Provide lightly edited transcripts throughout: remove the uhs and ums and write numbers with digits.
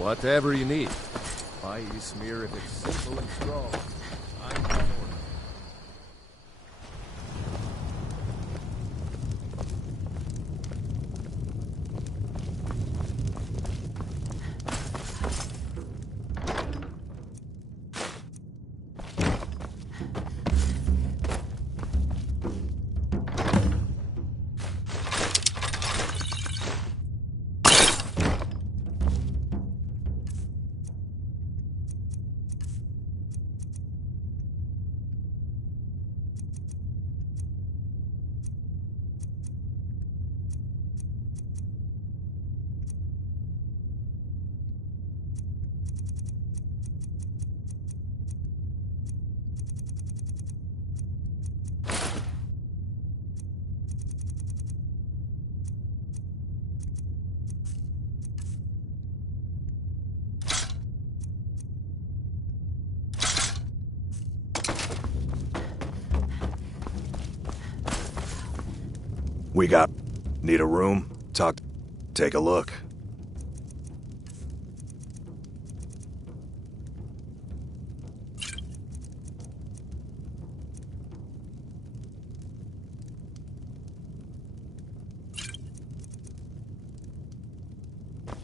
Whatever you need. My smear if it's simple and strong. I'm on order. We got... Need a room? Take a look.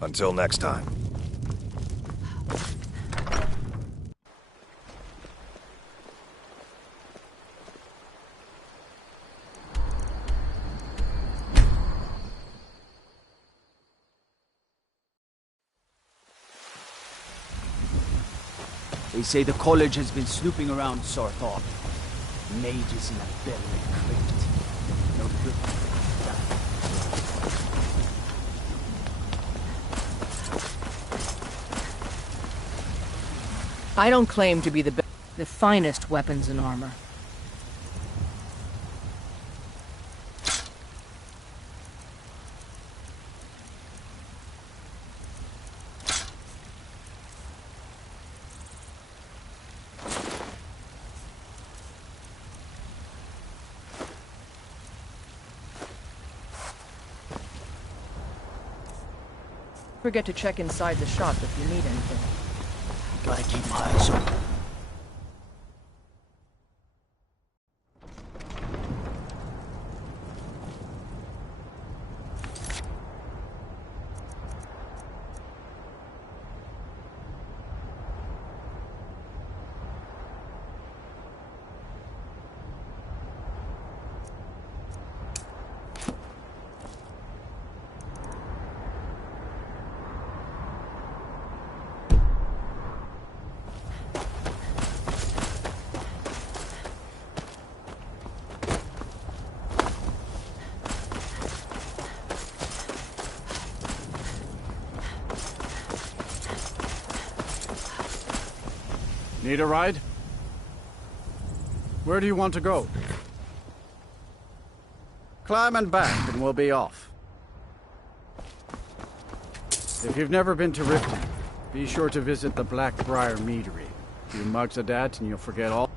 Until next time. They say the college has been snooping around Sarthog. Mages in a buried crypt. No good. I don't claim to be the finest weapons and armor. Forget to check inside the shop if you need anything. Gotta keep my eyes open. Need a ride? Where do you want to go? Climb and back and we'll be off. If you've never been to Riften, be sure to visit the Blackbriar Meadery. A few mugs of that and you'll forget all.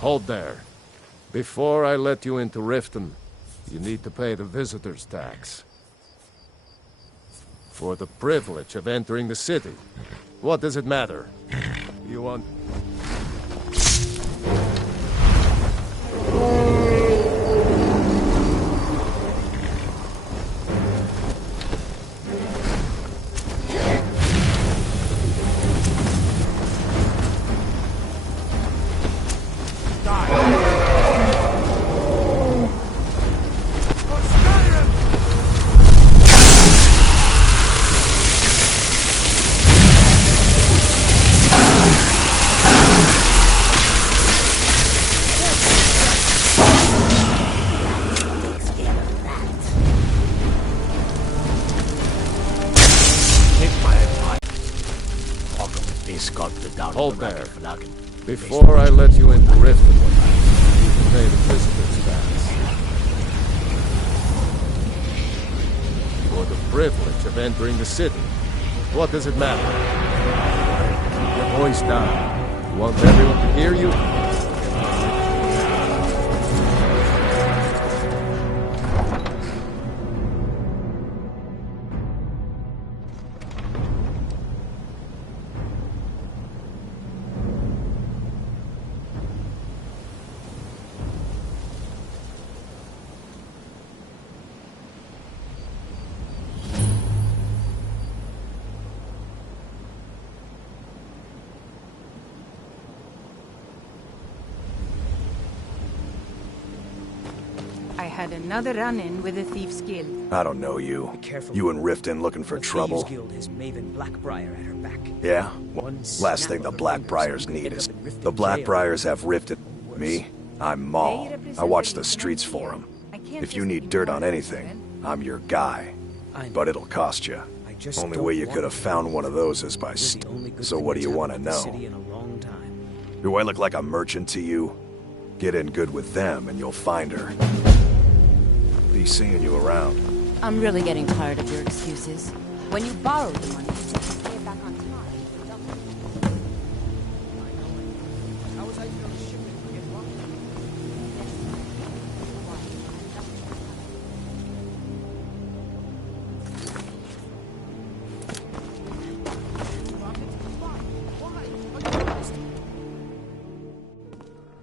Hold there. Before I let you into Riften, you need to pay the visitor's tax. For the privilege of entering the city. What does it matter? You want... Hold there. Before I let you into Riften, you need to pay the visitor's tax. For the privilege of entering the city. What does it matter? Voice down. You want everyone to hear you? I had another run-in with the Thieves Guild. I don't know you. Be careful. You and Riften looking for The trouble? Thieves Guild has Maven Blackbriar at her back. Yeah? Well, One last snap thing the of her fingers Blackbriars and need end is... up in Riften The jail. Blackbriars have Riften... Me? I'm Maul. They represent I watch the the streets for them. I can't If you just need dirt on ignore anything, them. I'm your guy. I know. But it'll cost you. I just Only don't way you want could have to. found one of those is by You're the only good So thing what do that's you want to happened to the know? city in a long time. Do I look like a merchant to you? Get in good with them and you'll find her. Be seeing you around. I'm really getting tired of your excuses. When you borrow the money, Pay it back on time. How was I to know the shipment would get lost?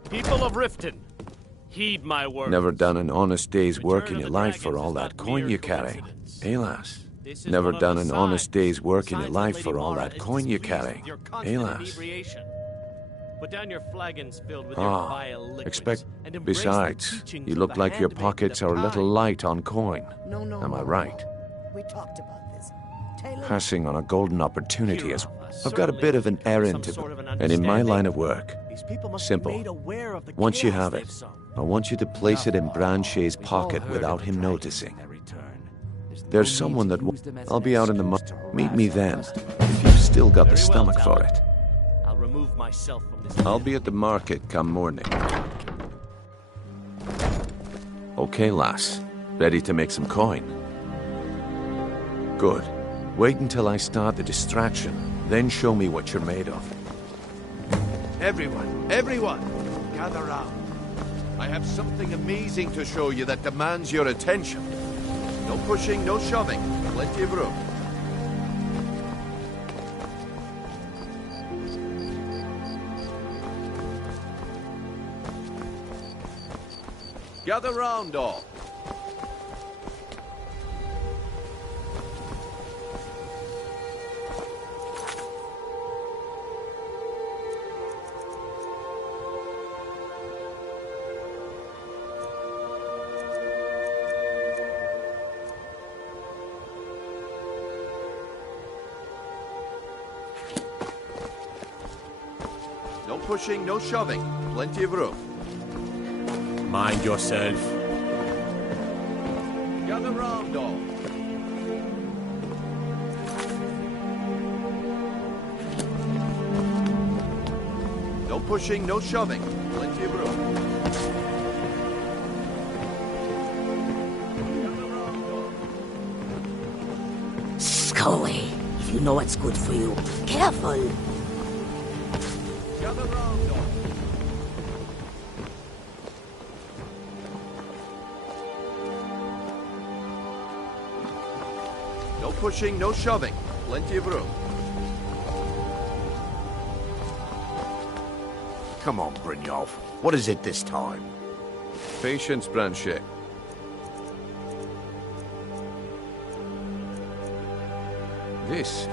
People of Riften, heed my words. Never done an honest day's work in Return your of the life for Dragons all is that not coin mere you carry. coincidence. Hélas. This is Never one of done the an honest signs. day's work in your Signs life that for Lady all Mara that is coin you displeased carry. with your constant Hélas. inebriation. Put down your flagons filled with your Ah, vile liquids, expect... and embrace the Besides, teachings you of look the like your handmaiden pockets of are a little time. light on coin. No, Am I right? We talked about this. Taylor. Passing on a golden opportunity as... Hero, I've got a bit of an certainly errand some to... sort of an And in my understanding. line of work, These people must simple. be made aware of the Once you chaos have they've it, sown. I want you to place it in Branche's pocket without him noticing. There's someone that... I'll be out in the... Meet me then, if you've still got the Very well, stomach for Talbot. it. I'll remove myself from this. I'll be at the market come morning. Okay, lass. Ready to make some coin? Good. Wait until I start the distraction, then show me what you're made of. Everyone, gather round. I have something amazing to show you that demands your attention. No pushing, no shoving. Plenty of room. Gather round, all. No pushing, no shoving. Plenty of room. Mind yourself. Gather round, all. No pushing, no shoving. Plenty of room. Gather round, all. Scully, if you know what's good for you, careful. Gather round, all. No pushing, no shoving. Plenty of room. Come on, Brynjolf. What is it this time? Patience, Branche. This...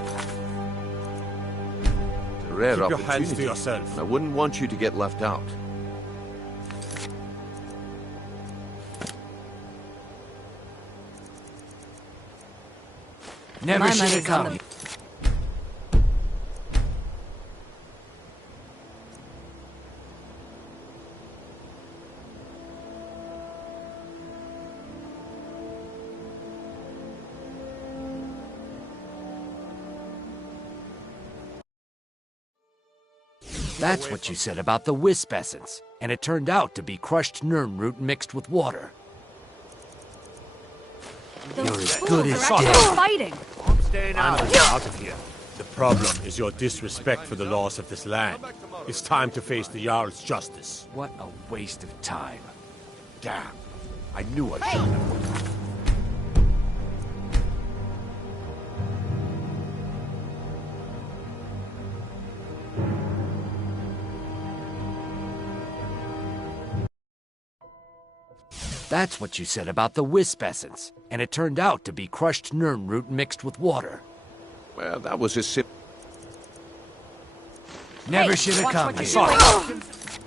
a rare Keep your opportunity. hands to yourself. I wouldn't want you to get left out. Never My should have money's on come. That's what you said about the wisp essence, and it turned out to be crushed Nirnroot mixed with water. those You're as fools good are as actually dead. fighting. I'm staying I'm out. out of here. The problem is your disrespect for the laws of this land. It's time to face the Jarl's justice. What a waste of time. Damn. I knew I shouldn't have. That's what you said about the wisp essence, and it turned out to be crushed Nirnroot mixed with water. Well, that was a simple... Never should have come here.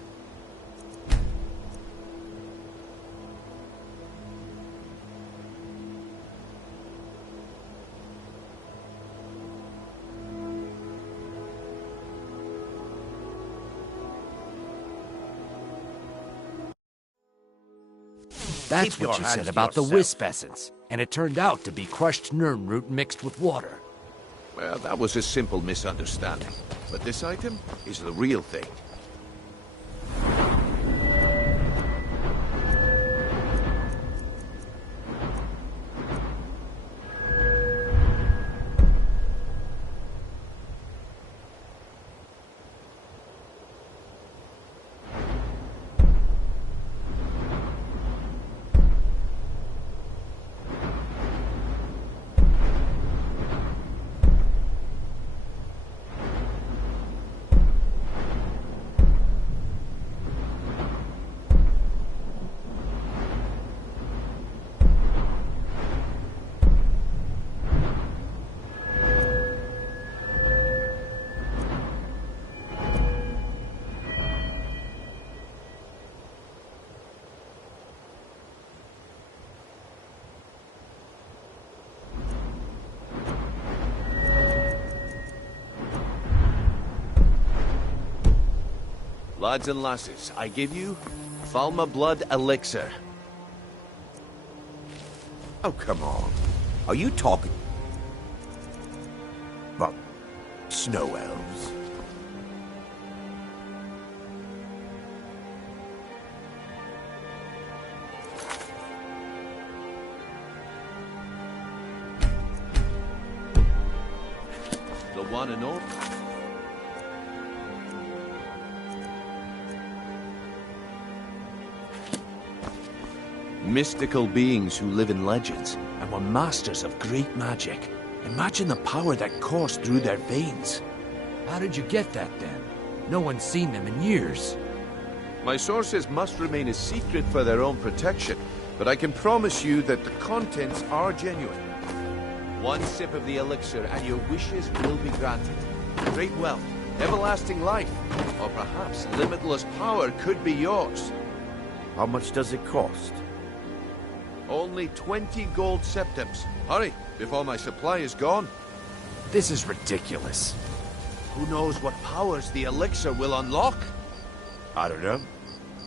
That's Keep what your you said hands to about the yourself. wisp essence, and it turned out to be crushed Nirnroot mixed with water. Well, that was a simple misunderstanding. But this item is the real thing. Lads and lasses, I give you Falma Blood Elixir. Oh, come on. Are you talking about snow elves? The one and only. Mystical beings who live in legends and were masters of great magic. Imagine the power that coursed through their veins. How did you get that then? No one's seen them in years. My sources must remain a secret for their own protection, but I can promise you that the contents are genuine. One sip of the elixir and your wishes will be granted. Great wealth, everlasting life, or perhaps limitless power could be yours. How much does it cost? Only 20 gold septims. Hurry, before my supply is gone. This is ridiculous. Who knows what powers the elixir will unlock? I don't know.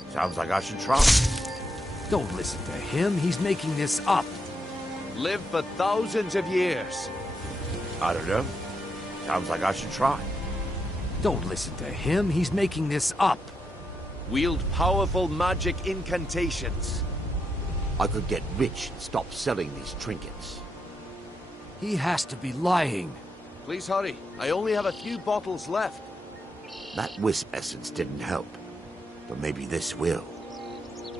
Sounds like I should try. Don't listen to him, he's making this up. Live for thousands of years. I don't know. Sounds like I should try. Don't listen to him, he's making this up. Wield powerful magic incantations. I could get rich and stop selling these trinkets. He has to be lying. Please hurry. I only have a few bottles left. That wisp essence didn't help. But maybe this will.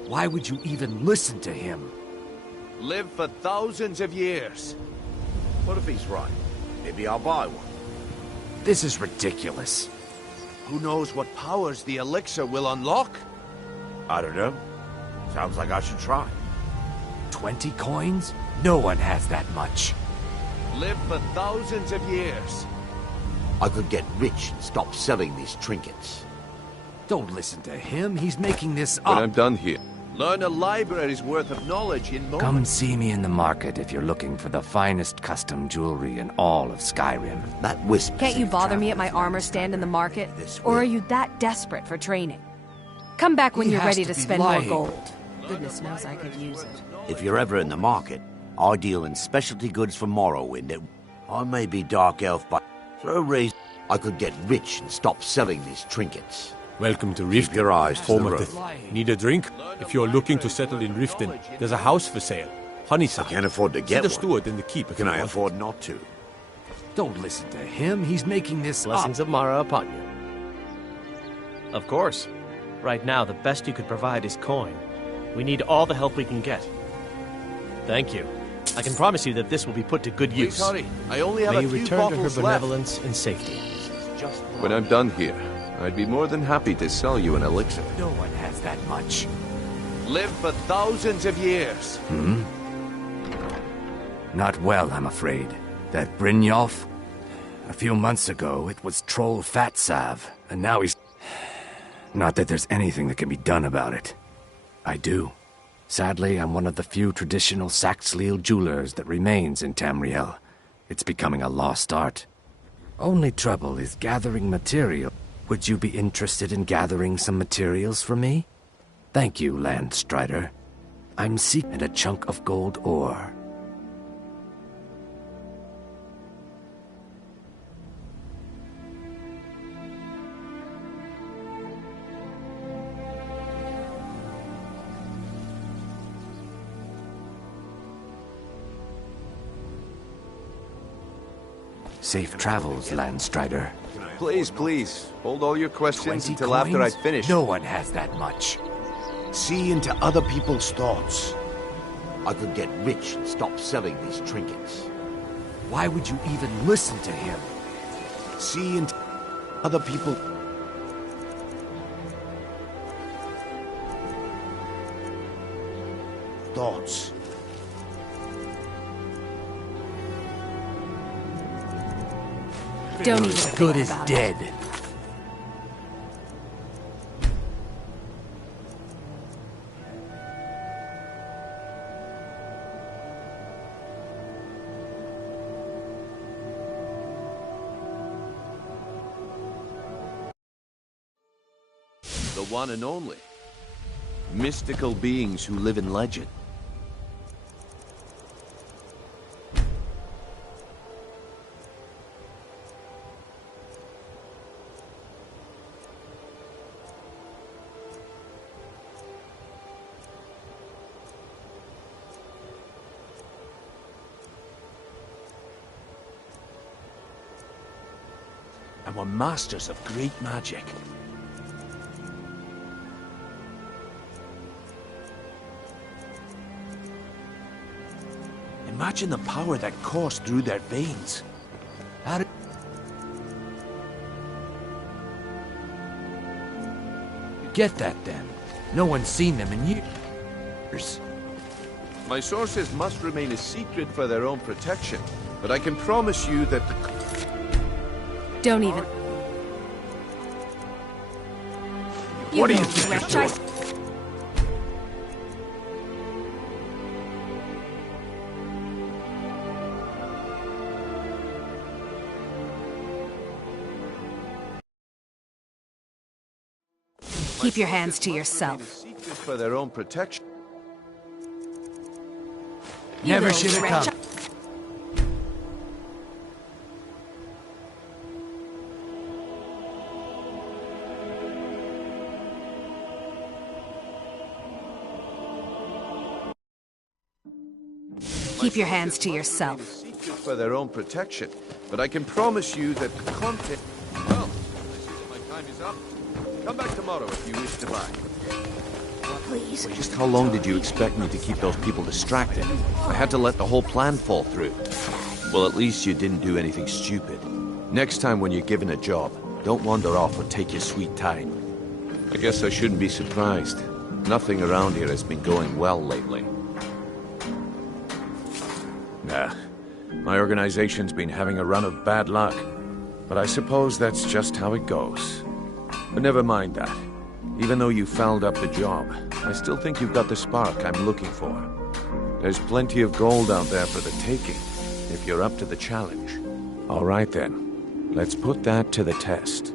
Why would you even listen to him? Live for thousands of years. What if he's right? Maybe I'll buy one. This is ridiculous. Who knows what powers the elixir will unlock? I don't know. Sounds like I should try. 20 coins? No one has that much. Live for thousands of years. I could get rich and stop selling these trinkets. Don't listen to him, he's making this up. But I'm done here. Learn a library's worth of knowledge in moments. Come see me in the market if you're looking for the finest custom jewelry in all of Skyrim. That wisp. Can't you bother me at my armor stand in the market? Or are you that desperate for training? Come back when you're ready to spend more gold. Goodness knows I could use it. If you're ever in the market, I deal in specialty goods for Morrowind. I may be dark elf, but throw raise. I could get rich and stop selling these trinkets. Welcome to Riften, Keep your eyes to home the of road. the... Need a drink? If you're looking to settle in Riften, there's a house for sale. Honeysuckle. I can't afford to See get the one. steward in the keep. Can I afford not to? Don't listen to him. He's making this Blessings up. of Mara upon you. Of course. Right now, the best you could provide is coin. We need all the help we can get. Thank you. I can promise you that this will be put to good use. Please hurry. I only have May a you few return to her bottles left. benevolence in safety. When I'm done here, I'd be more than happy to sell you an elixir. No one has that much. Live for thousands of years. Not well, I'm afraid. That Brynjolf? A few months ago, it was Troll Fatsav, and now he's... Not that there's anything that can be done about it. I do. Sadly, I'm one of the few traditional Saxhleel jewelers that remains in Tamriel. It's becoming a lost art. Only trouble is gathering material. Would you be interested in gathering some materials for me? Thank you, Landstrider. I'm seeking a chunk of gold ore. Safe travels, Landstrider. Please, please, hold all your questions 20 until after I coins? finish. No one has that much. See into other people's thoughts. I could get rich and stop selling these trinkets. Why would you even listen to him? See into other people... thoughts. Don't even Good think as about dead. it. The one and only. Mystical beings who live in legend. And were masters of great magic. Imagine the power that coursed through their veins. How did... Get that, then. No one's seen them in years. My sources must remain a secret for their own protection, but I can promise you that the... Don't even... What do you think you're doing? Keep your hands to yourself. Secret for their own protection. Never should have come. Keep your hands to yourself. Secret for their own protection, but I can promise you that the content... Well, I see that my time is up. Come back tomorrow if you wish to buy. Please. Just how long did you expect me to keep those people distracted? I had to let the whole plan fall through. Well, at least you didn't do anything stupid. Next time when you're given a job, don't wander off or take your sweet time. I guess I shouldn't be surprised. Nothing around here has been going well lately. Nah, my organization's been having a run of bad luck. But I suppose that's just how it goes. But never mind that. Even though you fouled up the job, I still think you've got the spark I'm looking for. There's plenty of gold out there for the taking, if you're up to the challenge. All right then, let's put that to the test.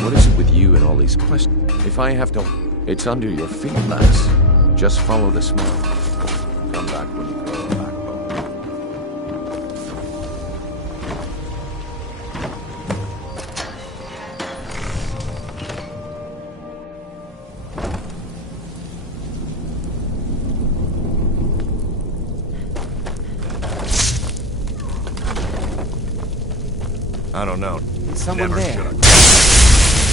What is it with you and all these questions? If I have to... It's under your feet, lass. Just follow the smoke. Come back when you grow a backbone. I don't know. Is someone Never there? should've.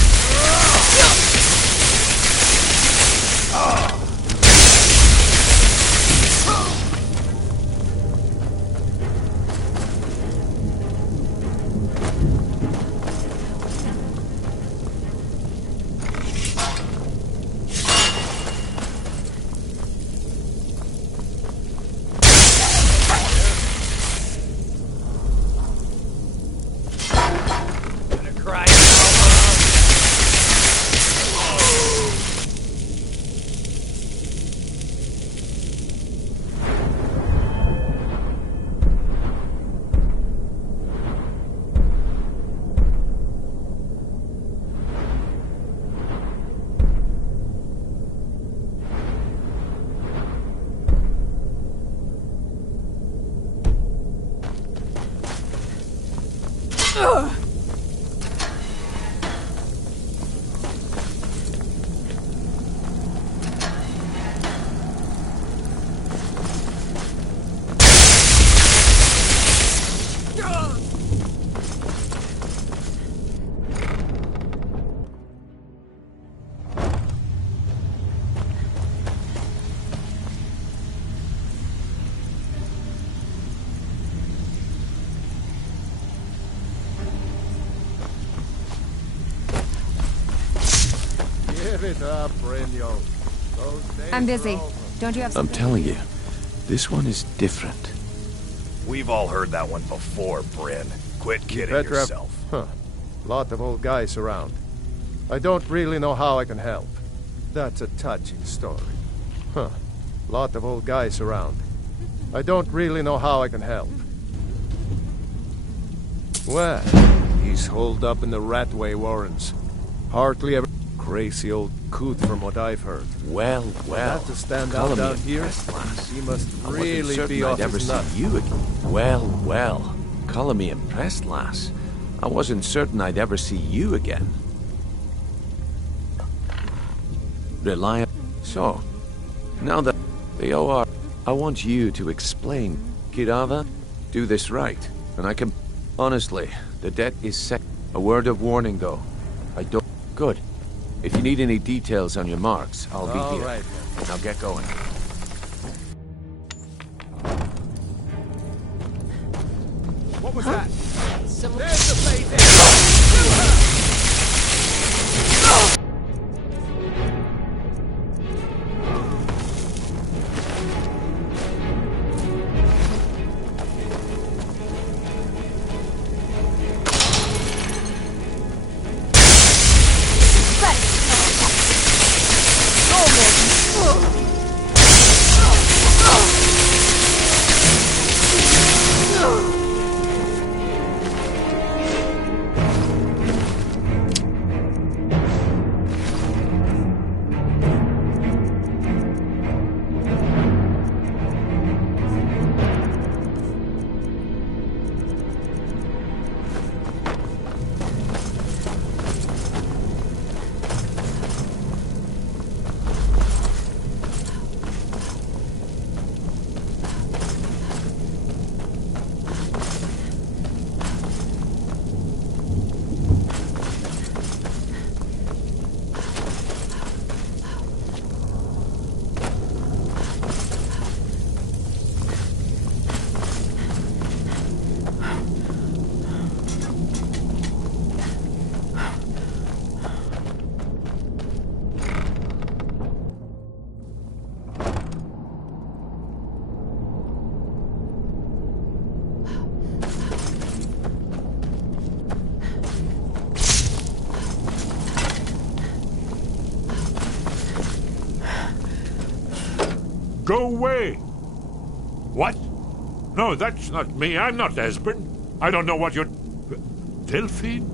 Give it up, Brynjo. Those days I'm are busy. over. Don't you have I'm something? telling you, this one is different. We've all heard that one before, Bryn. Quit kidding Better have- yourself. Huh. Lot of old guys around. I don't really know how I can help. That's a touching story. Huh. Lot of old guys around. I don't really know how I can help. Well, he's holed up in the Ratway Warrens. Hardly ever... Crazy old coot from what I've heard. Well, Have to stand call out me down here. impressed, lass. He must I wasn't really certain be I'd off ever his see nut. you again. Well, call me impressed, lass. I wasn't certain I'd ever see you again. Reliable. So, now that the OR, I want you to explain. Kirava, do this right, and I can... Honestly, the debt is set. A word of warning, though. I don't... Good. If you need any details on your marks, I'll be All here. right. Now get going. What was that? There's the place. Go away! What? No, that's not me. I'm not Esbern. I don't know what you're... Delphine?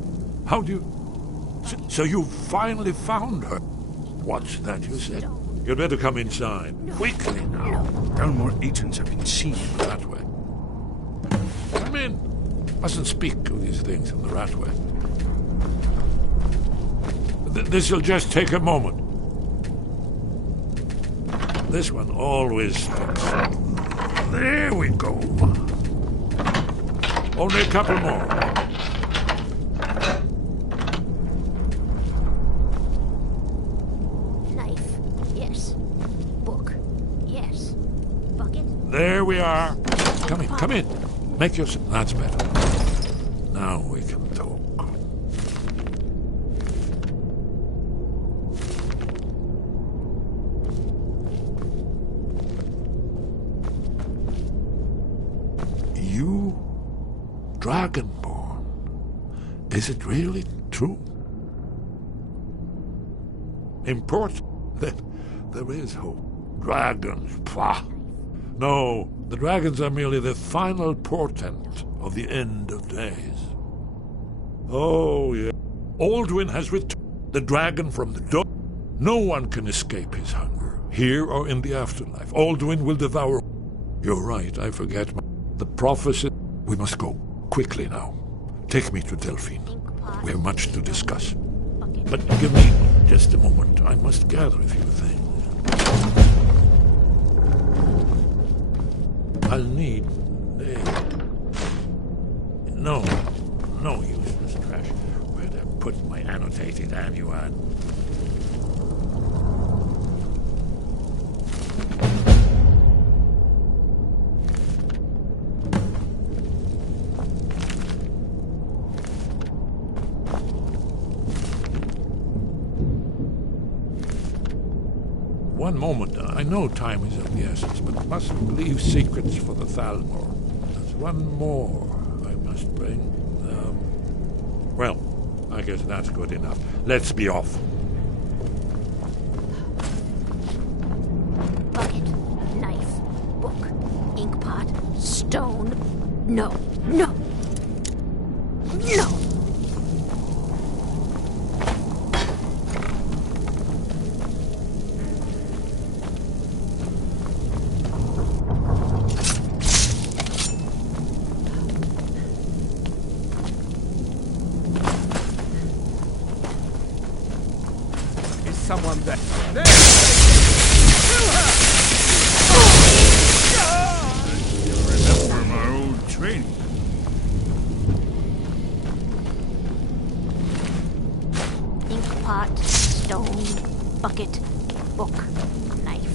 How do you... So you finally found her? What's that you said? You'd better come inside. Quickly now. No more agents have been seen. That way. Come in. Mustn't speak of these things in the Ratway. This'll just take a moment. This one always sticks. There we go. Only a couple more. are. Come in. Make yourself... That's better. Now we can talk. You, Dragonborn, is it really true? Important that there is hope. Dragons, pah! No, the dragons are merely the final portent of the end of days. Oh, yeah. Aldwin has returned, the dragon from the dawn. No one can escape his hunger, here or in the afterlife. Aldwin will devour... You're right, I forget. The prophecy... We must go, quickly now. Take me to Delphine. We have much to discuss. But give me just a moment. I must gather a few things. I'll need... No useless trash. Where'd I put my annotated annuan? One moment. I know time is of the essence, but must leave secrets for the Thalmor. There's one more I must bring. Well, I guess that's good enough. Let's be off. Bucket, knife, book, inkpot, stone. No. Someone there. Remember my old training. Inkpot, stone, bucket, book, knife.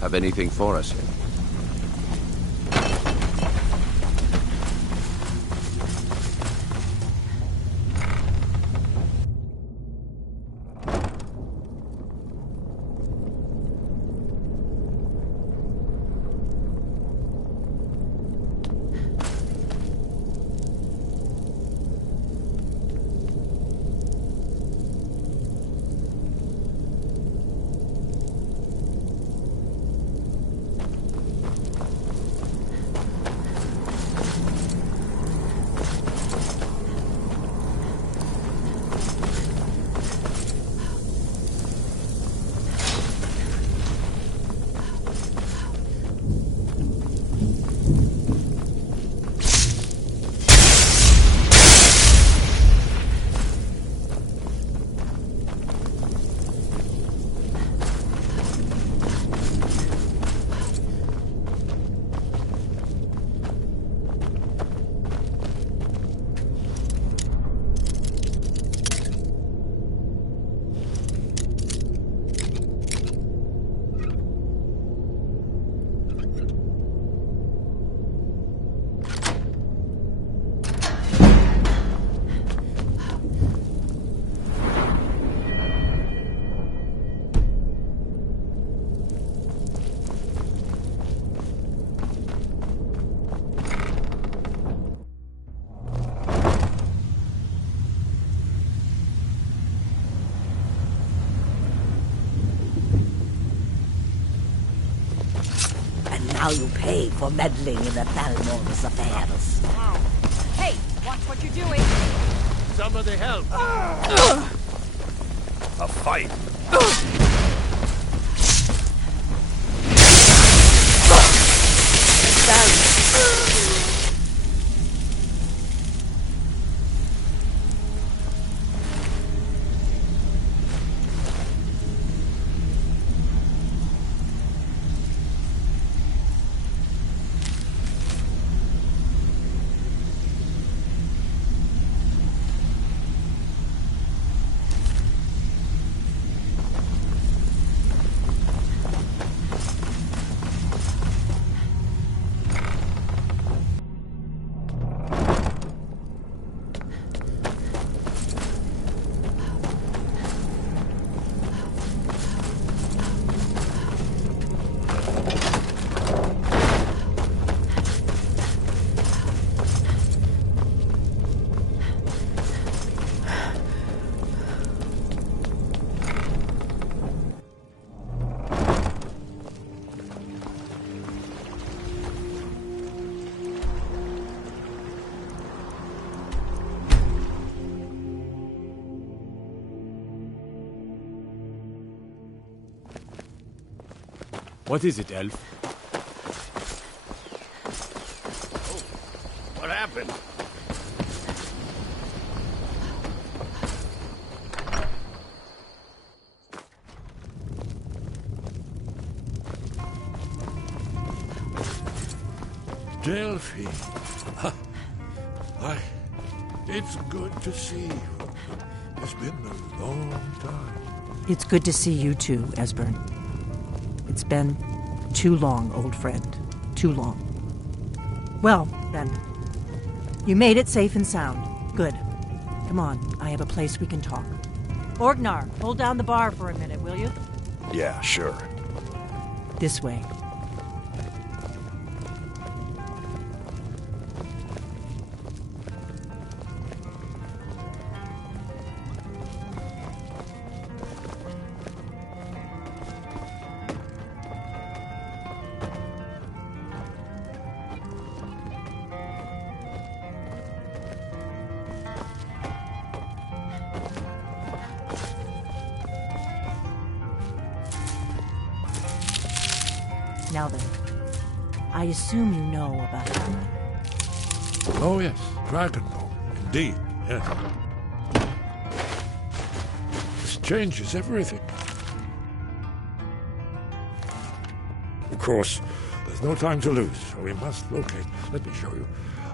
Have anything for us here? you pay for meddling in the Thalmor's affairs. Hey, watch what you're doing. Somebody help! A fight! What is it, Elf? What happened? Delphi. Why, it's good to see you. It's been a long time. It's good to see you too, Esbern. It's been too long, old friend. Too long. Well, then. You made it safe and sound. Good. Come on, I have a place we can talk. Orgnar, hold down the bar for a minute, will you? Yeah, sure. This way. Now then, I assume you know about it. Oh, yes, Dragonborn. Indeed, yes. This changes everything. Of course, there's no time to lose, so we must locate. Let me show you.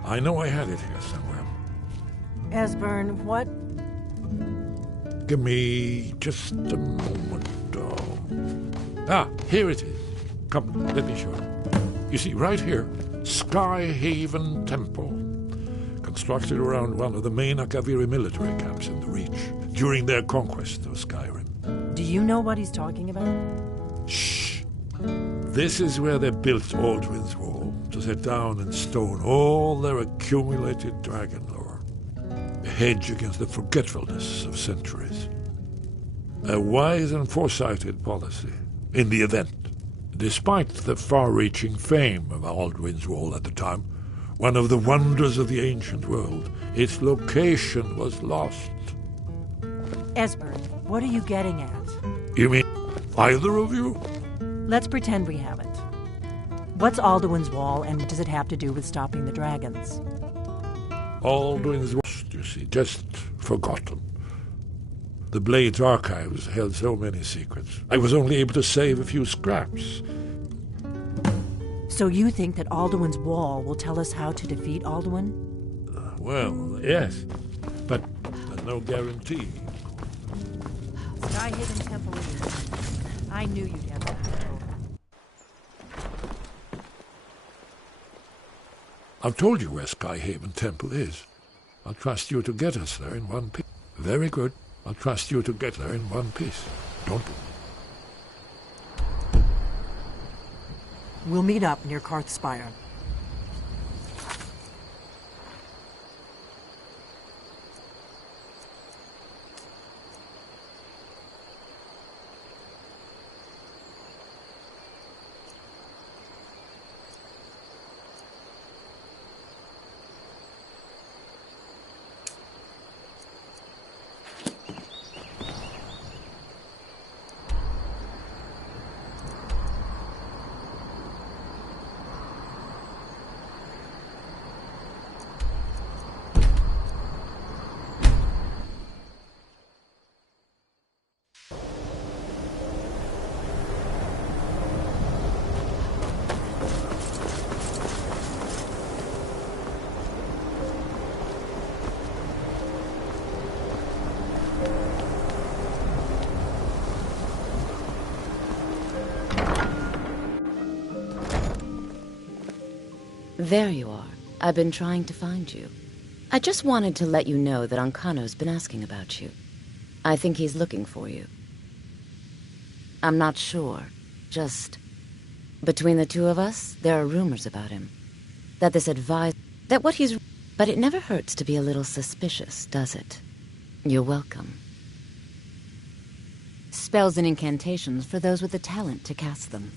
I know I had it here somewhere. Esbern, what? Give me just a moment. Here it is. Come, let me show you. You see, right here, Skyhaven Temple. Constructed around one of the main Akaviri military camps in the Reach during their conquest of Skyrim. Do you know what he's talking about? Shh! This is where they built Aldrin's Wall, to set down in stone all their accumulated dragon lore. A hedge against the forgetfulness of centuries. A wise and foresighted policy, in the event. Despite the far-reaching fame of Aldrin's Wall at the time, one of the wonders of the ancient world, its location was lost. Esbern, what are you getting at? You mean either of you? Let's pretend we have it. What's Alduin's Wall, and what does it have to do with stopping the dragons? Aldrin's Wall, you see, just forgotten. The Blade's archives held so many secrets. I was only able to save a few scraps. So you think that Alduin's Wall will tell us how to defeat Alduin? Well, yes, but there's no guarantee. Skyhaven Temple it is. I knew you'd have that. I've told you where Skyhaven Temple is. I'll trust you to get us there in one piece. Very good. I'll trust you to get there in one piece. Don't... We'll meet up near Karthspire. There you are. I've been trying to find you. I just wanted to let you know that Ancano's been asking about you. I think he's looking for you. I'm not sure. Just... between the two of us, there are rumors about him. That this that what he's... But it never hurts to be a little suspicious, does it? You're welcome. Spells and incantations for those with the talent to cast them.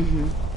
Mm-hmm.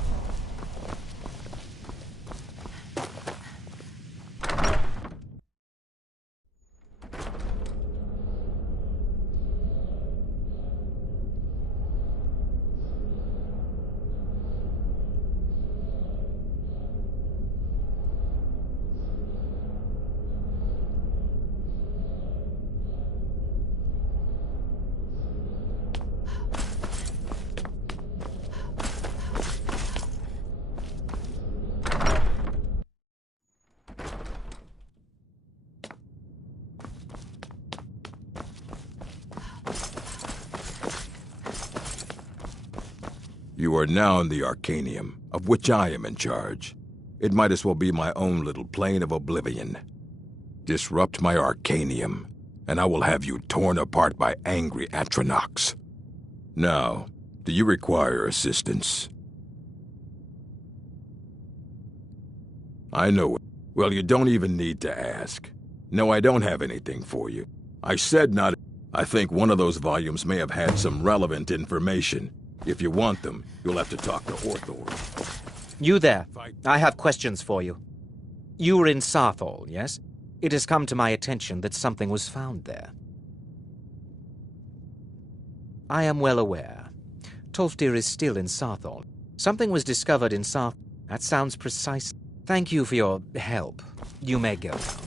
You are now in the Arcanium, of which I am in charge. It might as well be my own little plane of oblivion. Disrupt my Arcanium, and I will have you torn apart by angry Atronachs. Now, do you require assistance? I know it. Well, you don't even need to ask. No, I don't have anything for you. I said not... I think one of those volumes may have had some relevant information. If you want them, you'll have to talk to Orthor. You there. I have questions for you. You were in Sarthol, yes? It has come to my attention that something was found there. I am well aware. Tolfdir is still in Sarthol. Something was discovered in Sarthol. That sounds precise. Thank you for your help. You may go now.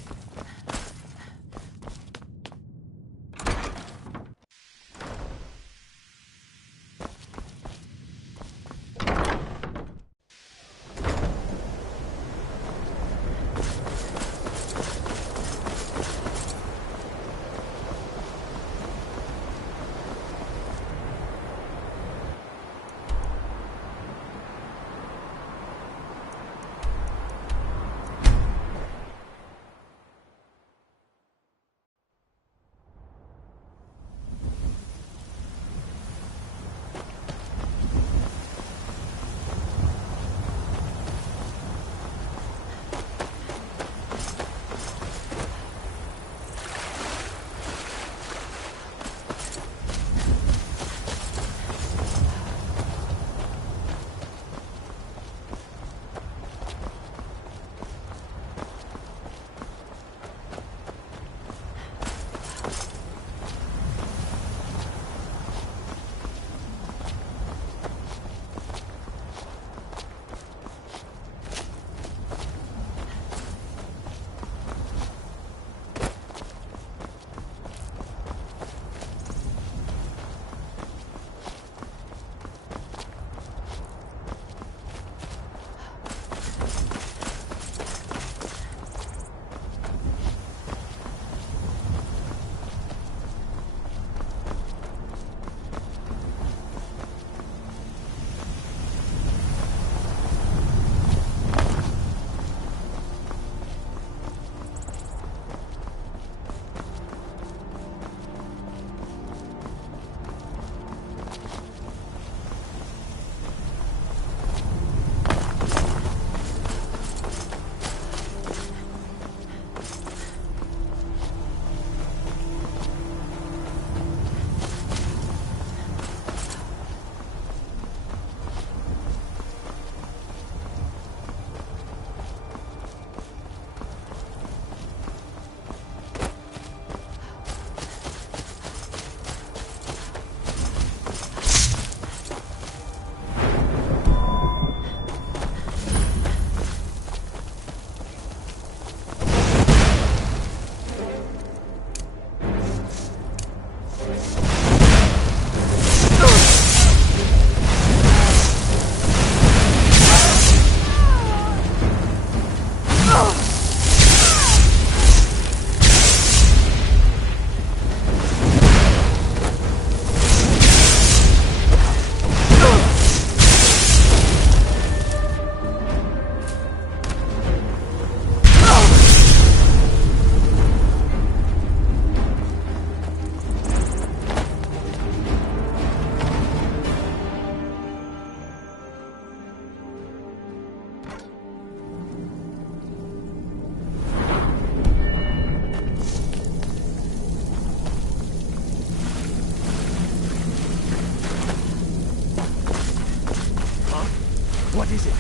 What is it?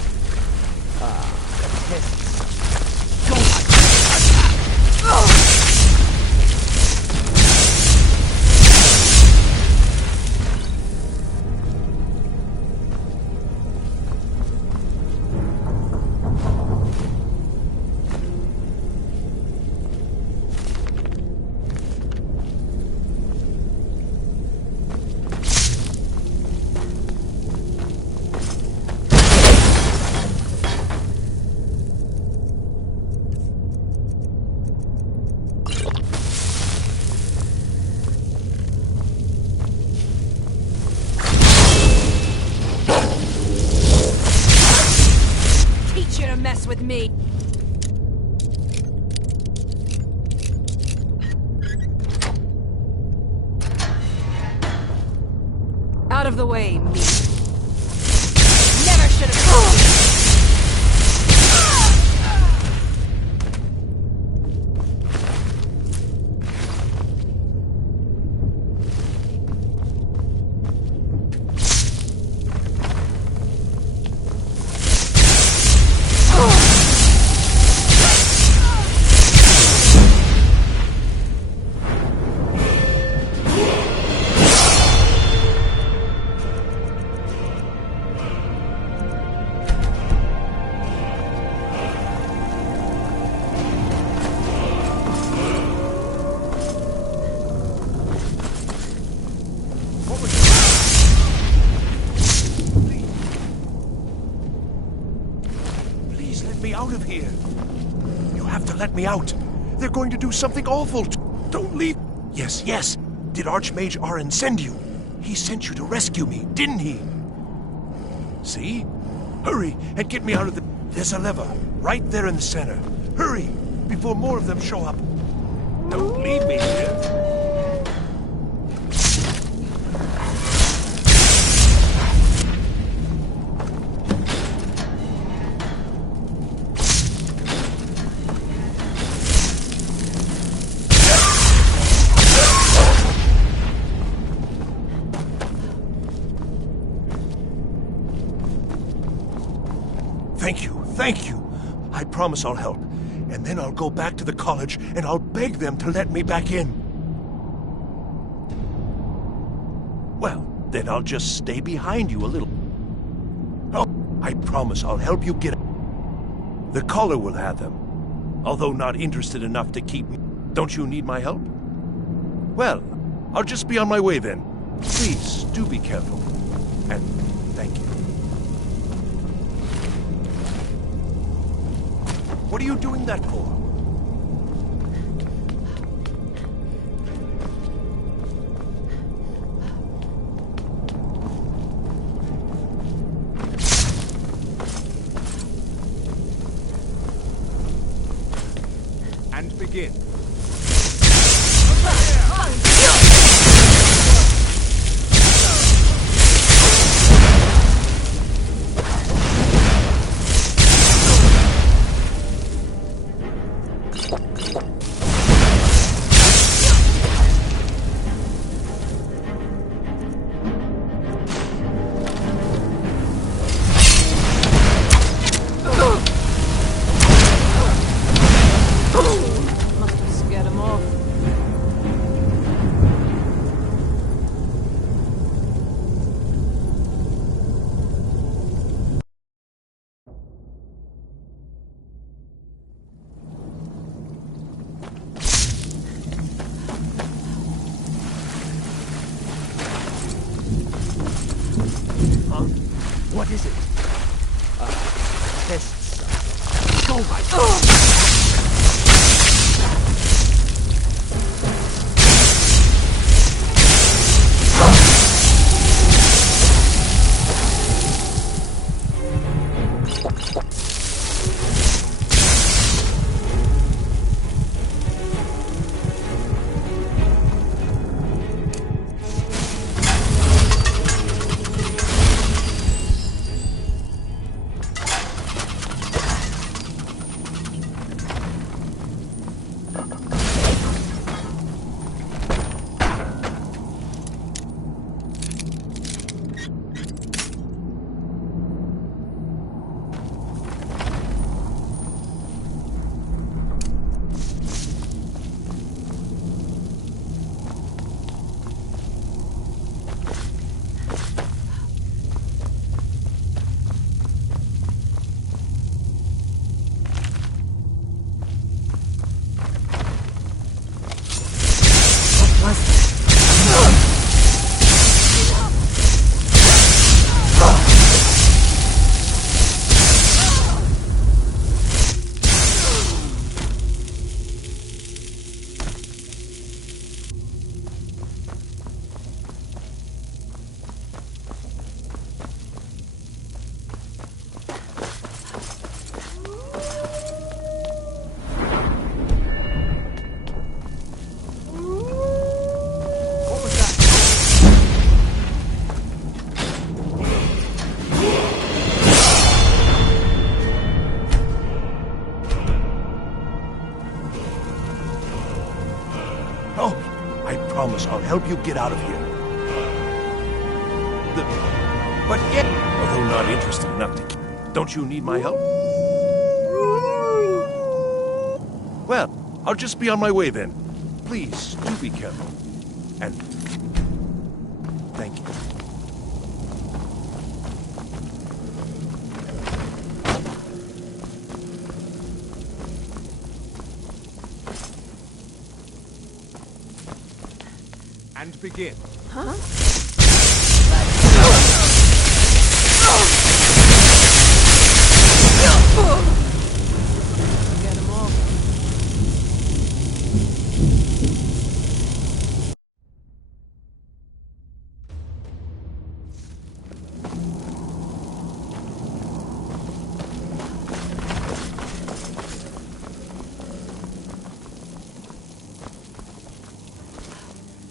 Pests. Mess with me. Out of the way, me. Never should have. Out of here. You have to let me out. They're going to do something awful. Don't leave. Yes, yes. Did Archmage Arin send you? He sent you to rescue me, didn't he? See? Hurry and get me out of the... There's a lever right there in the center. Hurry before more of them show up. Don't leave me here. Thank you. I promise I'll help. And then I'll go back to the college and I'll beg them to let me back in. Well, then I'll just stay behind you a little. Oh, I promise I'll help you get it. The collar will have them. Although not interested enough to keep me. Don't you need my help? Well, I'll just be on my way then. Please, do be careful. And thank you. What are you doing that for? And begin. What is it? Pests. Go right. promise I'll help you get out of here. But yet, although not interested enough to... Don't you need my help? Well, I'll just be on my way then. Please, do be careful. And... thank you. And begin. Huh? Get him off.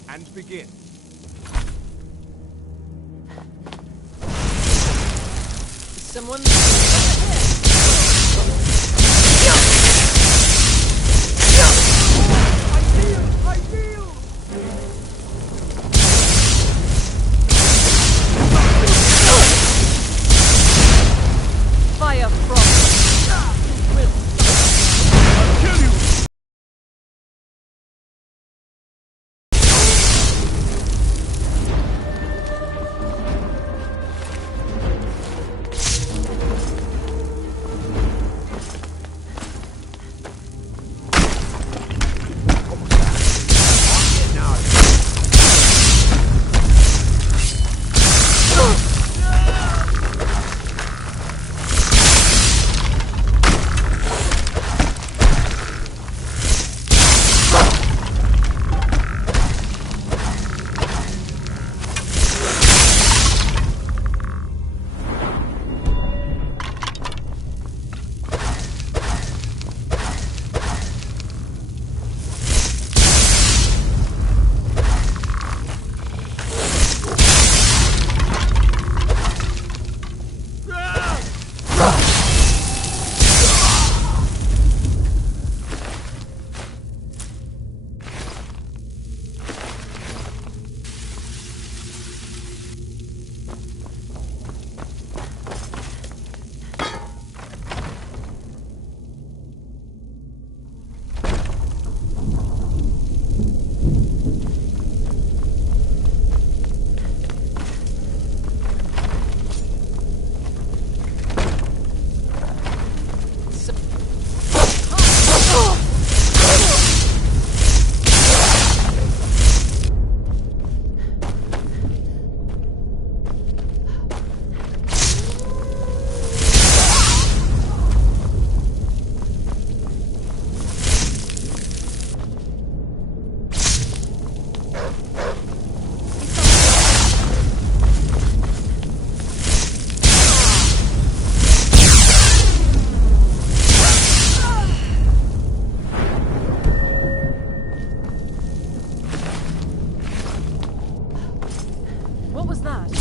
And begin. Someone... Fire frost. I'll kill you! What was that?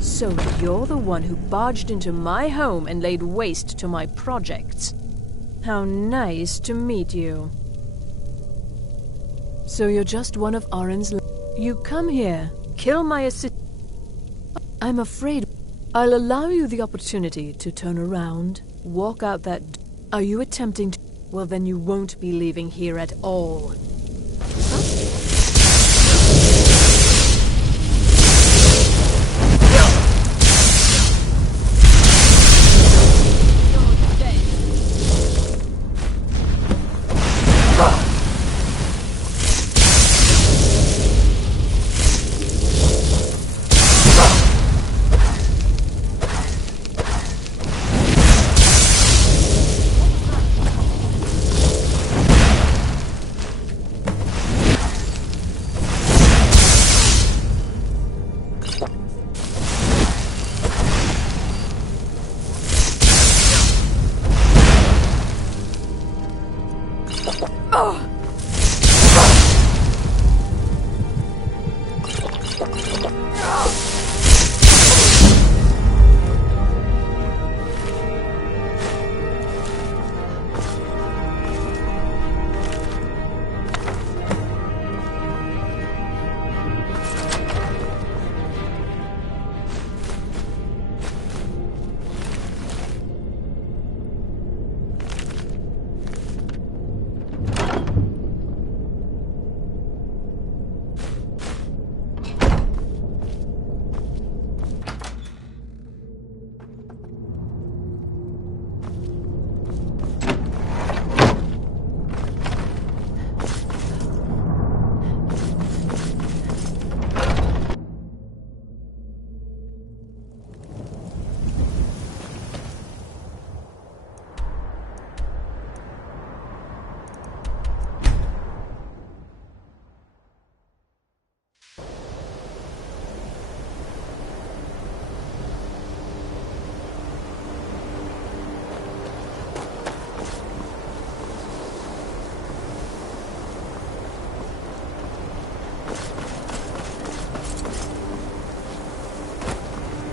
So you're the one who barged into my home and laid waste to my projects. How nice to meet you. So you're just one of Arin's... You come here, kill my assistant... I'm afraid I'll allow you the opportunity to turn around, walk out that... Are you attempting to... Well, then you won't be leaving here at all.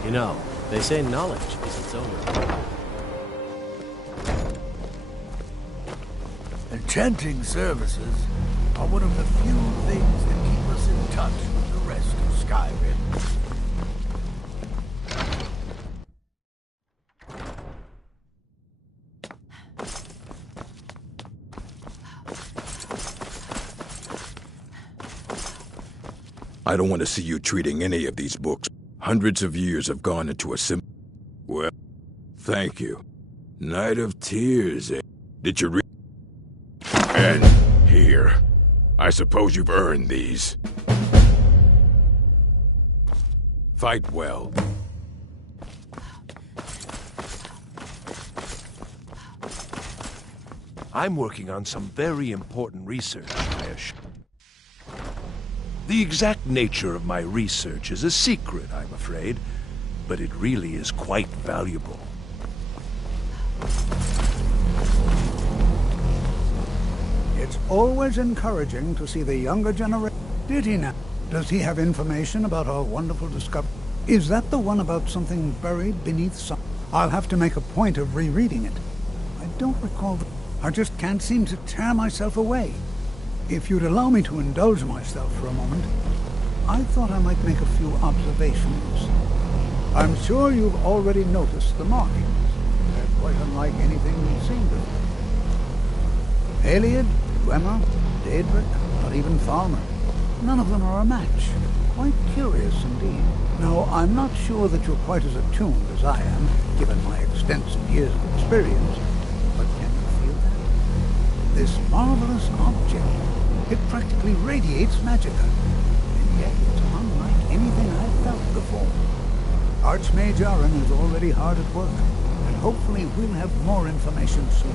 You know, they say knowledge is its own reward. Enchanting services are one of the few things that keep us in touch with the rest of Skyrim. I don't want to see you treating any of these books. Hundreds of years have gone into a Well, thank you. Night of Tears, eh? Did you read? And here. I suppose you've earned these. Fight well. I'm working on some very important research, I assure you. The exact nature of my research is a secret, I'm afraid, but it really is quite valuable. It's always encouraging to see the younger generation. Did he now? Does he have information about our wonderful discovery? Is that the one about something buried beneath some... I'll have to make a point of rereading it. I don't recall... I just can't seem to tear myself away. If you'd allow me to indulge myself for a moment, I thought I might make a few observations. I'm sure you've already noticed the markings. They're quite unlike anything we've seen before. Heliod, Dwemer, Daedric, not even Falmer. None of them are a match. Quite curious indeed. Now, I'm not sure that you're quite as attuned as I am, given my extensive years of experience, but can you feel that? This marvelous object, it practically radiates magicka, and yet it's unlike anything I've felt before. Archmage Aaron is already hard at work, and hopefully we'll have more information soon.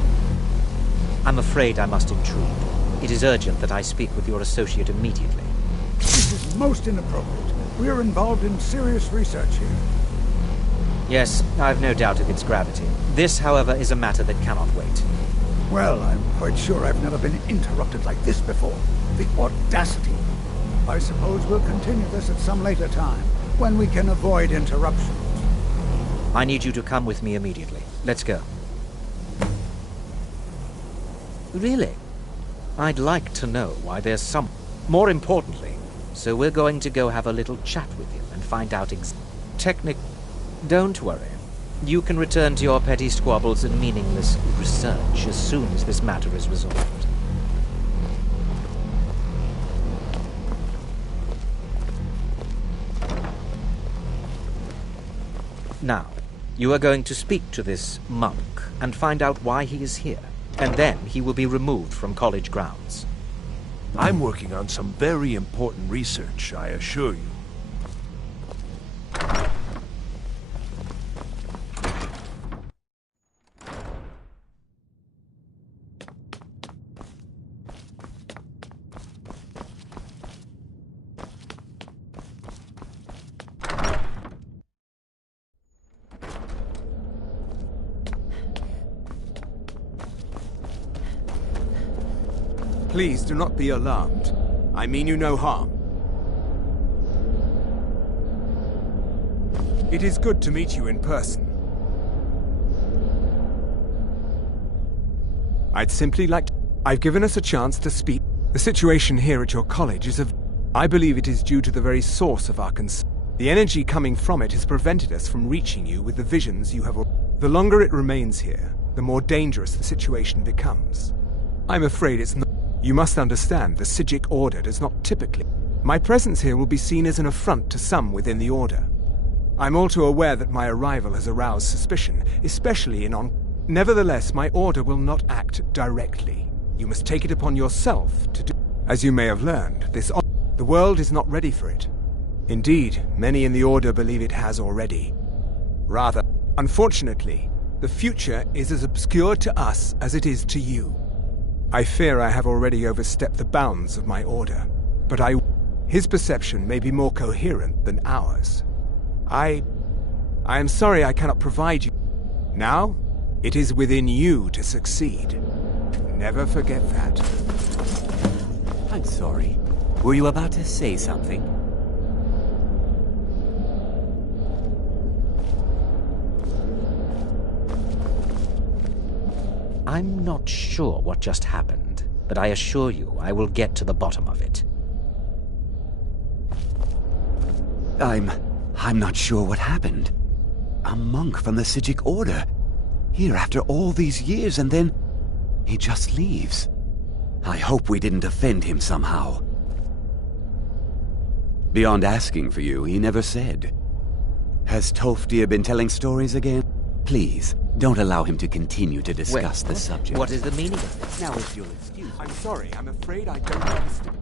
I'm afraid I must intrude. It is urgent that I speak with your associate immediately. This is most inappropriate. We're involved in serious research here. Yes, I've no doubt of its gravity. This, however, is a matter that cannot wait. Well, I'm quite sure I've never been interrupted like this before. The audacity. I suppose we'll continue this at some later time, when we can avoid interruptions. I need you to come with me immediately. Let's go. Really? I'd like to know why there's some... More importantly, so we're going to go have a little chat with him and find out Don't worry. You can return to your petty squabbles and meaningless research as soon as this matter is resolved. Now, you are going to speak to this monk and find out why he is here, and then he will be removed from college grounds. I'm working on some very important research, I assure you. Please do not be alarmed. I mean you no harm. It is good to meet you in person. I'd simply like to... I've given us a chance to speak. The situation here at your college is of... I believe it is due to the very source of our concern. The energy coming from it has prevented us from reaching you with the visions you have... The longer it remains here, the more dangerous the situation becomes. I'm afraid it's not... You must understand, the Psijic Order does not typically... My presence here will be seen as an affront to some within the Order. I'm all too aware that my arrival has aroused suspicion, especially in Nevertheless, my Order will not act directly. You must take it upon yourself to do... As you may have learned, the world is not ready for it. Indeed, many in the Order believe it has already. Rather, unfortunately, the future is as obscure to us as it is to you. I fear I have already overstepped the bounds of my Order, but his perception may be more coherent than ours. I am sorry I cannot provide you. Now, it is within you to succeed. Never forget that. I'm sorry. Were you about to say something? I'm not sure what just happened, but I assure you I will get to the bottom of it. I'm not sure what happened. A monk from the Psijic Order. Here after all these years, and then he just leaves. I hope we didn't offend him somehow. Beyond asking for you, he never said. Has Toftir been telling stories again? Please, don't allow him to continue to discuss the subject. What is the meaning of this? Now, if you'll excuse me. I'm sorry, I'm afraid I don't understand.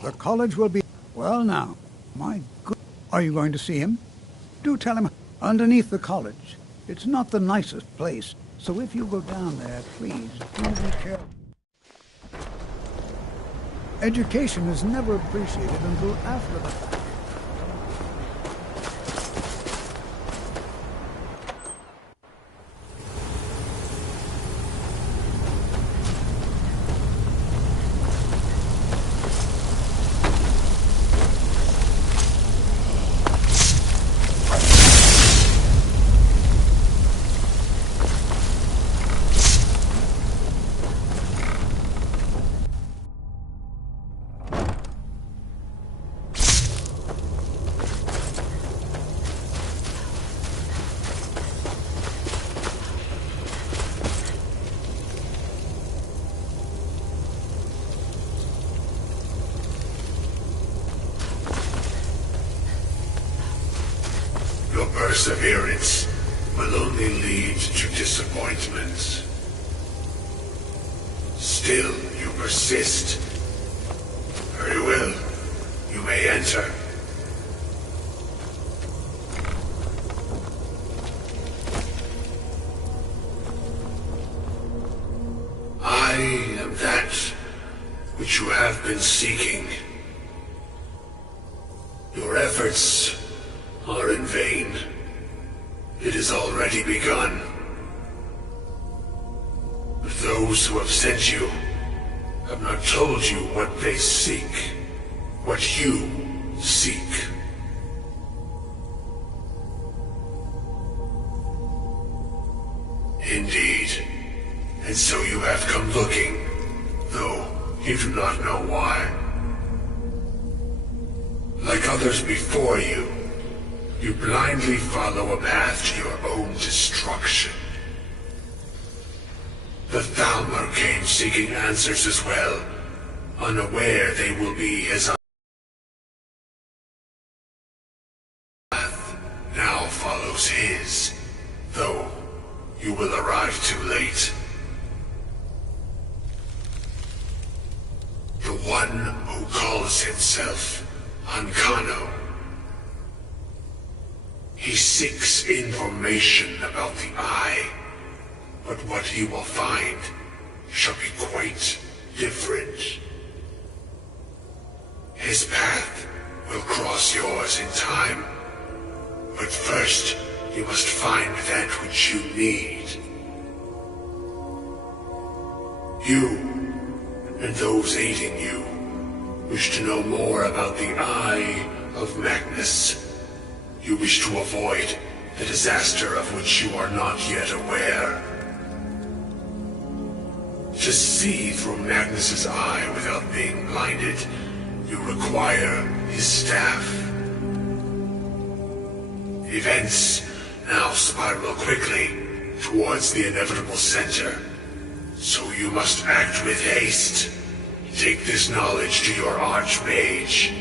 The college will be... Well now, my good... Are you going to see him? Do tell him underneath the college. It's not the nicest place, so if you go down there, please, do be careful. Education is never appreciated until after the fact. Perseverance will only lead to disappointments. Still, you persist. Very well. You may enter. I am that which you have been seeking. Your efforts are in vain. It has already begun. But those who have sent you have not told you what they seek, what you seek. Indeed. And so you have come looking, though you do not know why. Like others before you, you blindly follow a path to your own destruction. The Thalmor came seeking answers as well, unaware they will be his path now follows his, though you will arrive too late. One who calls himself Ancano. He seeks information about the Eye, but what he will find shall be quite different. His path will cross yours in time, but first you must find that which you need. You, and those aiding you, wish to know more about the Eye of Magnus. You wish to avoid the disaster of which you are not yet aware. To see through Magnus's eye without being blinded, you require his staff. Events now spiral quickly towards the inevitable center, so you must act with haste. Take this knowledge to your Archmage.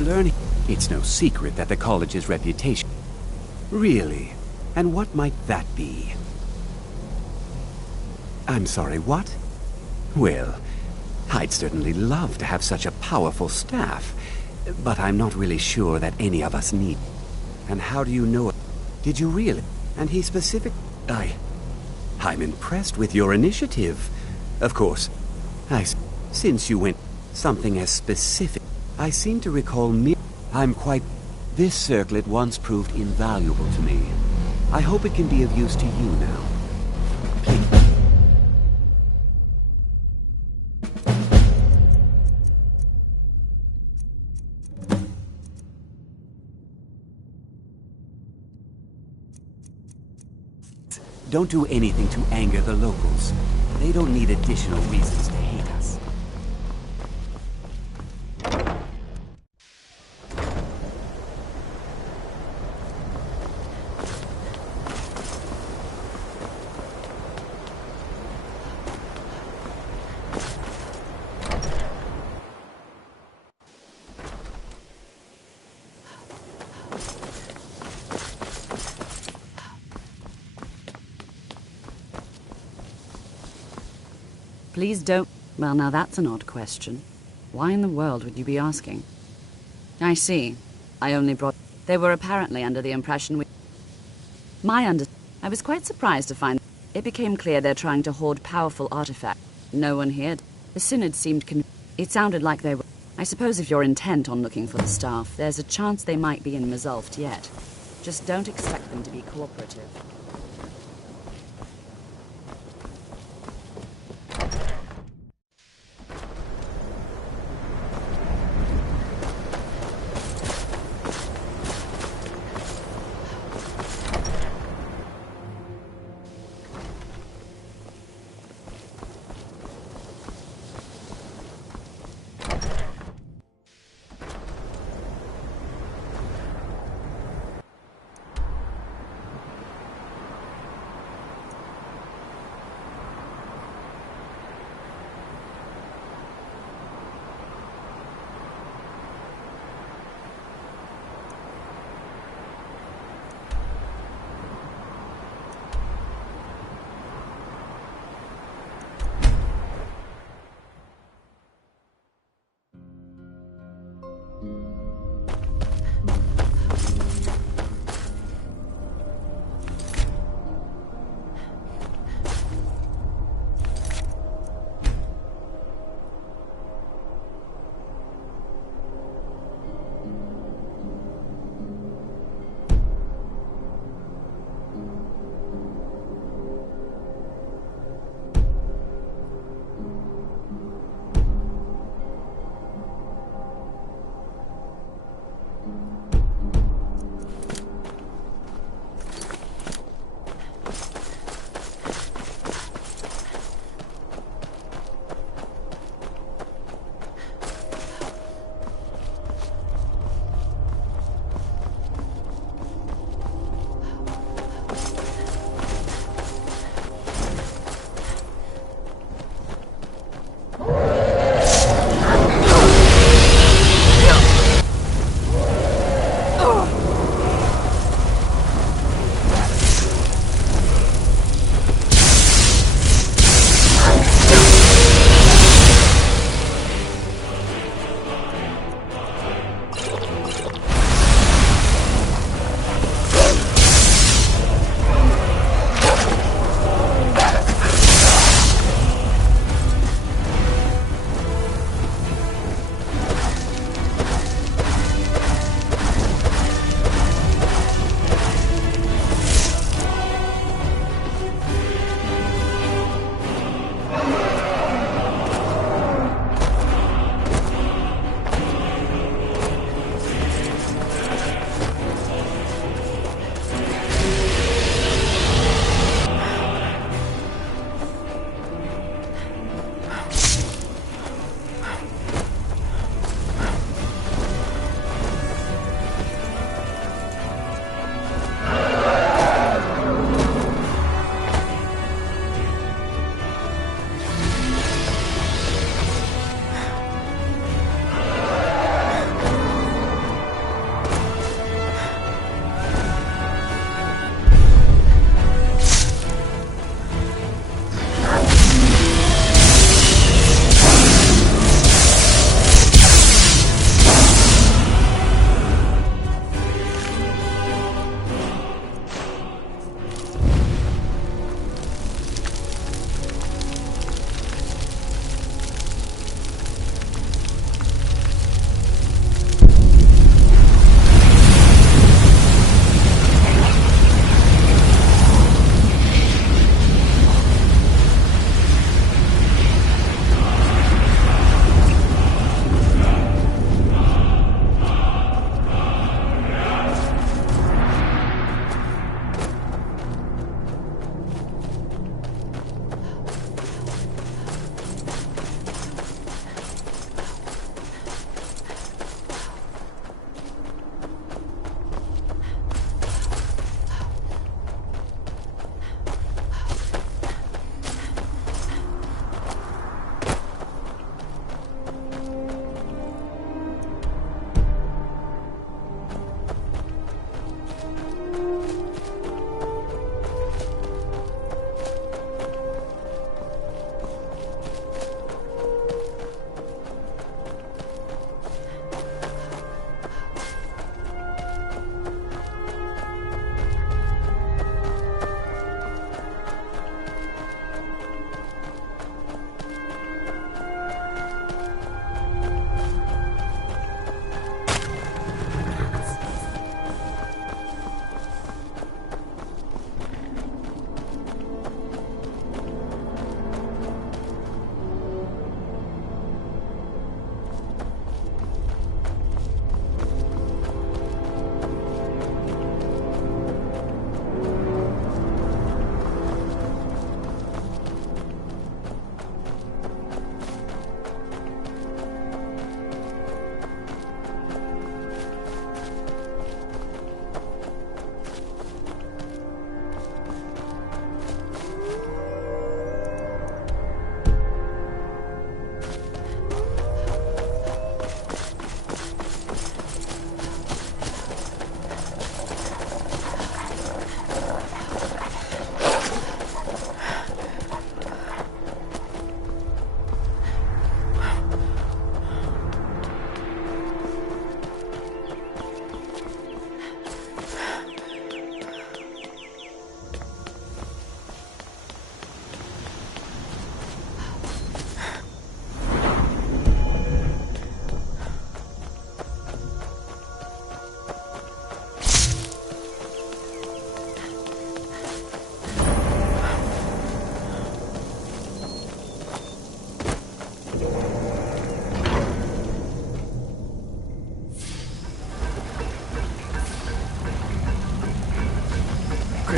Learning. It's no secret that the college's reputation. Really? And what might that be? I'm sorry, what? Well, I'd certainly love to have such a powerful staff, but I'm not really sure that any of us need. And how do you know it? Did you really? And he specific... I'm impressed with your initiative. Of course, since you went something as specific, I seem to recall I'm quite... This circlet once proved invaluable to me. I hope it can be of use to you now. Please. Don't do anything to anger the locals. They don't need additional reasons to hate us. Please don't... Well, now that's an odd question. Why in the world would you be asking? I see. I only brought... They were apparently under the impression we... I was quite surprised to find... It became clear they're trying to hoard powerful artifacts. No one here... The Synod seemed It sounded like they were... I suppose if you're intent on looking for the staff, there's a chance they might be in Mazulft yet. Just don't expect them to be cooperative.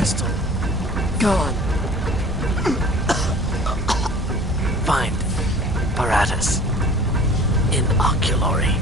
crystal. Gone. Find apparatus in oculory.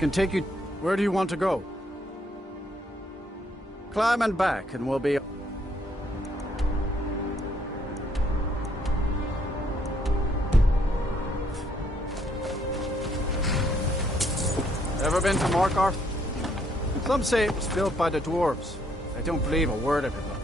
can take you... Where do you want to go? Climb and back, and we'll be... Ever been to Markarth? Some say it was built by the dwarves. I don't believe a word of it, though.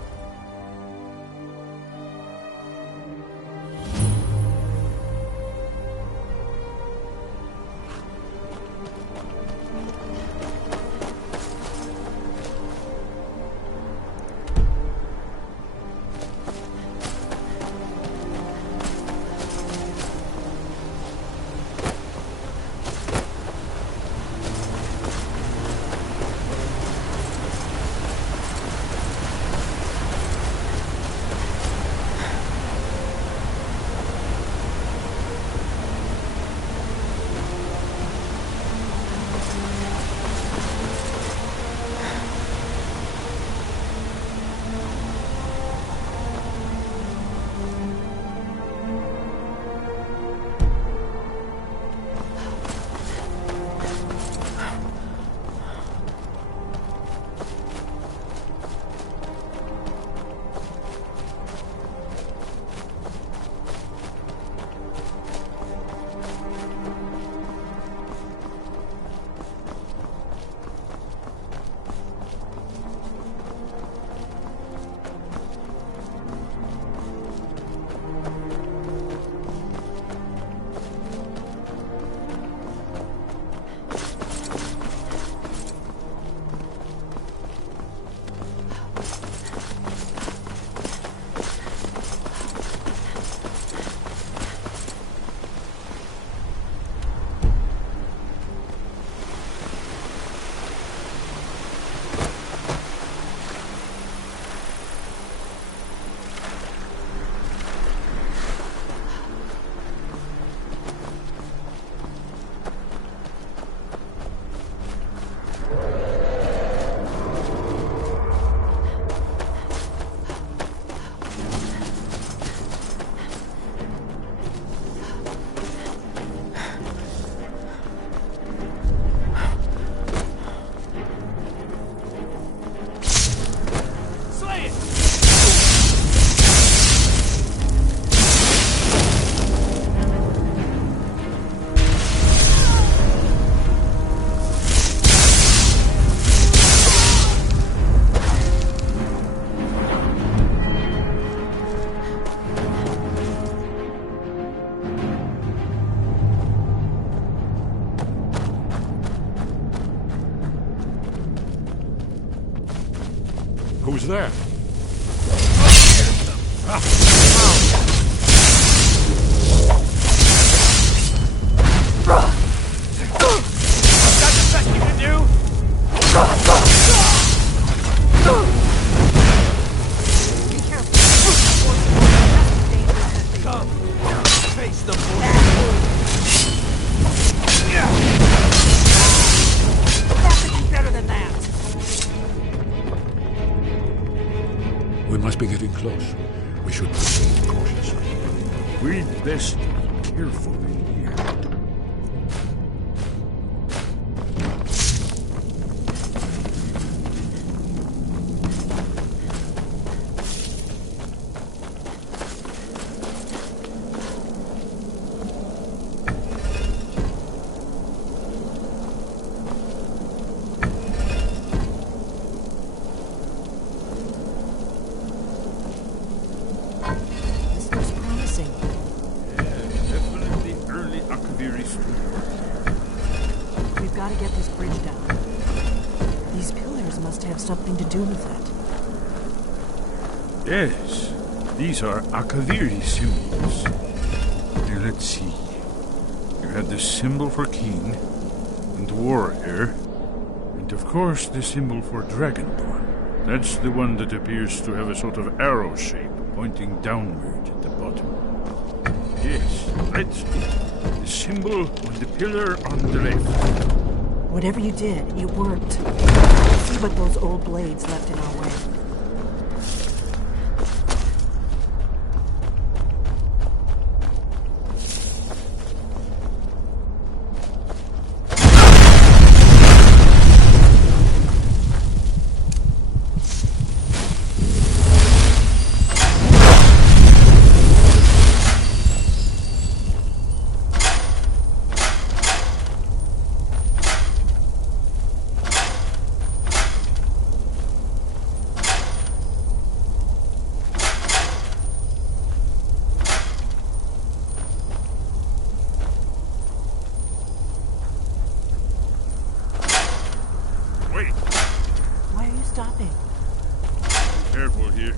Who's there? That's the best you can do? Be careful. Come, face the Has to be better than that. We must be getting close. We should proceed cautiously. We'd best be careful in here. Something to do with it. Yes, these are Akaviri symbols. Here, let's see. You have the symbol for king, and warrior, and of course the symbol for dragonborn. That's the one that appears to have a sort of arrow shape pointing downward at the bottom. Yes, that's it. The symbol on the pillar on the left. Whatever you did, it worked. See what those old blades left in our way. stopping? Careful here.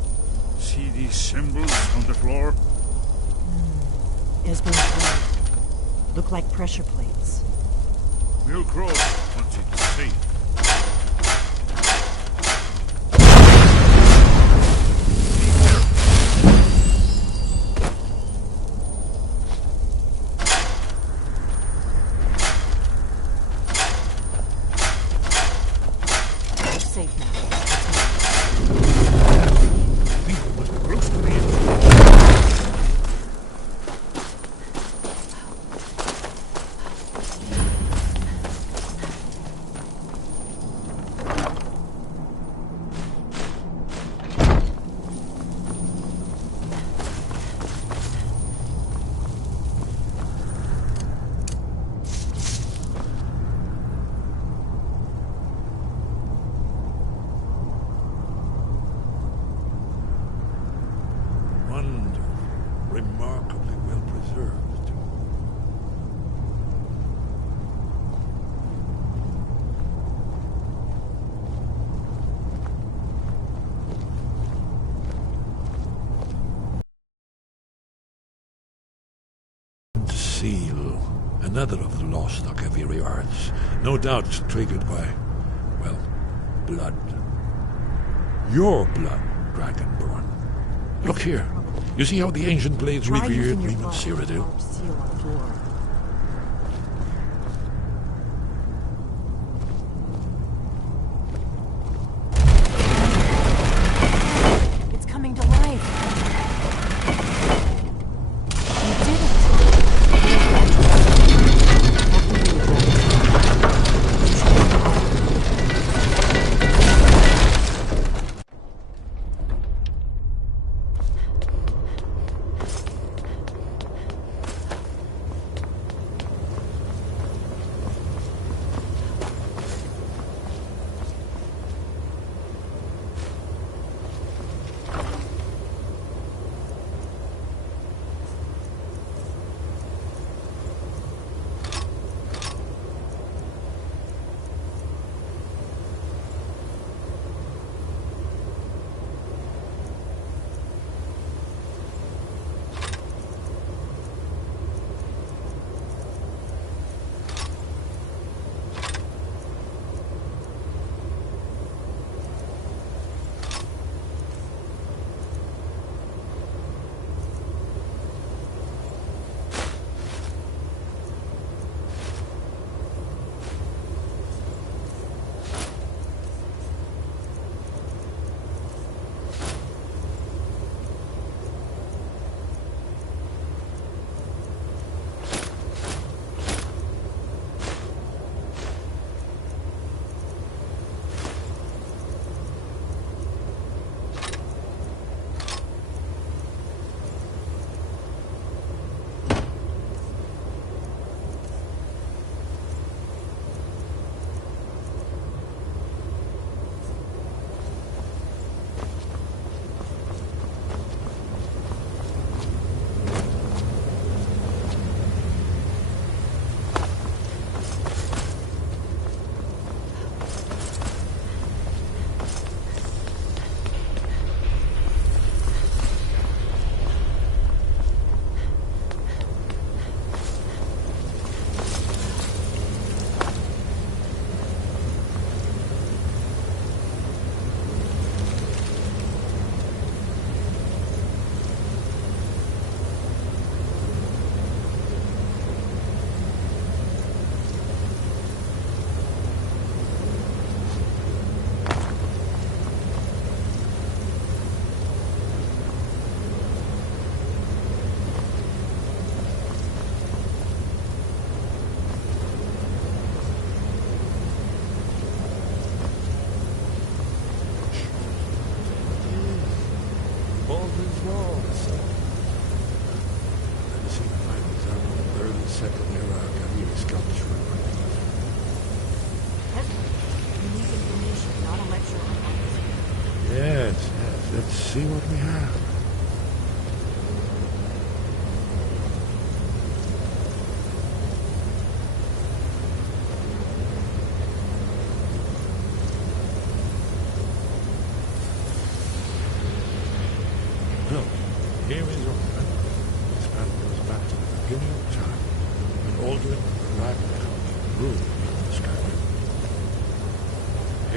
See these symbols on the floor? Esbern's right. Look like pressure plates. We'll cross once it's safe. Safe now. Close to the edge. Remarkably well preserved. Seal, another of the lost Akaviri arts, no doubt triggered by, well, blood. Your blood, Dragonborn. Look here. You see how the ancient blades revered Reman Cyrodiil? Seal on the floor. It's coming to life. You did it. Let's see what we have.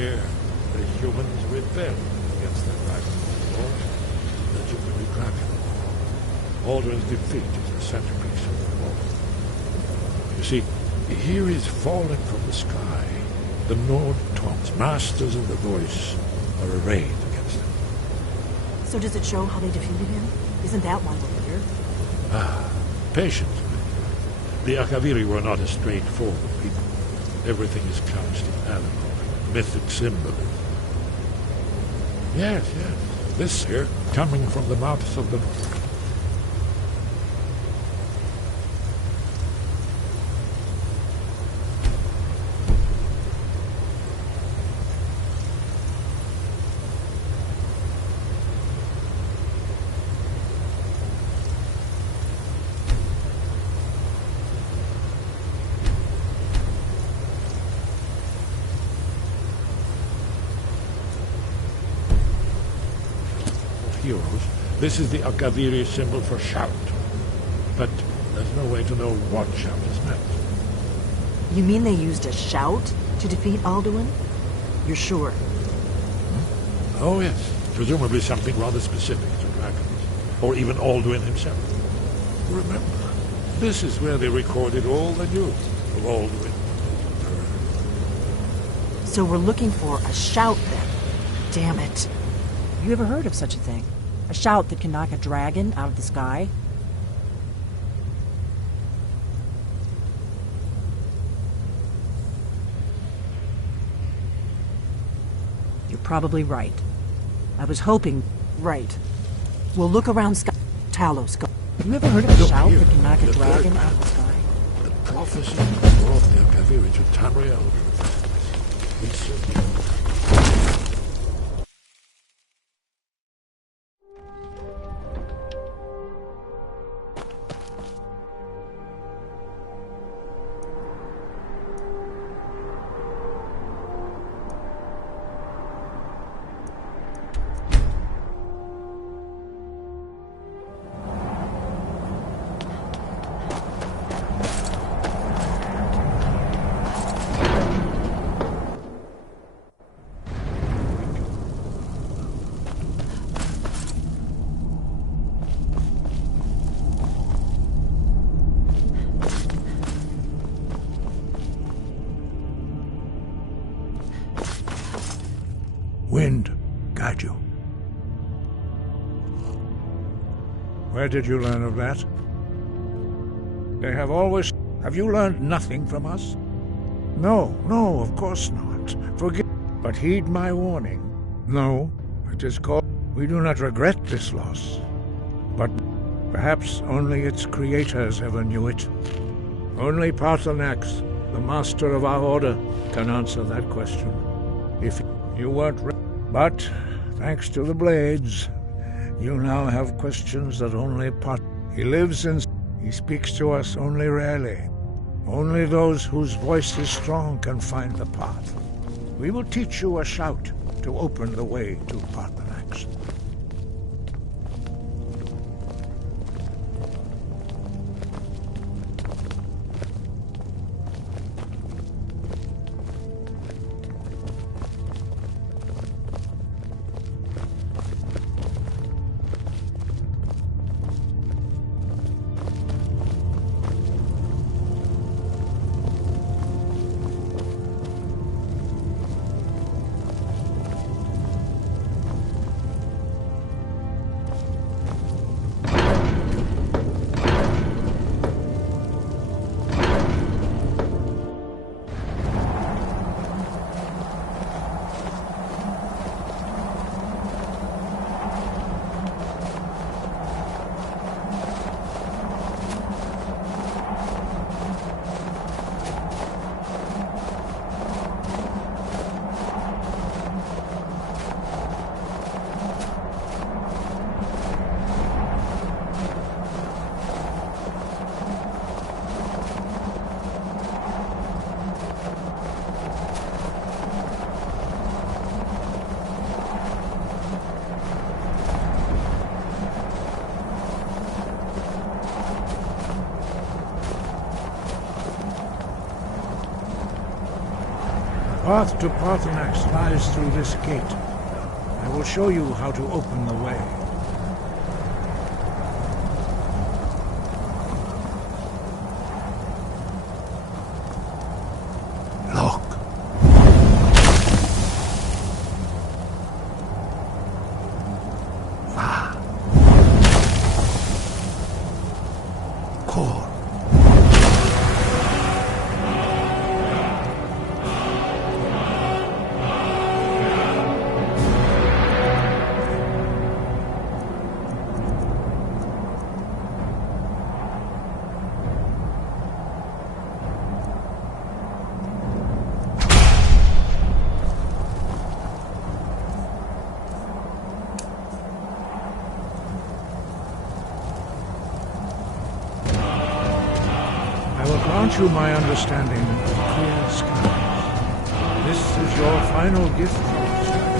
Here, the humans rebel against the dragon lord, legendary dragon. Aldrin's defeat is the centerpiece of the war. You see, here is falling from the sky. The Nord Toms, masters of the voice, are arrayed against him. So does it show how they defeated him? Isn't that why we're here? Patience. The Akaviri were not a straightforward people. Everything is couched in allegory, mythic symbolism. Yes. This here, coming from the mouths of the... heroes. This is the Akaviri symbol for shout. But there's no way to know what shout is meant. You mean they used a shout to defeat Alduin? You're sure? Oh, yes. Presumably something rather specific to dragons. Or even Alduin himself. Remember, this is where they recorded all the news of Alduin. So we're looking for a shout then. Damn it. You ever heard of such a thing? A shout that can knock a dragon out of the sky? You're probably right. I was hoping... Right. We'll look around Talos. You ever heard of a shout that can knock a dragon out of the sky? The prophecy brought the Akaviri to Tamriel. Wind guide you. Where did you learn of that? They have always... Have you learned nothing from us? No, of course not. Forgive... But heed my warning. No, it is called... We do not regret this loss. But perhaps only its creators ever knew it. Only Parthenax, the master of our order, can answer that question. If you weren't... But, thanks to the blades, you now have questions that only He lives in... He speaks to us only rarely. Only those whose voice is strong can find the path. We will teach you a shout to open the way to Parthenax. path to Parthenax lies through this gate. I will show you how to open the way. Grant you my understanding of clear skies. This is your final gift from us.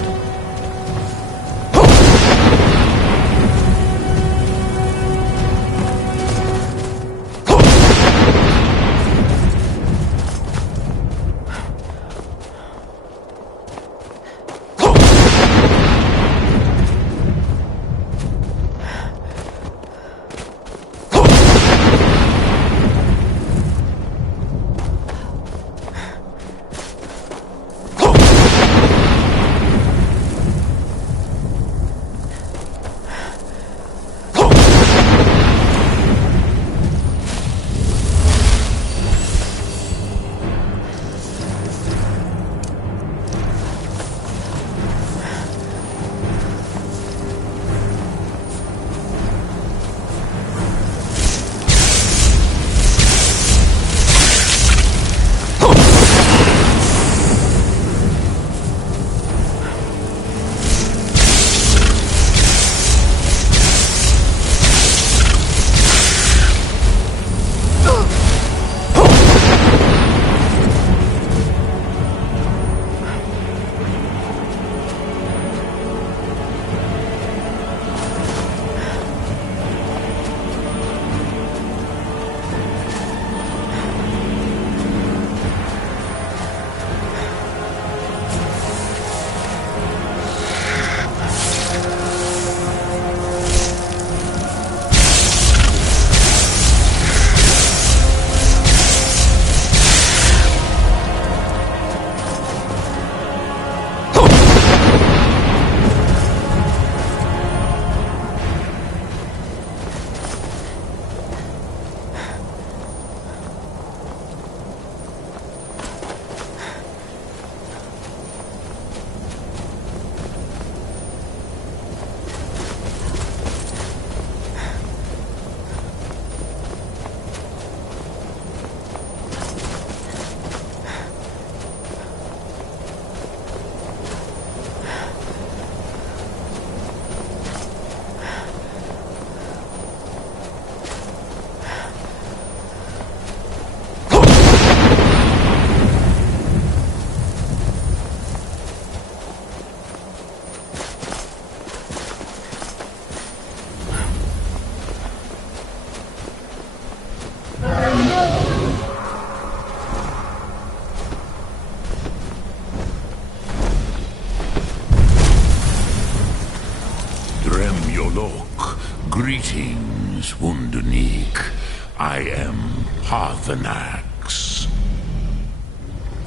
Greetings, Wunderneek. I am Parthenax.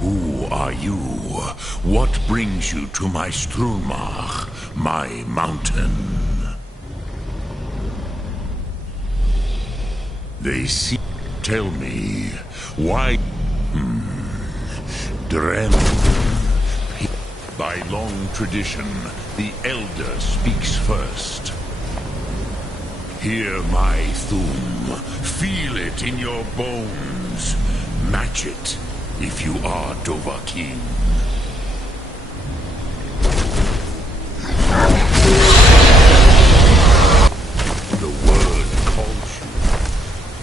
Who are you? What brings you to my Strulmach, my mountain? They see... Tell me, why... Drem... By long tradition, the Elder speaks first. Hear my Thum. Feel it in your bones. Match it, if you are Dovahkiin. The word calls you.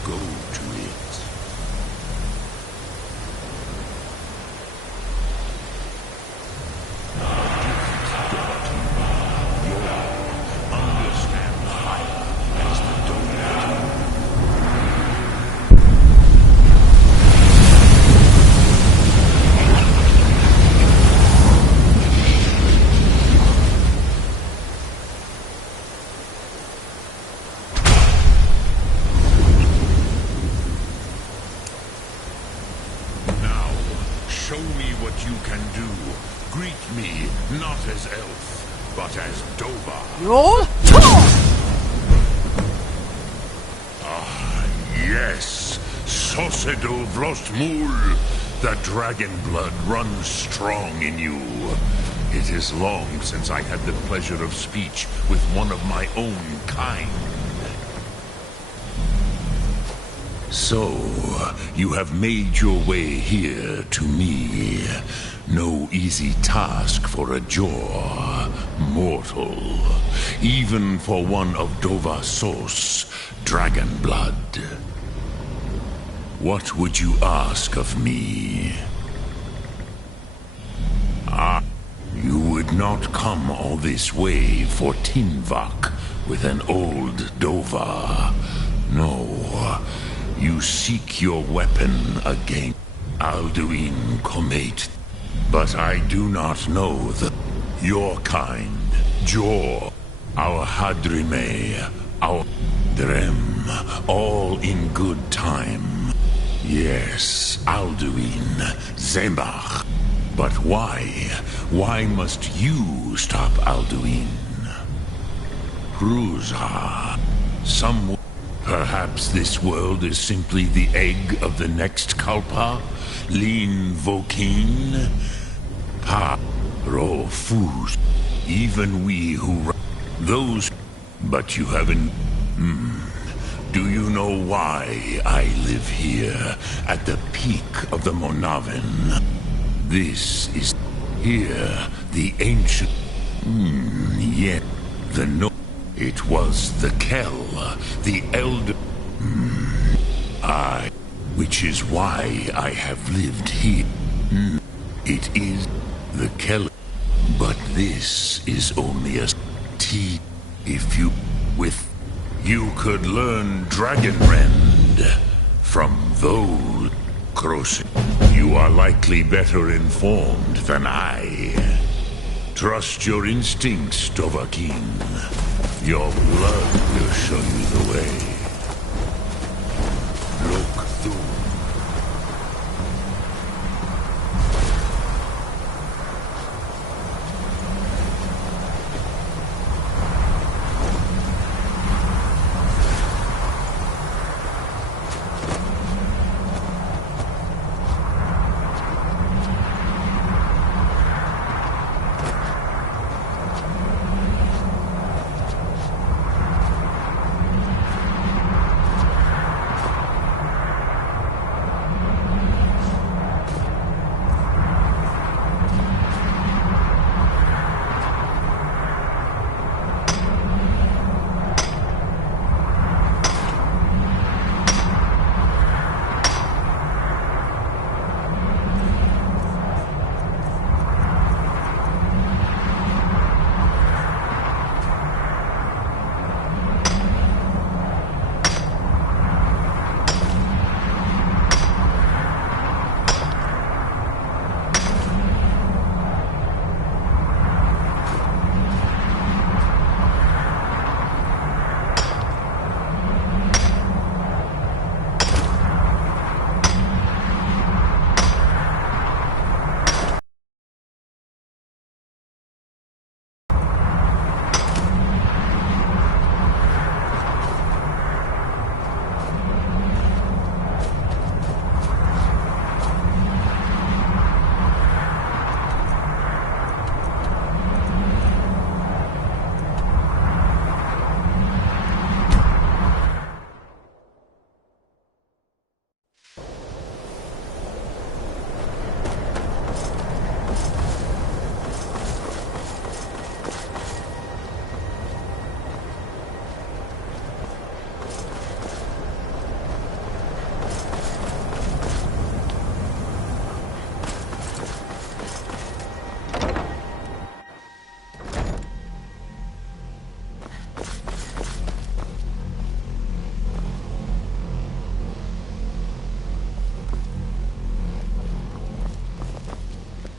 Go to it. Not as elf, but as Dova. Roll! Ah, yes. Sosedo Vlostmul. The dragon blood runs strong in you. It is long since I had the pleasure of speech with one of my own kind. So, you have made your way here to me. No easy task for a jaw mortal, even for one of Dova Sos, dragon blood. What would you ask of me? Ah, you would not come all this way for Tinvak with an old Dova. No, you seek your weapon against Alduin Comate. But I do not know your kind, Jor, our Hadrime, our Drem, all in good time. Yes, Alduin, Zembach. But why? Why must you stop Alduin? Pruzha. Perhaps this world is simply the egg of the next Kalpa? Lin Vokin? Pa Rofus. Even we who... Those... But you haven't... Do you know why I live here, at the peak of the Monavin? This is here, the ancient... Yet, the no... It was the Kel, the elder... Which is why I have lived here. It is the Kel... But this is only a... If you... You could learn Dragon Rend from those crossing. You are likely better informed than I. Trust your instincts, Dovahkiin. Your blood will show you the way. Look through.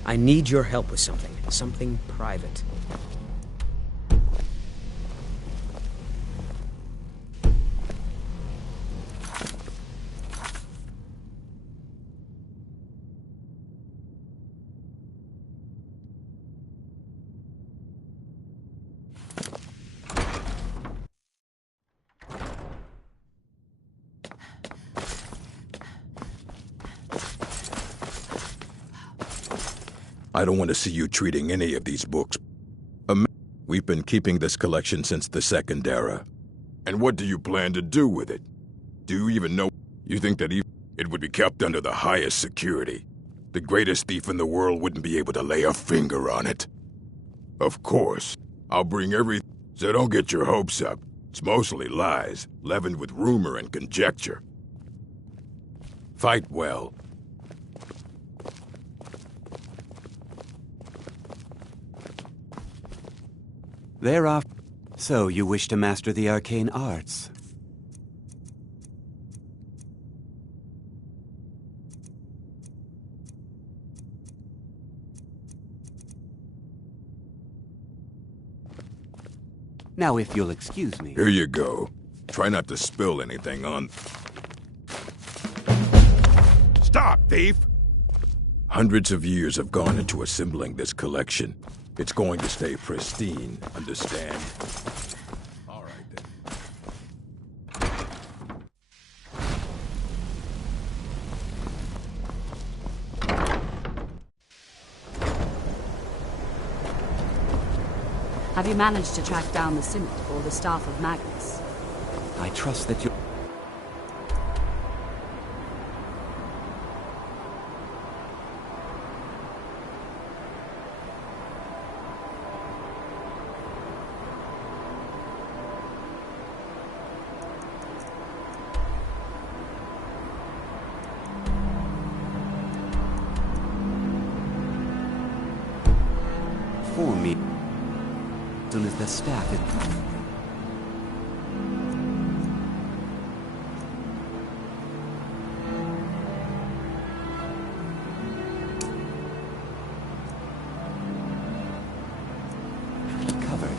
I need your help with something. Something private. I don't want to see you treating any of these books. We've been keeping this collection since the Second Era. And what do you plan to do with it? Do you even know? You think that it would be kept under the highest security? The greatest thief in the world wouldn't be able to lay a finger on it. Of course. I'll bring everything, so don't get your hopes up. It's mostly lies, leavened with rumor and conjecture. Fight well. There are... So you wish to master the arcane arts? Now, if you'll excuse me... Here you go. Try not to spill anything on... Stop, thief! Hundreds of years have gone into assembling this collection. It's going to stay pristine, understand? All right, then. Have you managed to track down the Synod or the staff of Magnus? I trust that you... For me, as soon as the staff is... covered.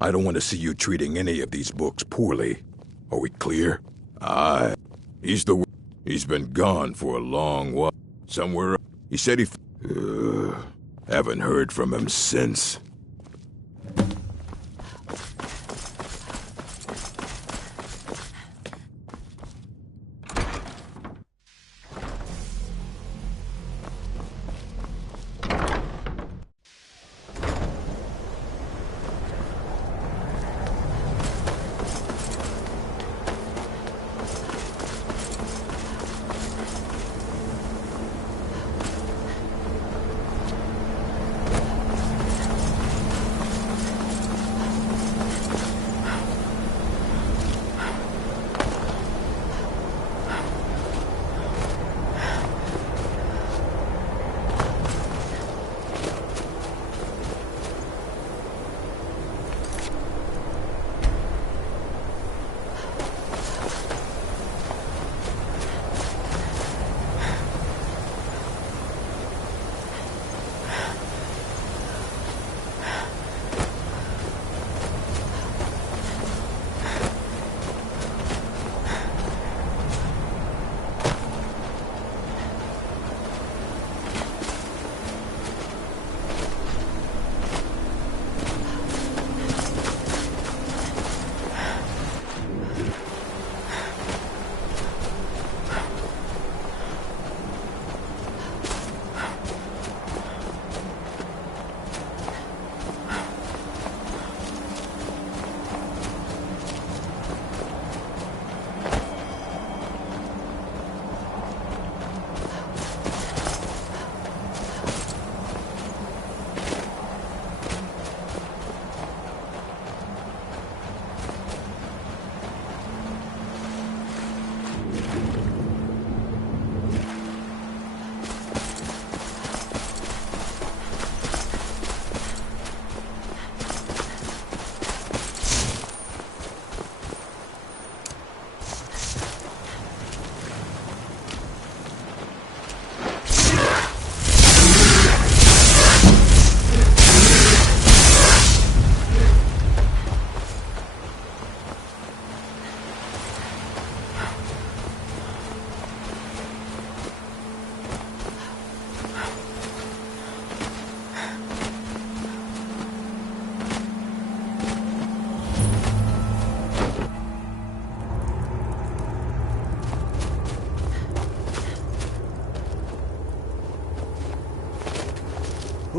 I don't want to see you treating any of these books poorly. Are we clear? He's been gone for a long while. Somewhere... He said he... haven't heard from him since.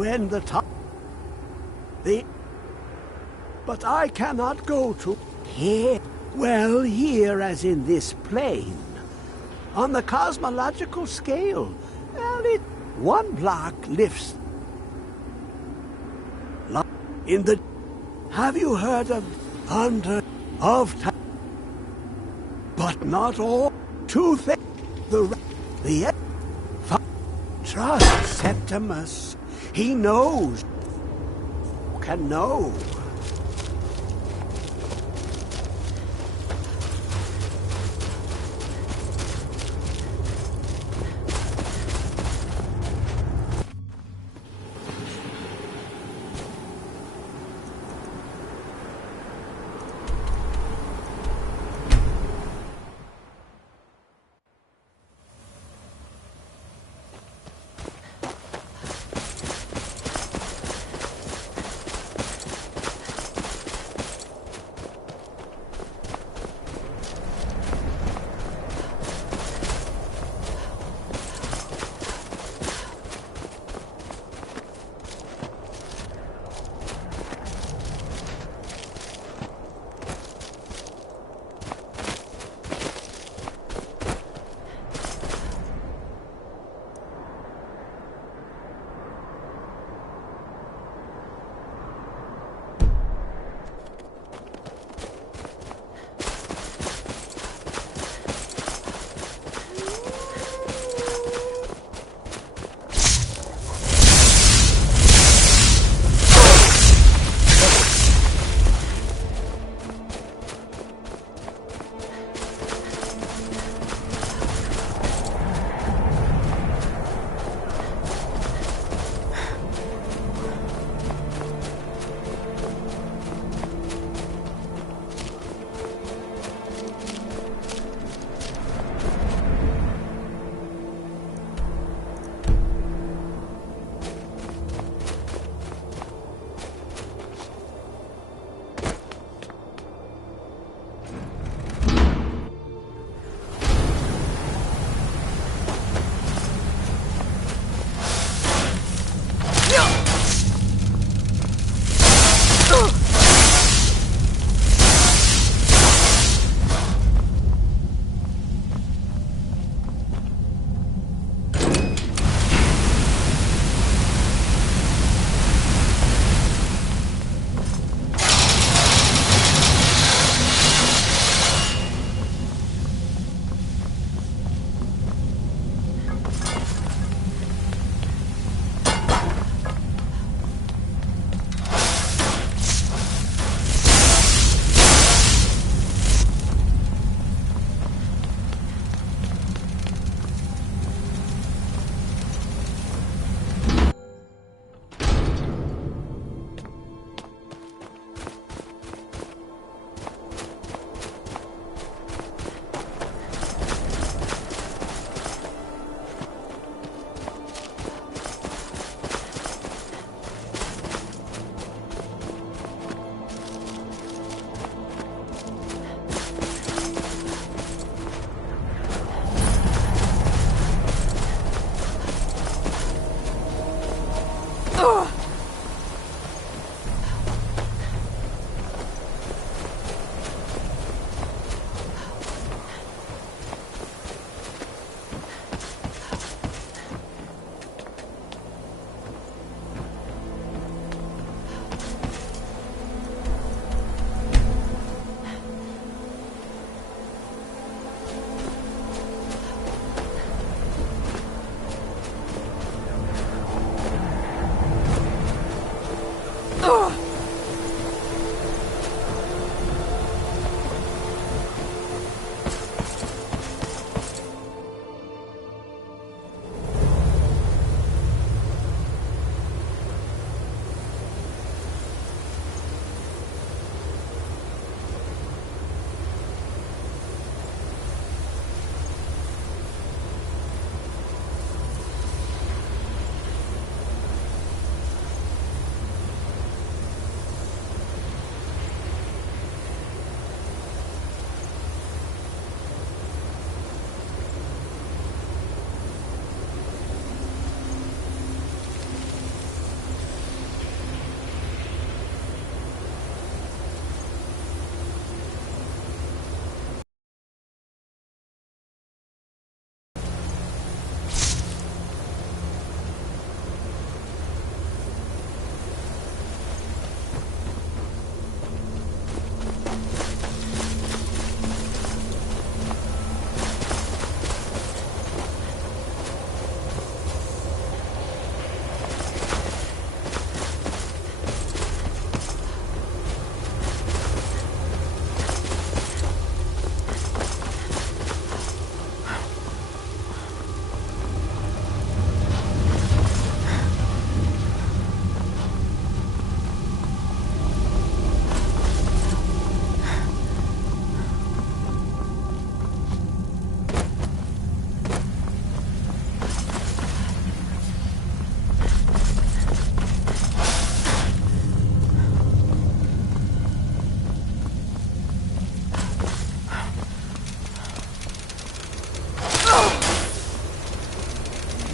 when the time... But I cannot go to here. Well, here as in this plane. On the cosmological scale, well, one block lifts... In the... Have you heard of under... of... But not all. Two things. The... Trust Septimus. He knows. Can know.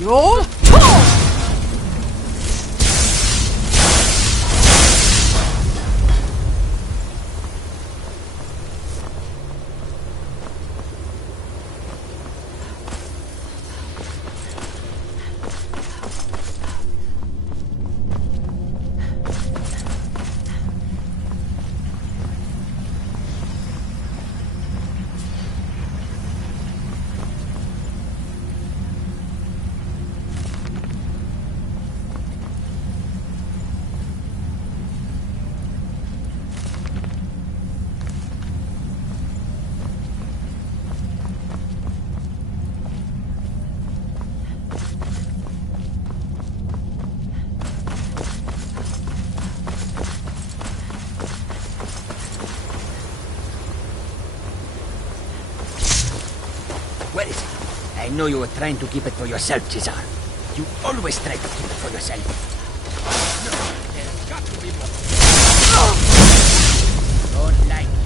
Roll! Where is it? I know you were trying to keep it for yourself, Cesar. You always try to keep it for yourself. No, there's got to be more. Don't like it.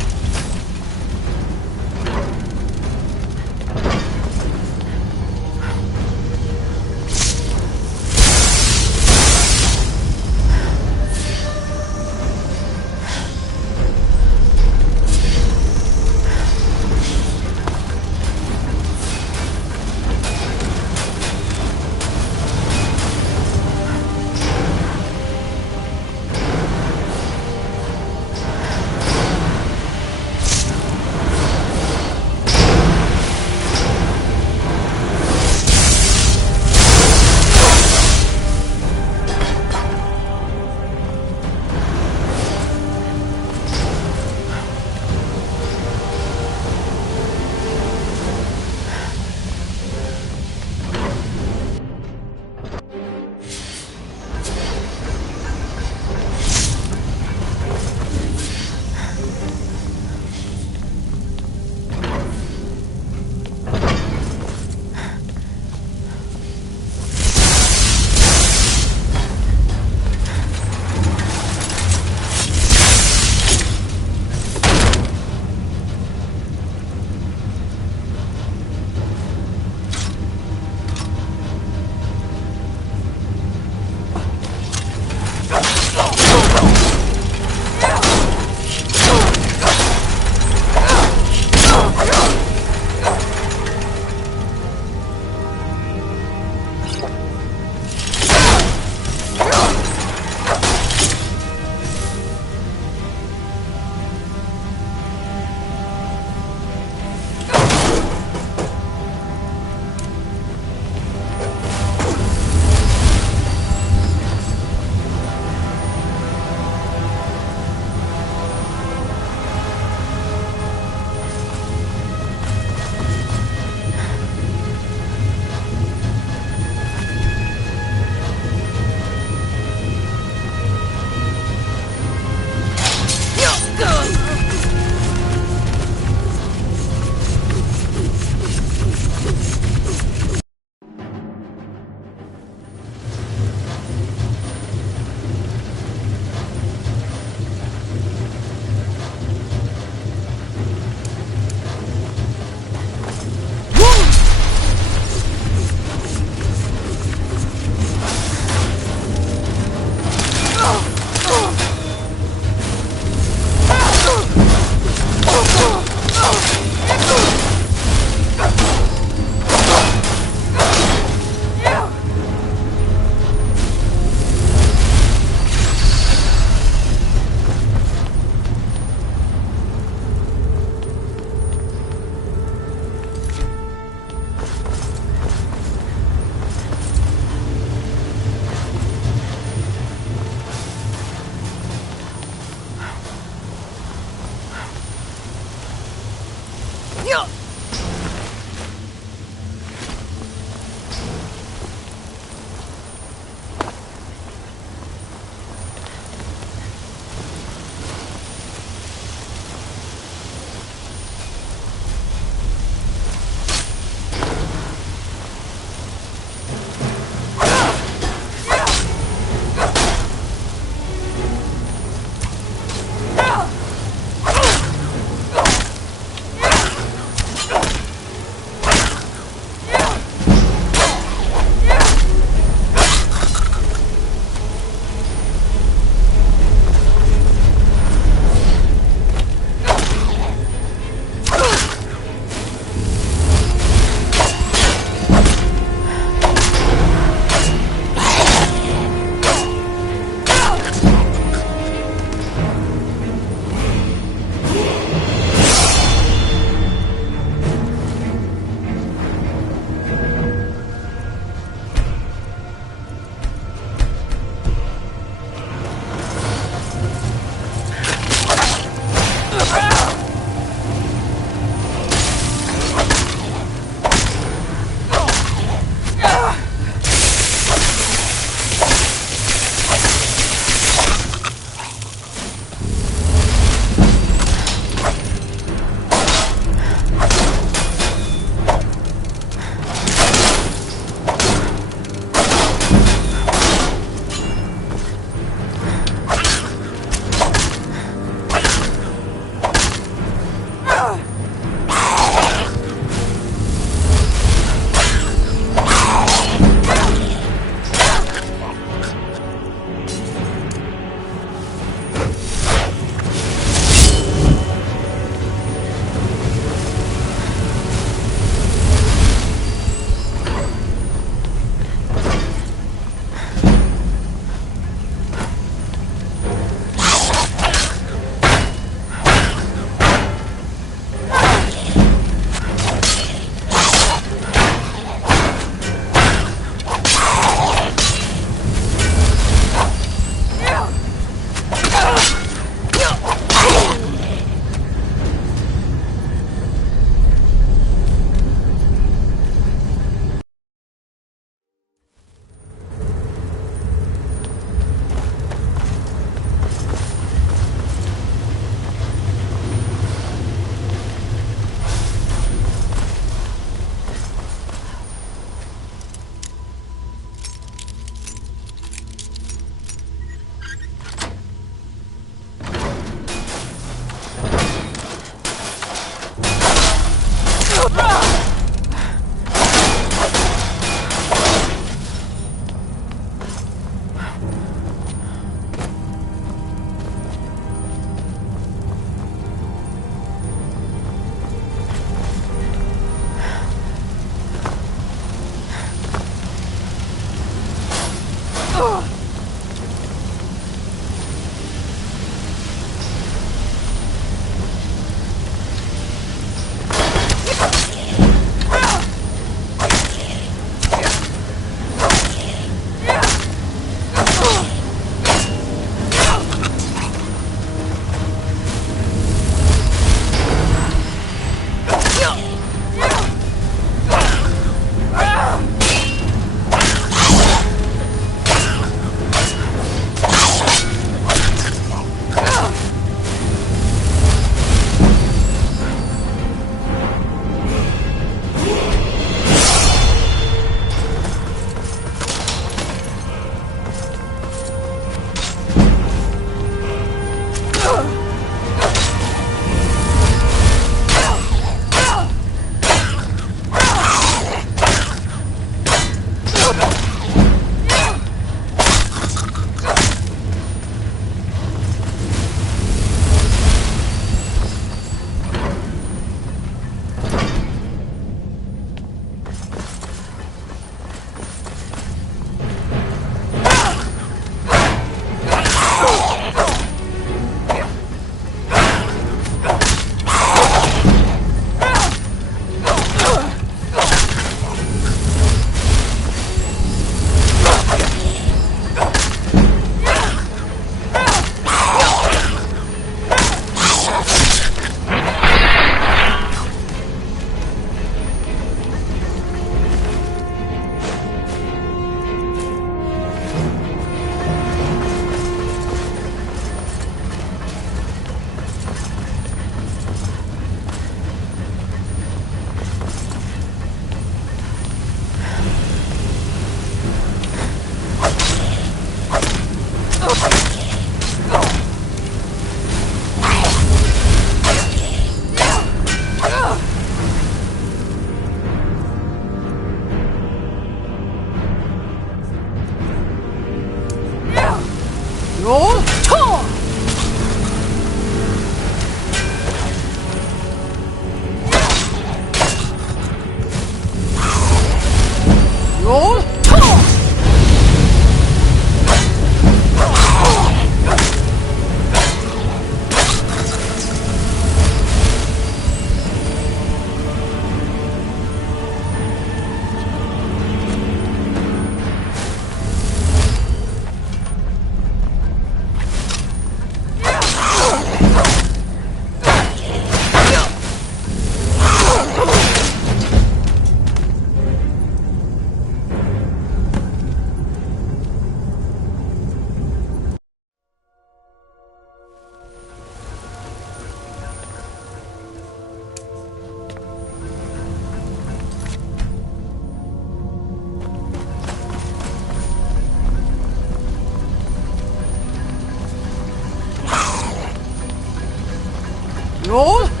Roll.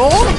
Roll.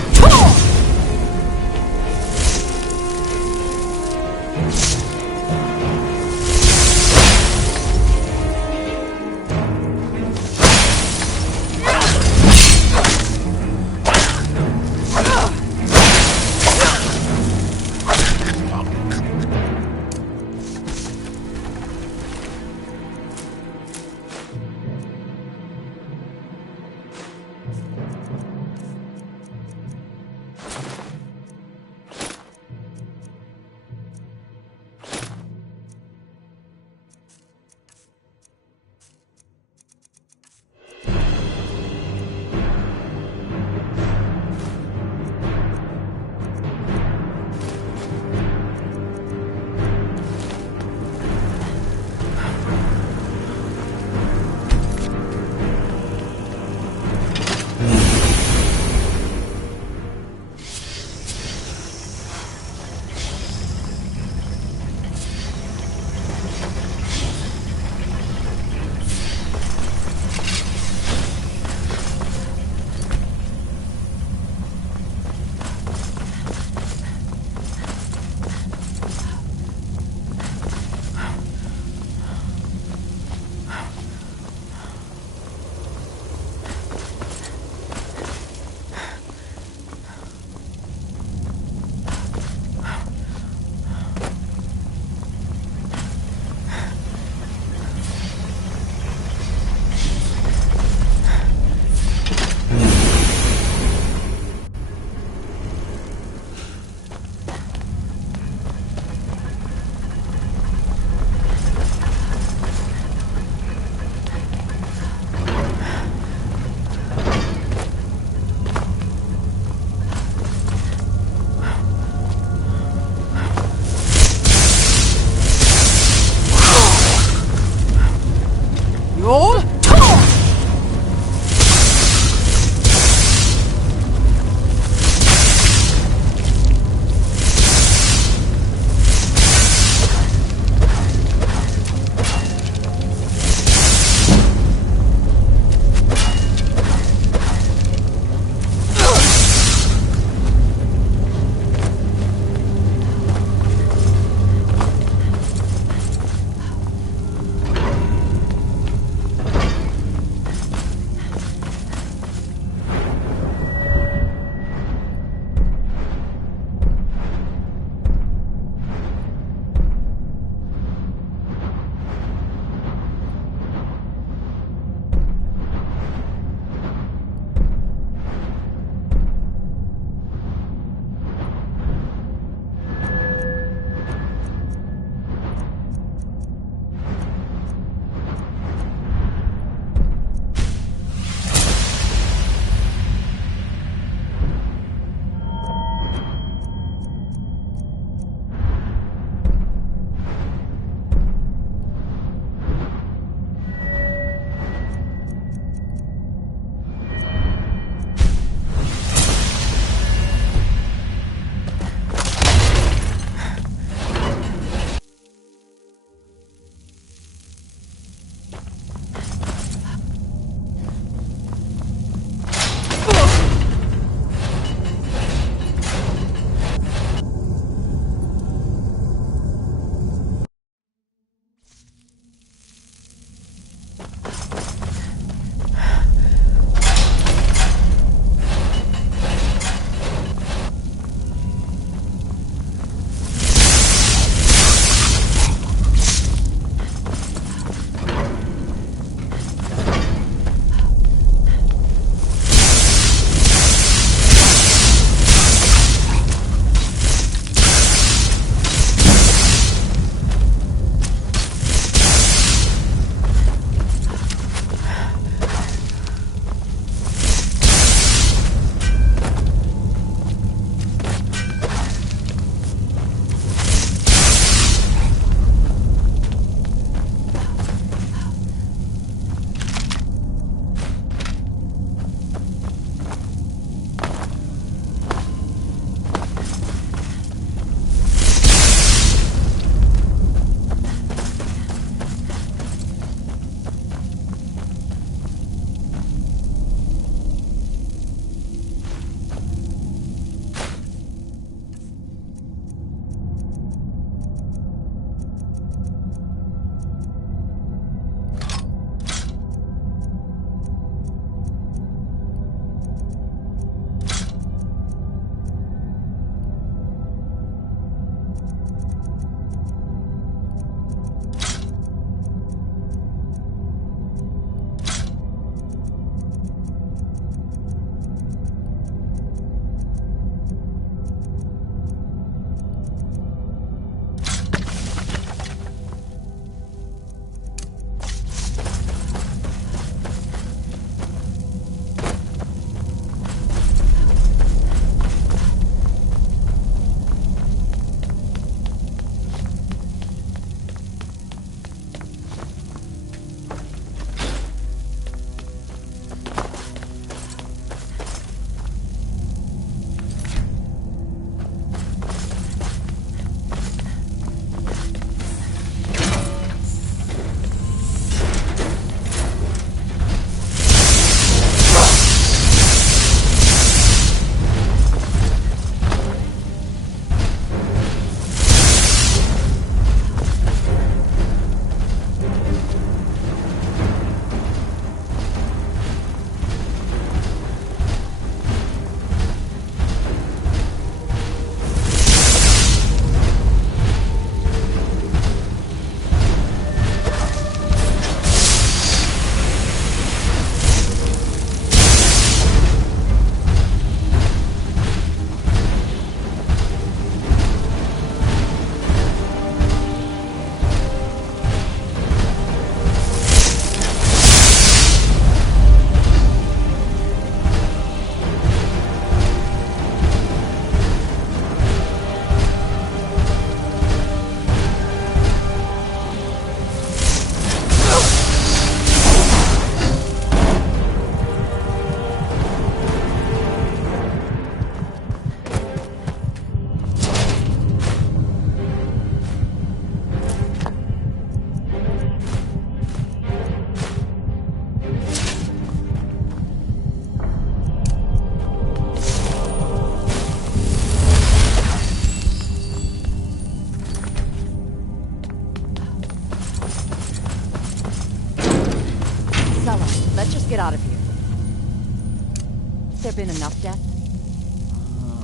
there been enough death?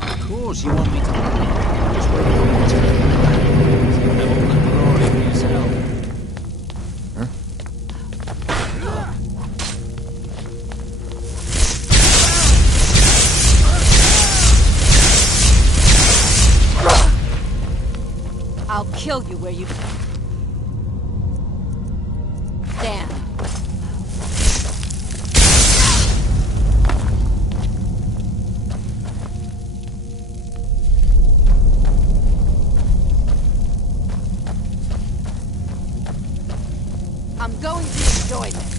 Of course, you want me to... Just wait for me to have all the glory for yourself. I'll kill you where you stand. I'm going to enjoy this.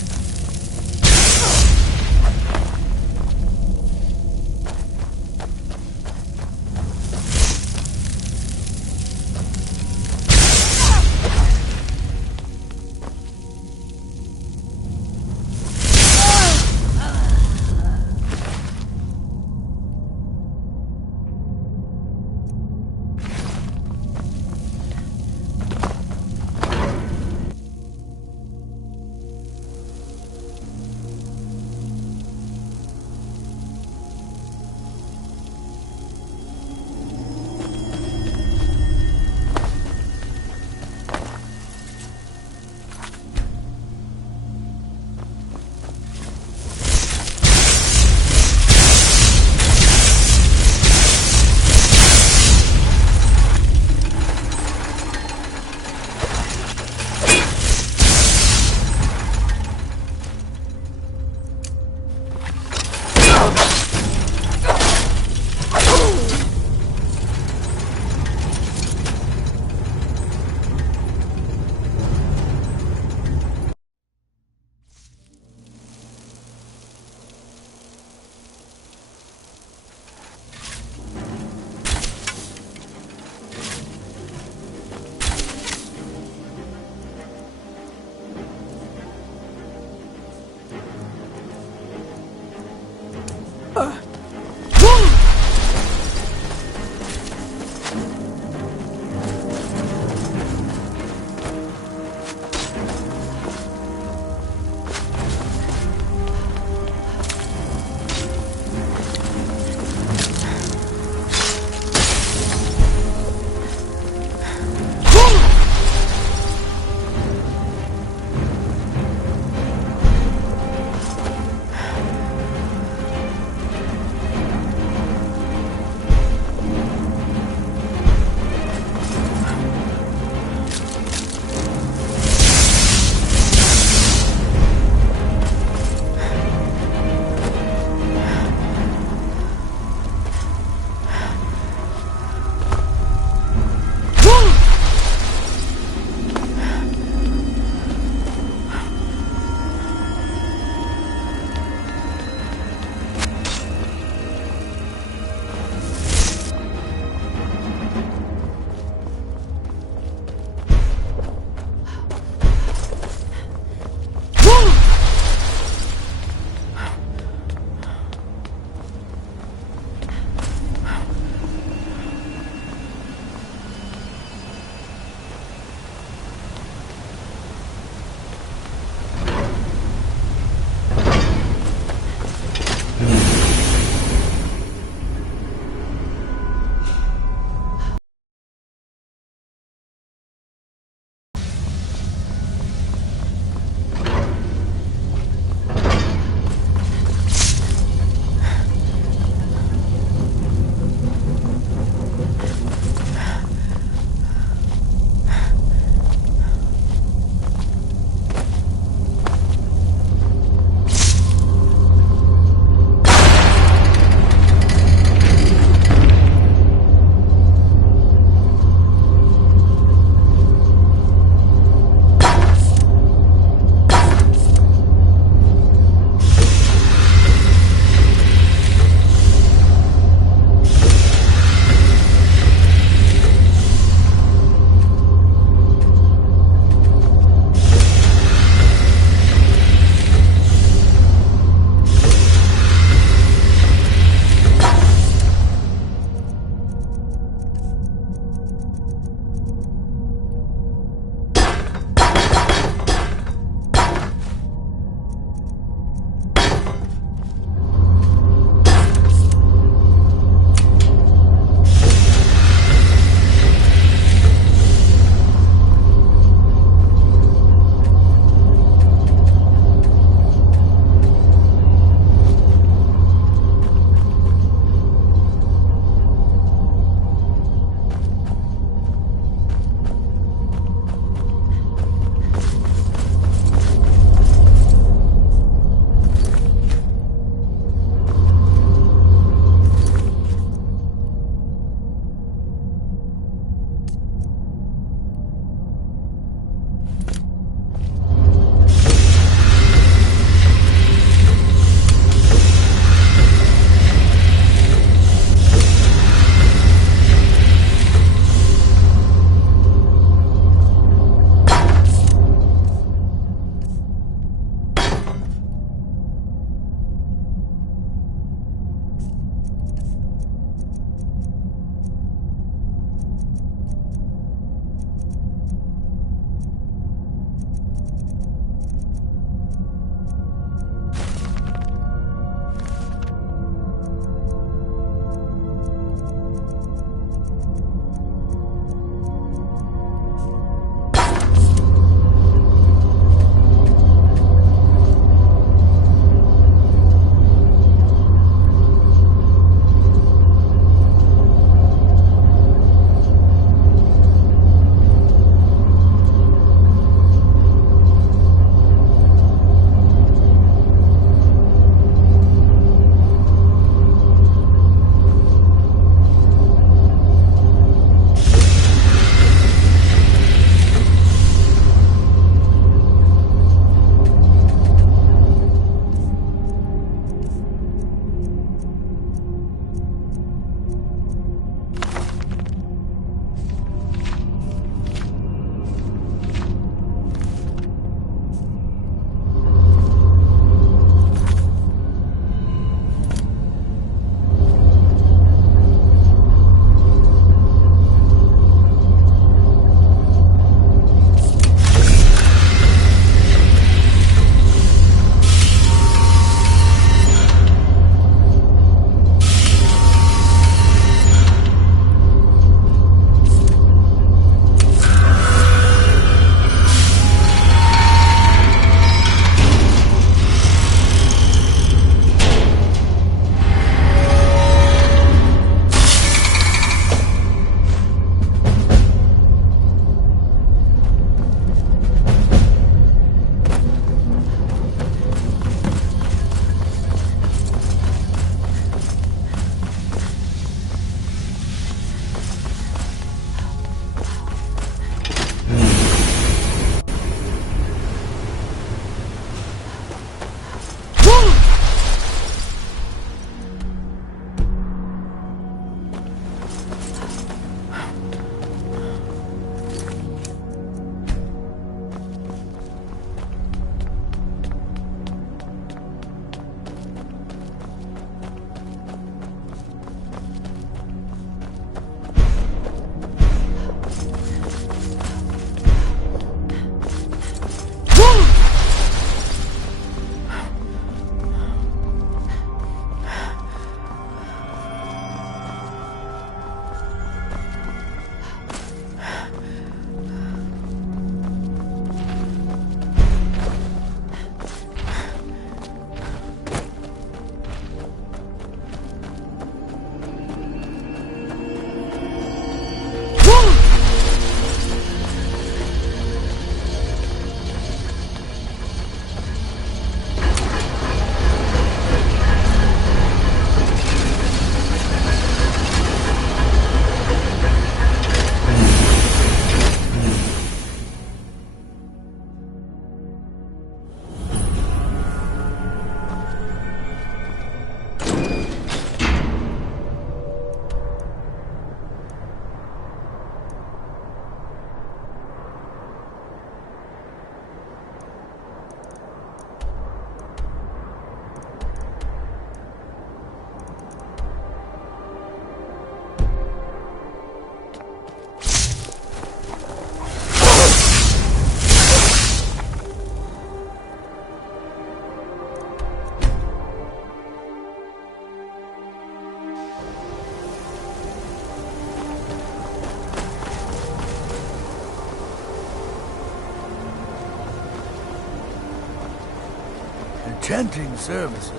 enchanting services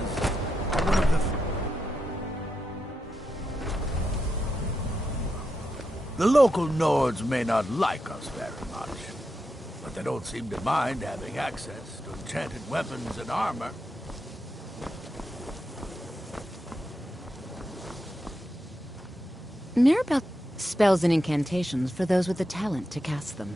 are one of the local Nords may not like us very much, but they don't seem to mind having access to enchanted weapons and armor. Mirabelle spells and incantations for those with the talent to cast them.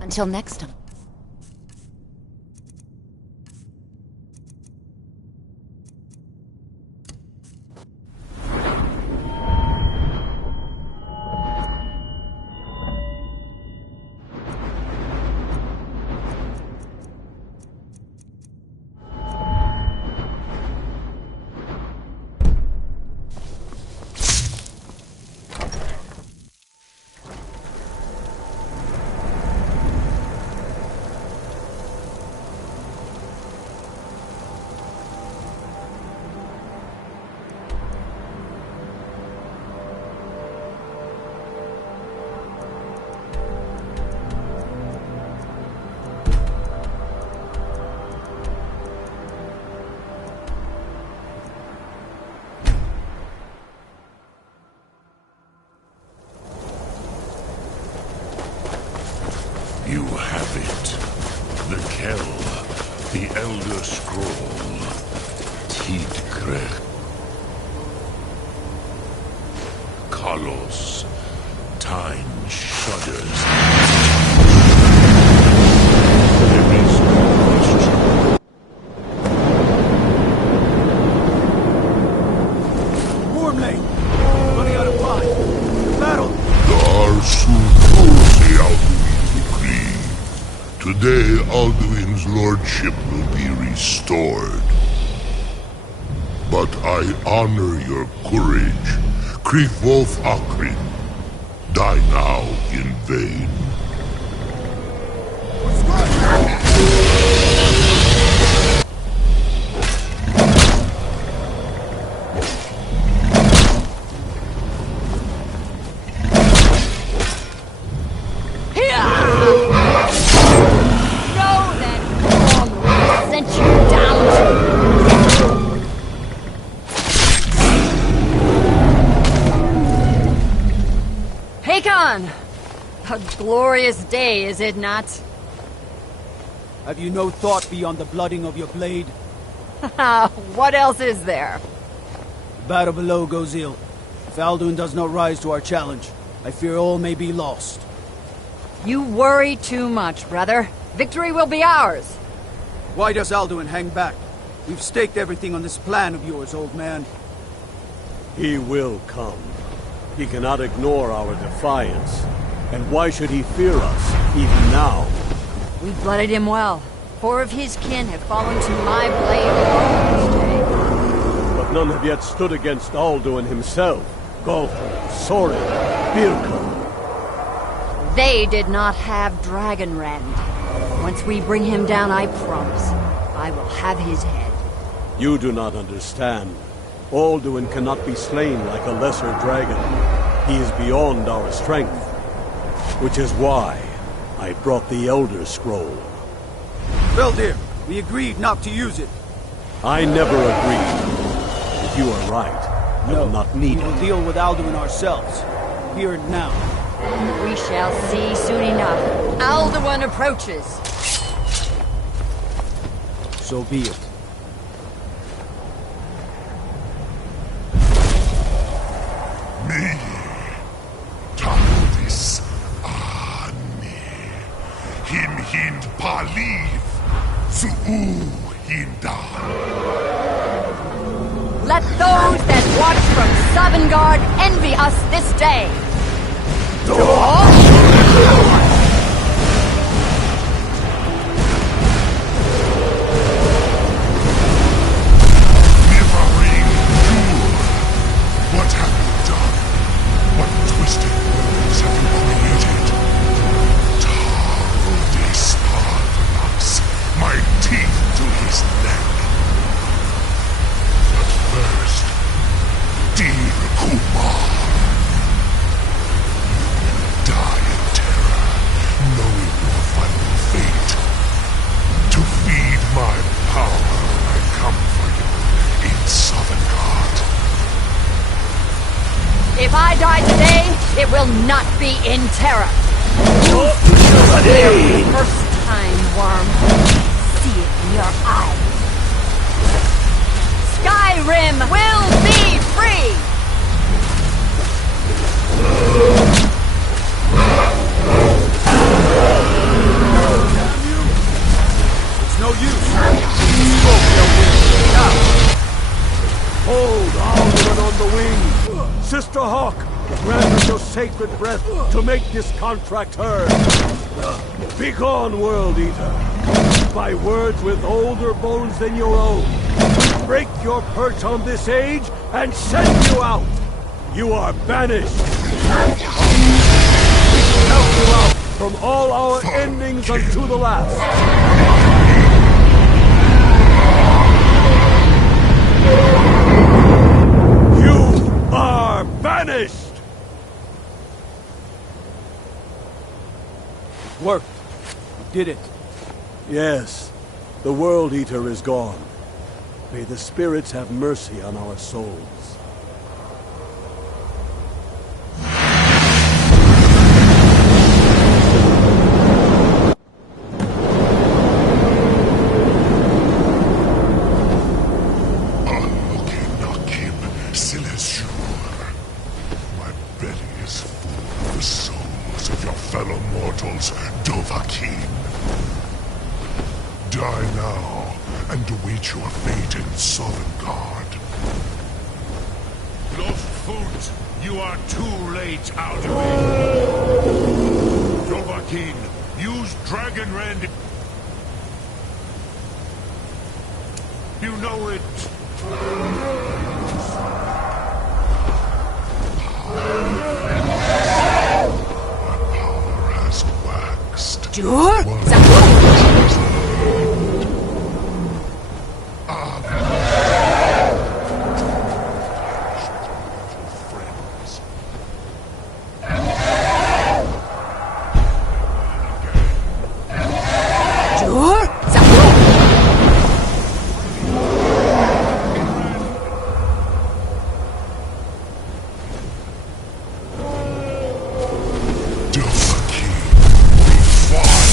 Until next time. You have it. The Kell, the Elder Scroll, Tidgrech, Kalos, time shudders. There is no question. Warmley! Running out of time! Battle! Today, Alduin's lordship will be restored. But I honor your courage. Kriegwolf Akrin. Die now in vain. A glorious day, is it not? Have you no thought beyond the blooding of your blade? What else is there? The battle below goes ill. If Alduin does not rise to our challenge, I fear all may be lost. You worry too much, brother. Victory will be ours. Why does Alduin hang back? We've staked everything on this plan of yours, old man. He will come. He cannot ignore our defiance. And why should he fear us, even now? We blooded him well. 4 of his kin have fallen to my blade alone this day. But none have yet stood against Alduin himself. Golfo, Sorin, Birka. They did not have Dragonrend. Once we bring him down, I promise, I will have his head. You do not understand. Alduin cannot be slain like a lesser dragon. He is beyond our strength. Which is why I brought the Elder Scroll. Veldir, we agreed not to use it. I never agreed. If you are right, I will not need we will it. deal with Alduin ourselves. Here and now. We shall see soon enough. Alduin approaches. So be it. Me. Tardis Ani. Him hind paliv. Su'u watch from Sovngarde envy us this day. What have you done? What twisted worlds have you created? Tardes my teeth to his neck. But first, dear Kumar, die in terror, knowing your final fate. To feed my power, I come for you in Sovngarde. If I die today, it will not be in terror. You for the first time, worm. See it in your eyes. Skyrim will be free! It's no use. Smoke their wings. Now. Hold Alderman on the wing. Sister Hawk, grant us your sacred breath to make this contract heard. Begone, World Eater. By words with older bones than your own, break your perch on this age and send you out. You are banished. Count you out from all our endings unto the last. Are banished! It worked. We did it. Yes, the World Eater is gone. May the spirits have mercy on our souls. My belly is full of the souls of your fellow mortals, Dovahkiin. Die now, and await your fate in Sovngarde. Lost Foot, you are too late out of it. Dovahkiin, use Dragon Rend. You know it. Sure. Dovahkiin, we fought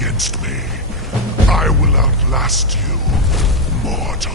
against me. I will outlast you, mortal.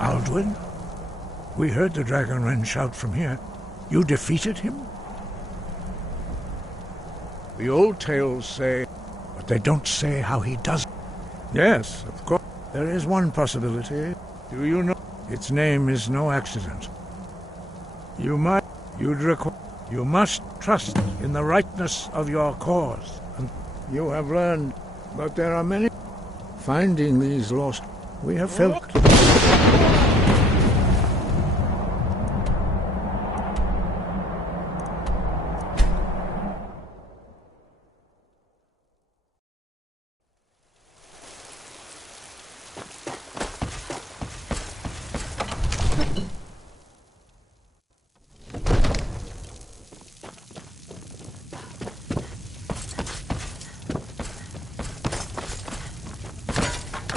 Alduin? We heard the Dragonren shout from here. You defeated him? The old tales say, but they don't say how he does. Yes, of course. There is one possibility. Do you know? Its name is no accident. You must trust in the rightness of your cause. And you have learned, but there are many. Finding these lost, we have felt.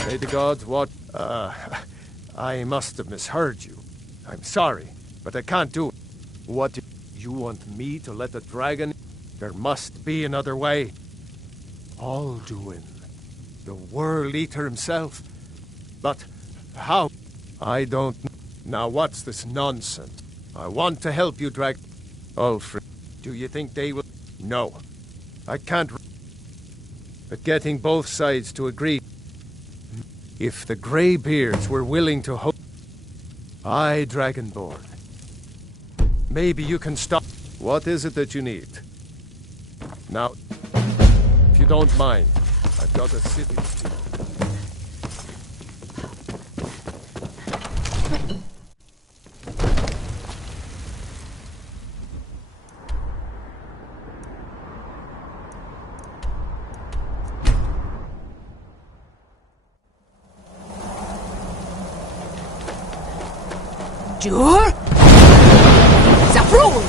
May the gods watch. I must have misheard you. I'm sorry, but I can't do it. What, you want me to let the dragon? There must be another way. Alduin, the World Eater himself. But how? I don't know. Now what's this nonsense? I want to help you, Ulfric, do you think they will? No. I can't. But getting both sides to agree. If the Greybeards were willing to hope, I, Dragonborn, maybe you can stop. What is it that you need? Now, if you don't mind, I've got a city. Dur? Zafrul!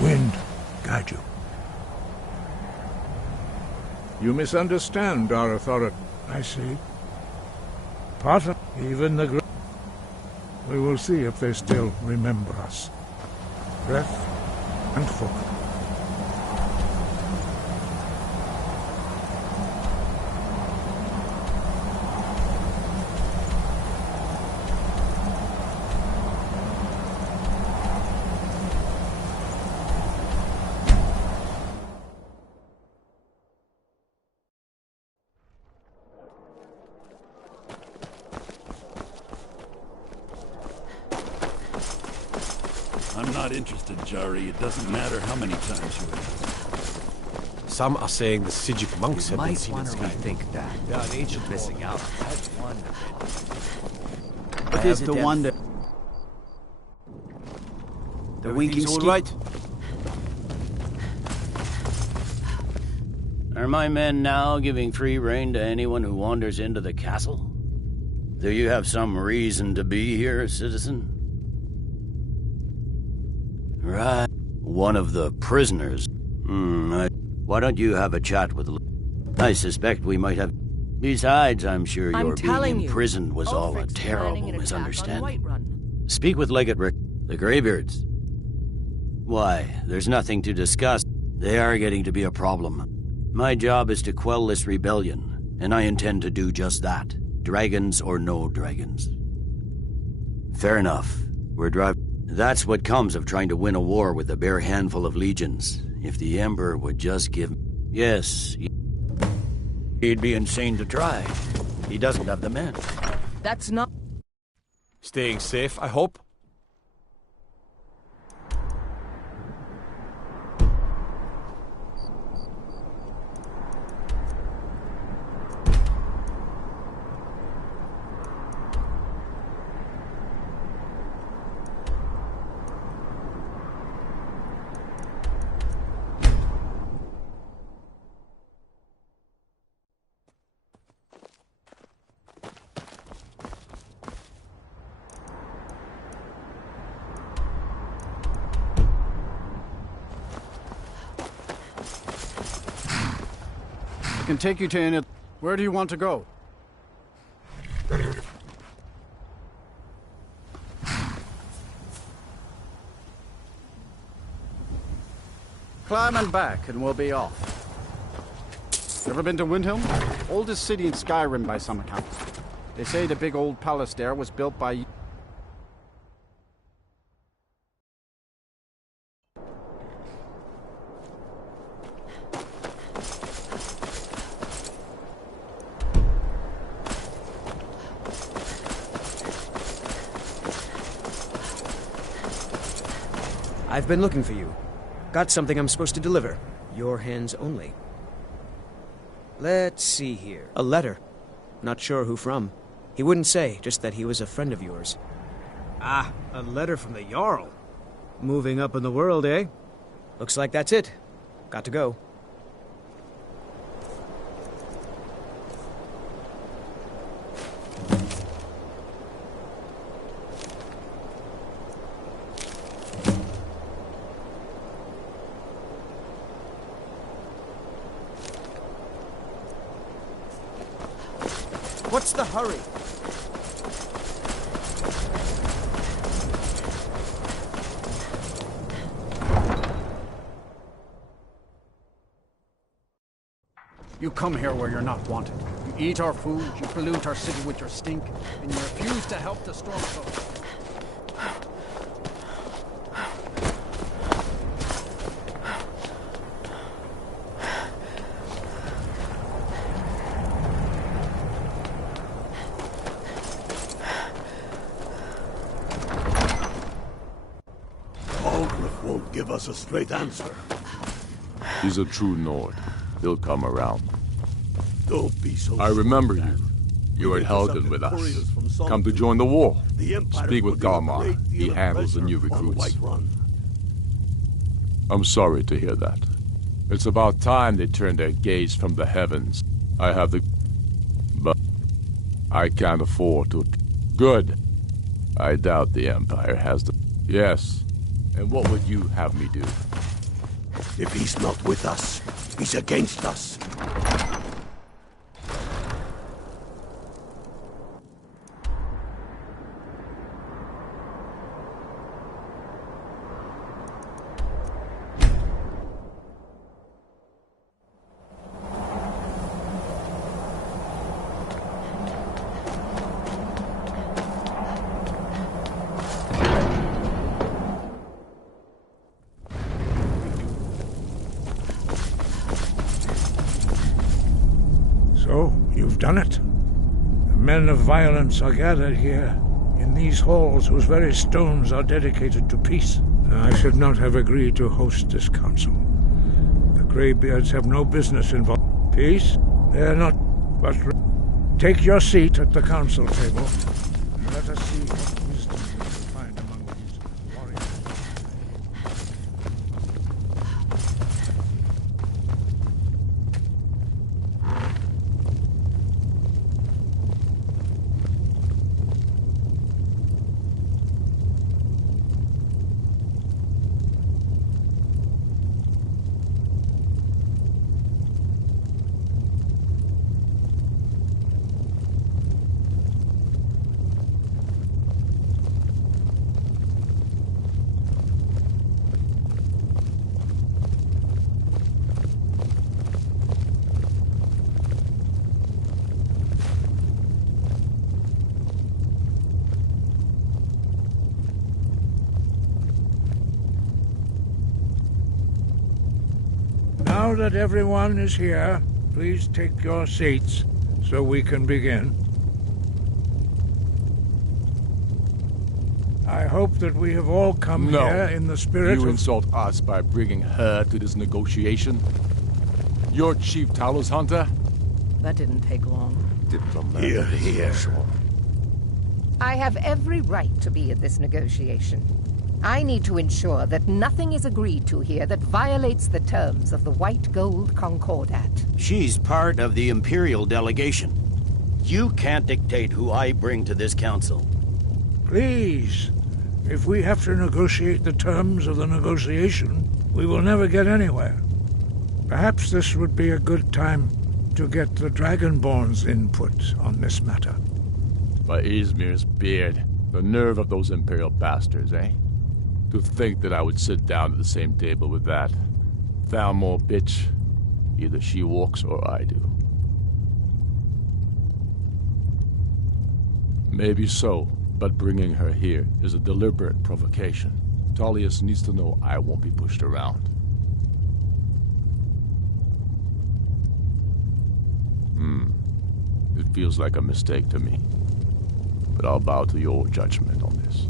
Wind, guide you. You misunderstand our authority. I see. Potter, even the great. We will see if they still remember us. Breath and focus. I'm not interested, Jari. It doesn't matter how many times you ask. Some are saying the Sijic monks have been seen in Skyrim. Think that. They're an ancient Missing out. That's wonderful. What is the wonder? The winking all skin. right? Are my men now giving free rein to anyone who wanders into the castle? Do you have some reason to be here, citizen? Right. One of the prisoners. Why don't you have a chat with... I suspect we might have... Besides, I'm sure your being imprisoned was all a terrible misunderstanding. Speak with Legate Rick, the Greybeards. Why, there's nothing to discuss. They are getting to be a problem. My job is to quell this rebellion, and I intend to do just that. Dragons or no dragons. Fair enough. We're driving... That's what comes of trying to win a war with a bare handful of legions. If the Emperor would just give... Yes, he'd be insane to try. He doesn't have the men. That's not... Staying safe, I hope? I can take you to any... Where do you want to go? Climb and back, and we'll be off. Ever been to Windhelm? Oldest city in Skyrim by some accounts. They say the big old palace there was built by... I've been looking for you. Got something I'm supposed to deliver. Your hands only. Let's see here. A letter. Not sure who from. He wouldn't say, just that he was a friend of yours. Ah, a letter from the Jarl. Moving up in the world, eh? Looks like that's it. Got to go. What's the hurry? You come here where you're not wanted. You eat our food, you pollute our city with your stink, and you refuse to help the Stormcloaks. us a straight answer. He's a true Nord. He'll come around. Don't be so I remember sure, you. Dan. You were at We Helgen intercepted with us. couriers from Song Come to Two. join the war. The Empire Speak with put in a Galmar. great He deal of handles the pressure new on recruits. Whiterun. I'm sorry to hear that. It's about time they turned their gaze from the heavens. I have the... but I can't afford to... Good. I doubt the Empire has the... Yes. And what would you have me do? If he's not with us, he's against us. So, you've done it. The men of violence are gathered here, in these halls whose very stones are dedicated to peace. I should not have agreed to host this council. The Greybeards have no business involved. Peace? They're not... but... Take your seat at the council table. Let us see what wisdom we can find among these warriors. Now that everyone is here, please take your seats so we can begin. I hope that we have all come here in the spirit You of... insult us by bringing her to this negotiation? You're Chief Talos Hunter? That didn't take long. Here, here. I have every right to be at this negotiation. I need to ensure that nothing is agreed to here that violates the terms of the White Gold Concordat. She's part of the Imperial delegation. You can't dictate who I bring to this council. Please, if we have to negotiate the terms of the negotiation, we will never get anywhere. Perhaps this would be a good time to get the Dragonborn's input on this matter. By Izmir's beard, the nerve of those Imperial bastards, eh? To think that I would sit down at the same table with that Thalmor bitch. Either she walks or I do. Maybe so, but bringing her here is a deliberate provocation. Tullius needs to know I won't be pushed around. It feels like a mistake to me. But I'll bow to your judgment on this.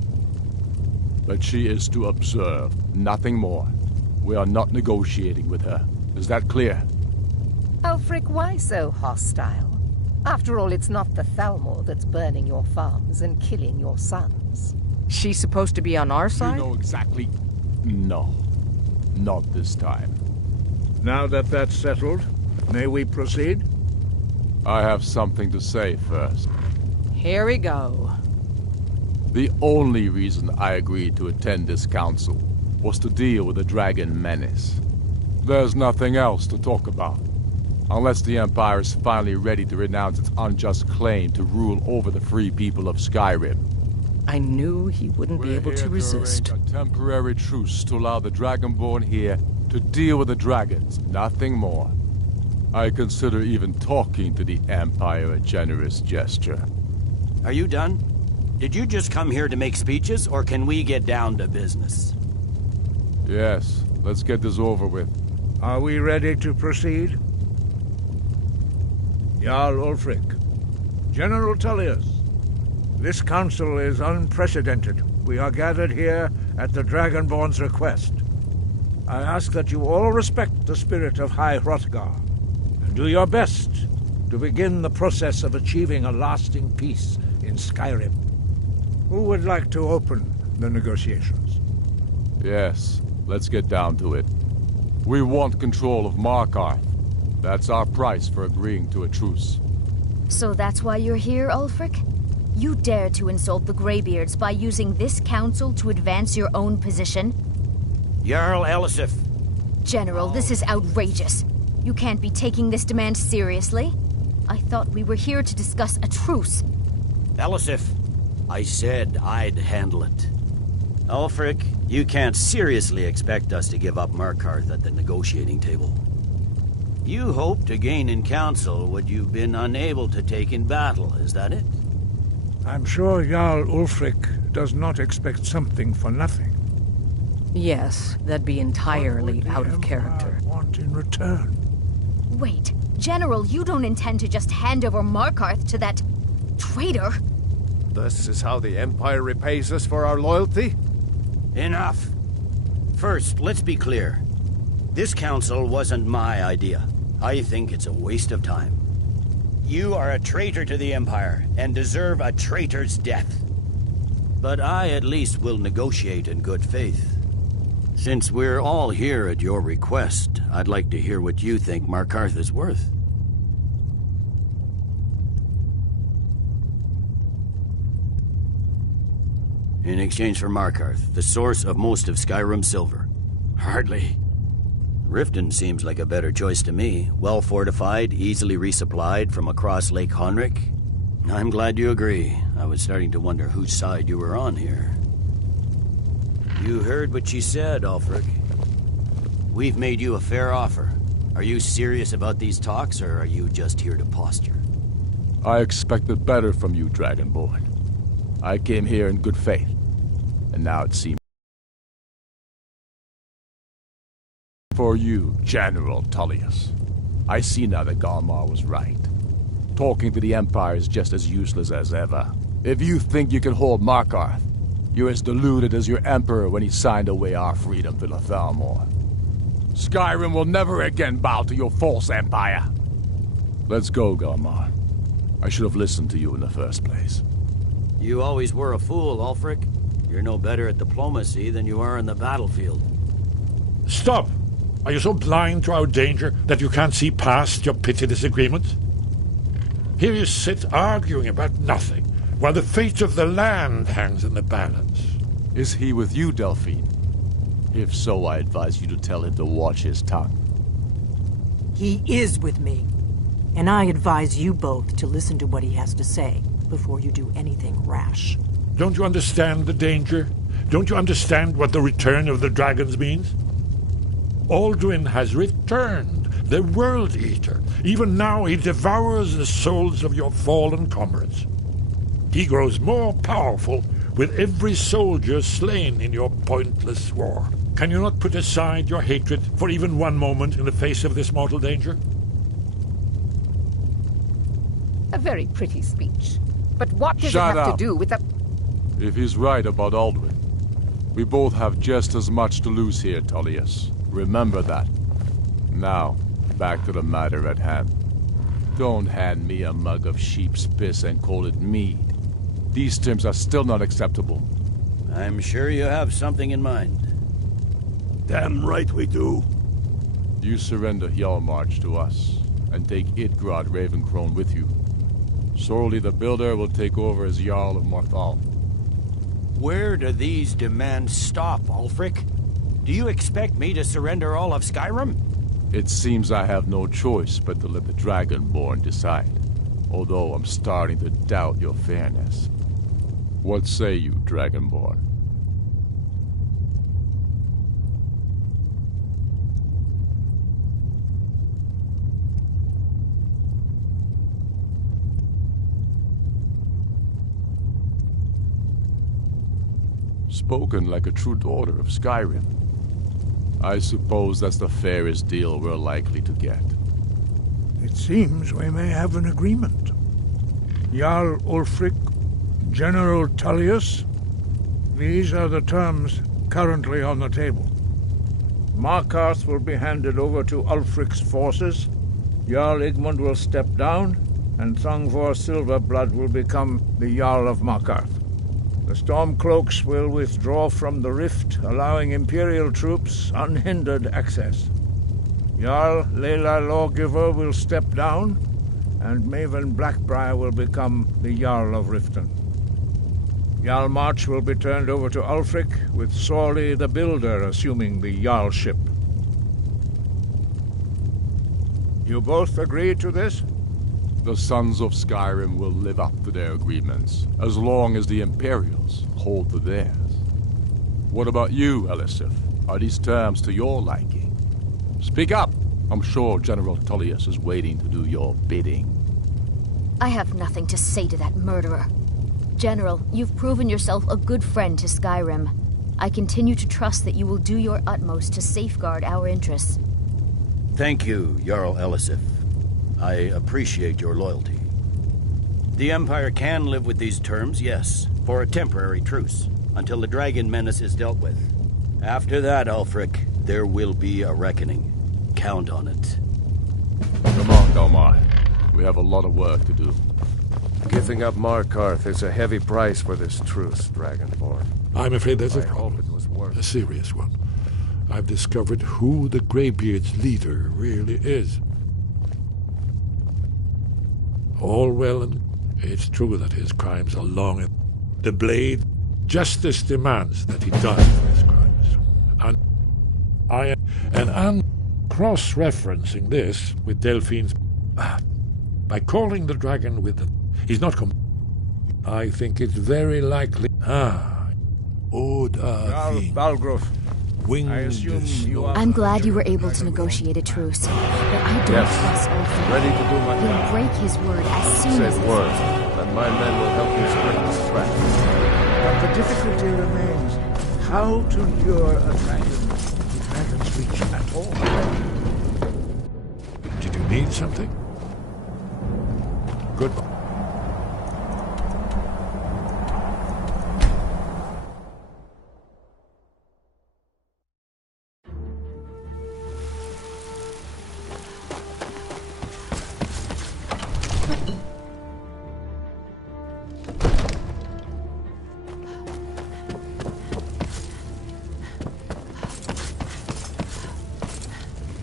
But she is to observe, nothing more. We are not negotiating with her. Is that clear? Ulfric, why so hostile? After all, it's not the Thalmor that's burning your farms and killing your sons. She's supposed to be on our side? You know exactly... No. Not this time. Now that that's settled, may we proceed? I have something to say first. Here we go. The only reason I agreed to attend this council was to deal with the dragon menace. There's nothing else to talk about. Unless the Empire is finally ready to renounce its unjust claim to rule over the free people of Skyrim. I knew he wouldn't be able to resist. Arrange a temporary truce to allow the Dragonborn here to deal with the dragons, nothing more. I consider even talking to the Empire a generous gesture. Are you done? Did you just come here to make speeches, or can we get down to business? Yes, let's get this over with. Are we ready to proceed? Jarl Ulfric, General Tullius, this council is unprecedented. We are gathered here at the Dragonborn's request. I ask that you all respect the spirit of High Hrothgar, and do your best to begin the process of achieving a lasting peace in Skyrim. Who would like to open the negotiations? Yes, let's get down to it. We want control of Markarth. That's our price for agreeing to a truce. So that's why you're here, Ulfric? You dare to insult the Greybeards by using this council to advance your own position? Jarl Elisif. General, this is outrageous. You can't be taking this demand seriously. I thought we were here to discuss a truce. Elisif, I said I'd handle it. Ulfric, you can't seriously expect us to give up Markarth at the negotiating table. You hope to gain in council what you've been unable to take in battle, is that it? I'm sure Jarl Ulfric does not expect something for nothing. Yes, that'd be entirely out of character. Want in return? Wait, General, you don't intend to just hand over Markarth to that traitor? This is how the Empire repays us for our loyalty? Enough. First, let's be clear. This council wasn't my idea. I think it's a waste of time. You are a traitor to the Empire, and deserve a traitor's death. But I at least will negotiate in good faith. Since we're all here at your request, I'd like to hear what you think Markarth is worth. In exchange for Markarth, the source of most of Skyrim's silver. Hardly. Riften seems like a better choice to me. Well fortified, easily resupplied from across Lake Honric. I'm glad you agree. I was starting to wonder whose side you were on here. You heard what she said, Ulfric. We've made you a fair offer. Are you serious about these talks, or are you just here to posture? I expected better from you, Dragonborn. I came here in good faith, and now it seems for you, General Tullius. I see now that Galmar was right. Talking to the Empire is just as useless as ever. If you think you can hold Markarth, you're as deluded as your Emperor when he signed away our freedom to the Thalmor. Skyrim will never again bow to your false empire. Let's go, Galmar. I should have listened to you in the first place. You always were a fool, Ulfric. You're no better at diplomacy than you are in the battlefield. Stop! Are you so blind to our danger that you can't see past your petty disagreement? Here you sit arguing about nothing, while the fate of the land hangs in the balance. Is he with you, Delphine? If so, I advise you to tell him to watch his tongue. He is with me. And I advise you both to listen to what he has to say before you do anything rash. Don't you understand the danger? Don't you understand what the return of the dragons means? Alduin has returned, the World Eater. Even now he devours the souls of your fallen comrades. He grows more powerful with every soldier slain in your pointless war. Can you not put aside your hatred for even one moment in the face of this mortal danger? A very pretty speech. But what does it have to do with the... If he's right about Alduin, we both have just as much to lose here, Tullius. Remember that. Now, back to the matter at hand. Don't hand me a mug of sheep's piss and call it mead. These terms are still not acceptable. I'm sure you have something in mind. Damn right we do. You surrender Hjalmarch to us, and take Idgrod Ravencrone with you. Sorli the Builder will take over as Jarl of Morthal. Where do these demands stop, Ulfric? Do you expect me to surrender all of Skyrim? It seems I have no choice but to let the Dragonborn decide, although I'm starting to doubt your fairness. What say you, Dragonborn? Spoken like a true daughter of Skyrim. I suppose that's the fairest deal we're likely to get. It seems we may have an agreement. Jarl Ulfric, General Tullius, these are the terms currently on the table. Markarth will be handed over to Ulfric's forces. Jarl Igmund will step down, and Thongvor Silverblood will become the Jarl of Markarth. The Stormcloaks will withdraw from the rift, allowing Imperial troops unhindered access. Jarl Layla Lawgiver will step down, and Maven Blackbriar will become the Jarl of Riften. Jarl March will be turned over to Ulfric, with Sorley the Builder assuming the Jarlship. You both agree to this? The Sons of Skyrim will live up to their agreements, as long as the Imperials hold to theirs. What about you, Elisif? Are these terms to your liking? Speak up! I'm sure General Tullius is waiting to do your bidding. I have nothing to say to that murderer. General, you've proven yourself a good friend to Skyrim. I continue to trust that you will do your utmost to safeguard our interests. Thank you, Jarl Elisif. I appreciate your loyalty. The Empire can live with these terms, yes, for a temporary truce, until the dragon menace is dealt with. After that, Ulfric, there will be a reckoning. Count on it. Come on, Dalmar. We have a lot of work to do. Giving up Markarth is a heavy price for this truce, Dragonborn. I'm afraid there's a problem. A serious one. I've discovered who the Greybeard's leader really is. All well and it's true that his crimes are long and the blade. Justice demands that he die for his crimes. And I'm cross-referencing this with Delphine's... by calling the dragon with the... He's not I think it's very likely... Balgruf. I assume you are... I'm glad you were able to negotiate a truce, but I don't trust Ulfric. Ready to do my He'll break his word as soon as... Say the word, and my men will help you split this threat. But the difficulty remains how to lure a dragon to Dragon's Reach at all. Did you need something? Good.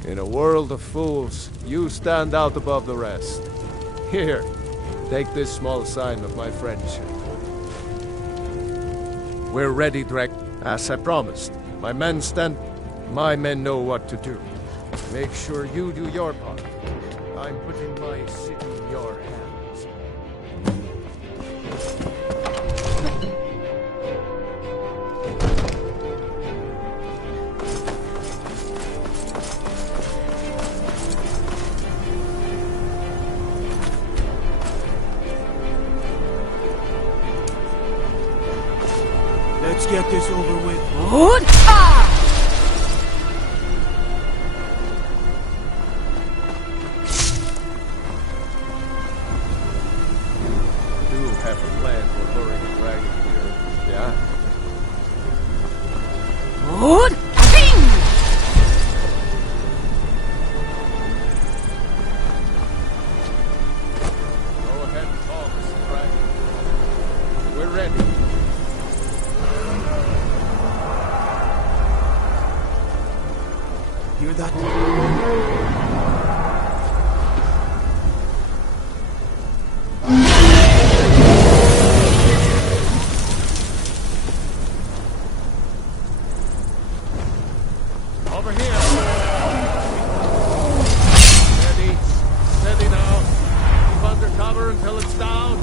In a world of fools, you stand out above the rest. Here, take this small sign of my friendship. We're ready, Drek. As I promised, my men know what to do. Make sure you do your part. I'm putting my city in your hands. Let's get this over with. Do have a plan for luring a dragon here, yeah? Go ahead and call this dragon. We're ready. Hear that? Over here. Steady. Steady now. Keep under cover until it's down.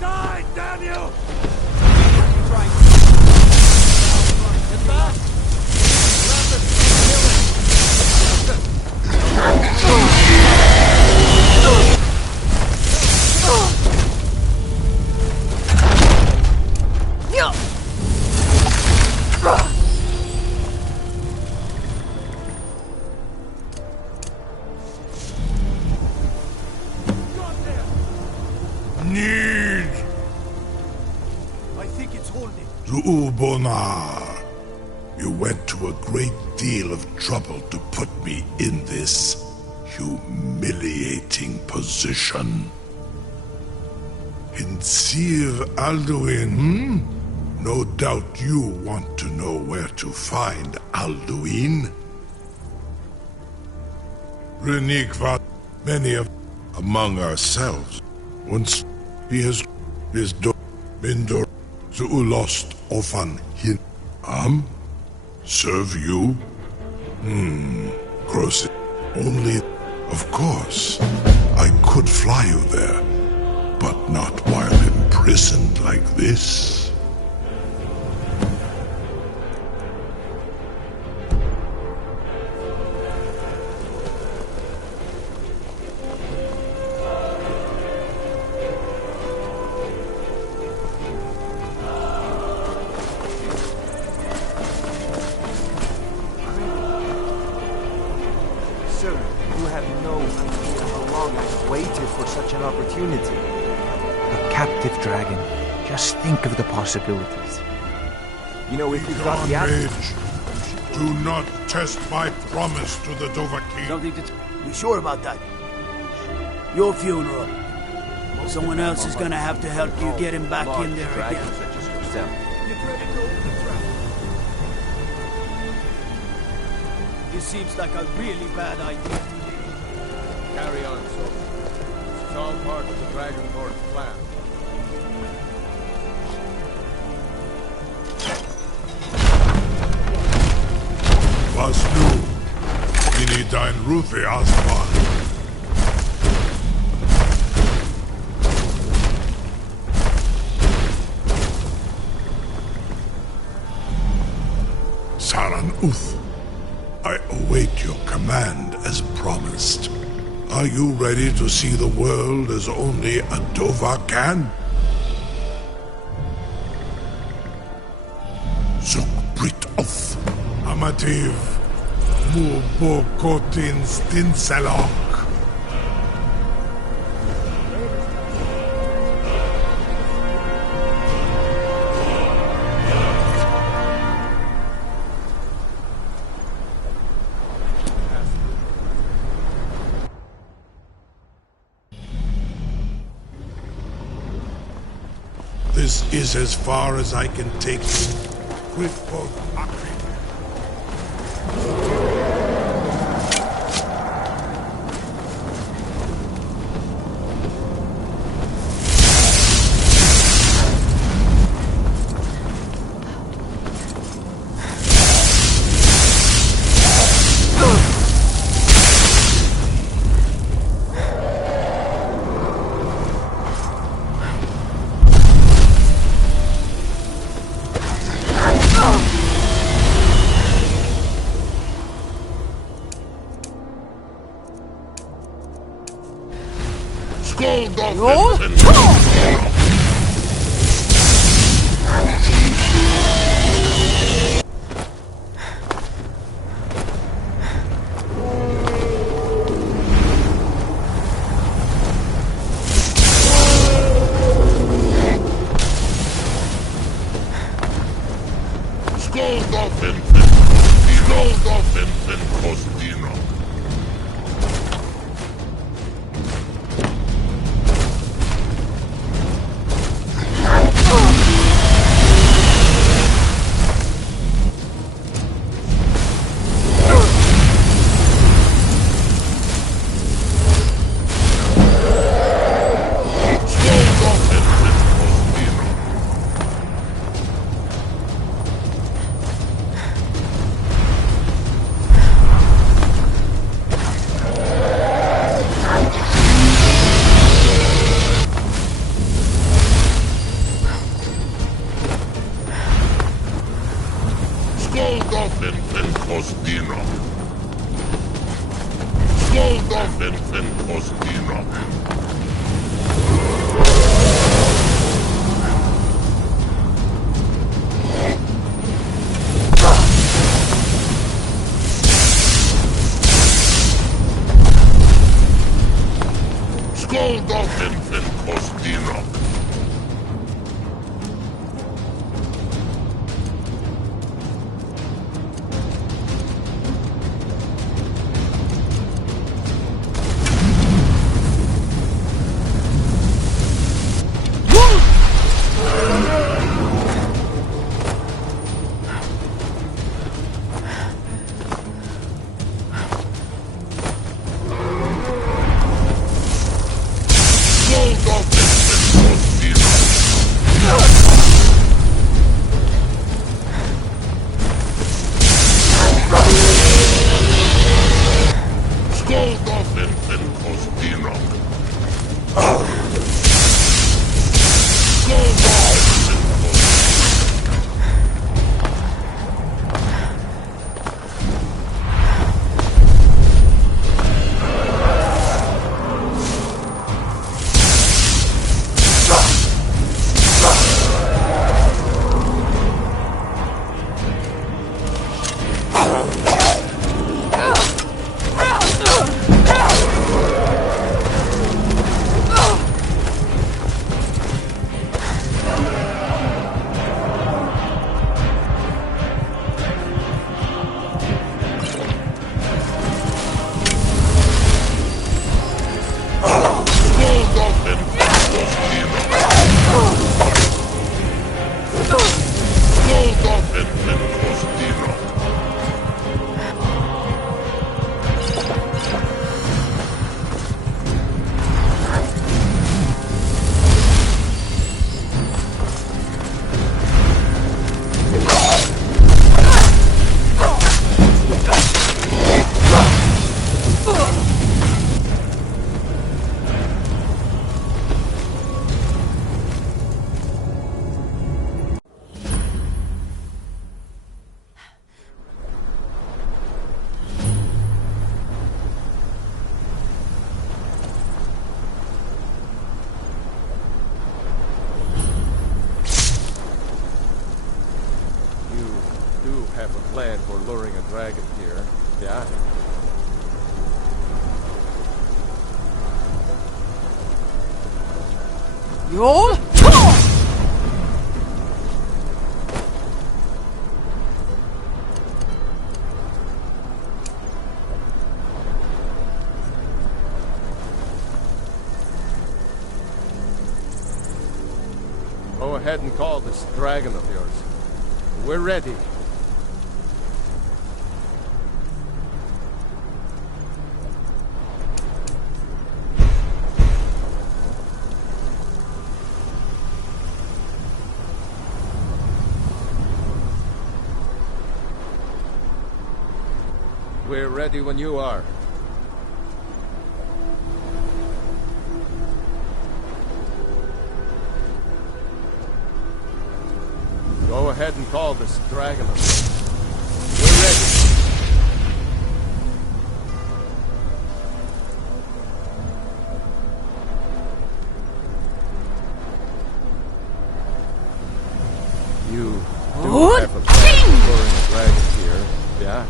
Die, damn you! Get back! Grab it! Kill it! need. I think it's holding. Zuubonar, you went to a great deal of trouble to put me in this humiliating position. In Sir Alduin, No doubt you want to know where to find Alduin. Renikva, many of among ourselves. Once he has his Mindor Zuulost ofan hin serve you? Cross only, of course. I could fly you there, but not while imprisoned like this. Think of the possibilities. You know, if you've got the Mage, do not test my promise to the Dovahkiin. Don't think you sure about that? Your funeral. Someone else is gonna have to help you get him back in there again. This seems like a really bad idea. Carry on, soldier. This is all part of the Dragon Lord's plan. Was nu, ini dein Ruthi Aspan. Saran Uth, I await your command as promised. Are you ready to see the world as only a Dova can? Zukbrit Uth. Amativ, Mubokotin Stinselok. This is as far as I can take you. Quick, Gold off in Plan for luring a dragon here, yeah? You'll Go ahead and call this dragon of yours. We're ready. We're ready when you are. Go ahead and call this dragon. We're ready. You do have a plan for luring a dragon here, yeah?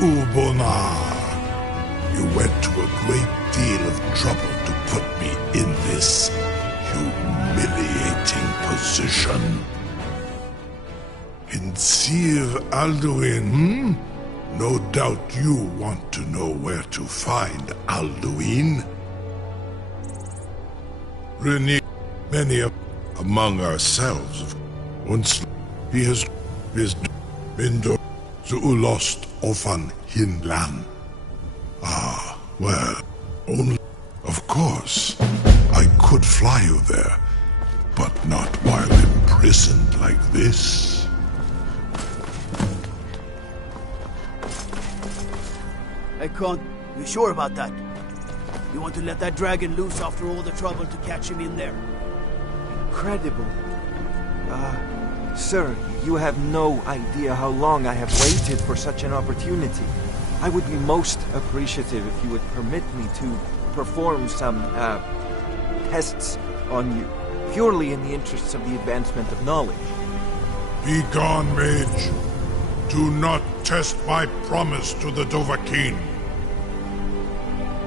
Zu'ubonar. You went to a great deal of trouble to put me in this humiliating position. In Sir Alduin, No doubt you want to know where to find Alduin. Rene, many among ourselves, once he has been lost ofan Hinlan. Ah, well, only, of course, I could fly you there, but not while imprisoned like this. I can't be sure about that. You want to let that dragon loose after all the trouble to catch him in there? Incredible. Sir, you have no idea how long I have waited for such an opportunity. I would be most appreciative if you would permit me to perform some, tests on you, purely in the interests of the advancement of knowledge. Be gone, mage. Do not test my promise to the Dovahkiin.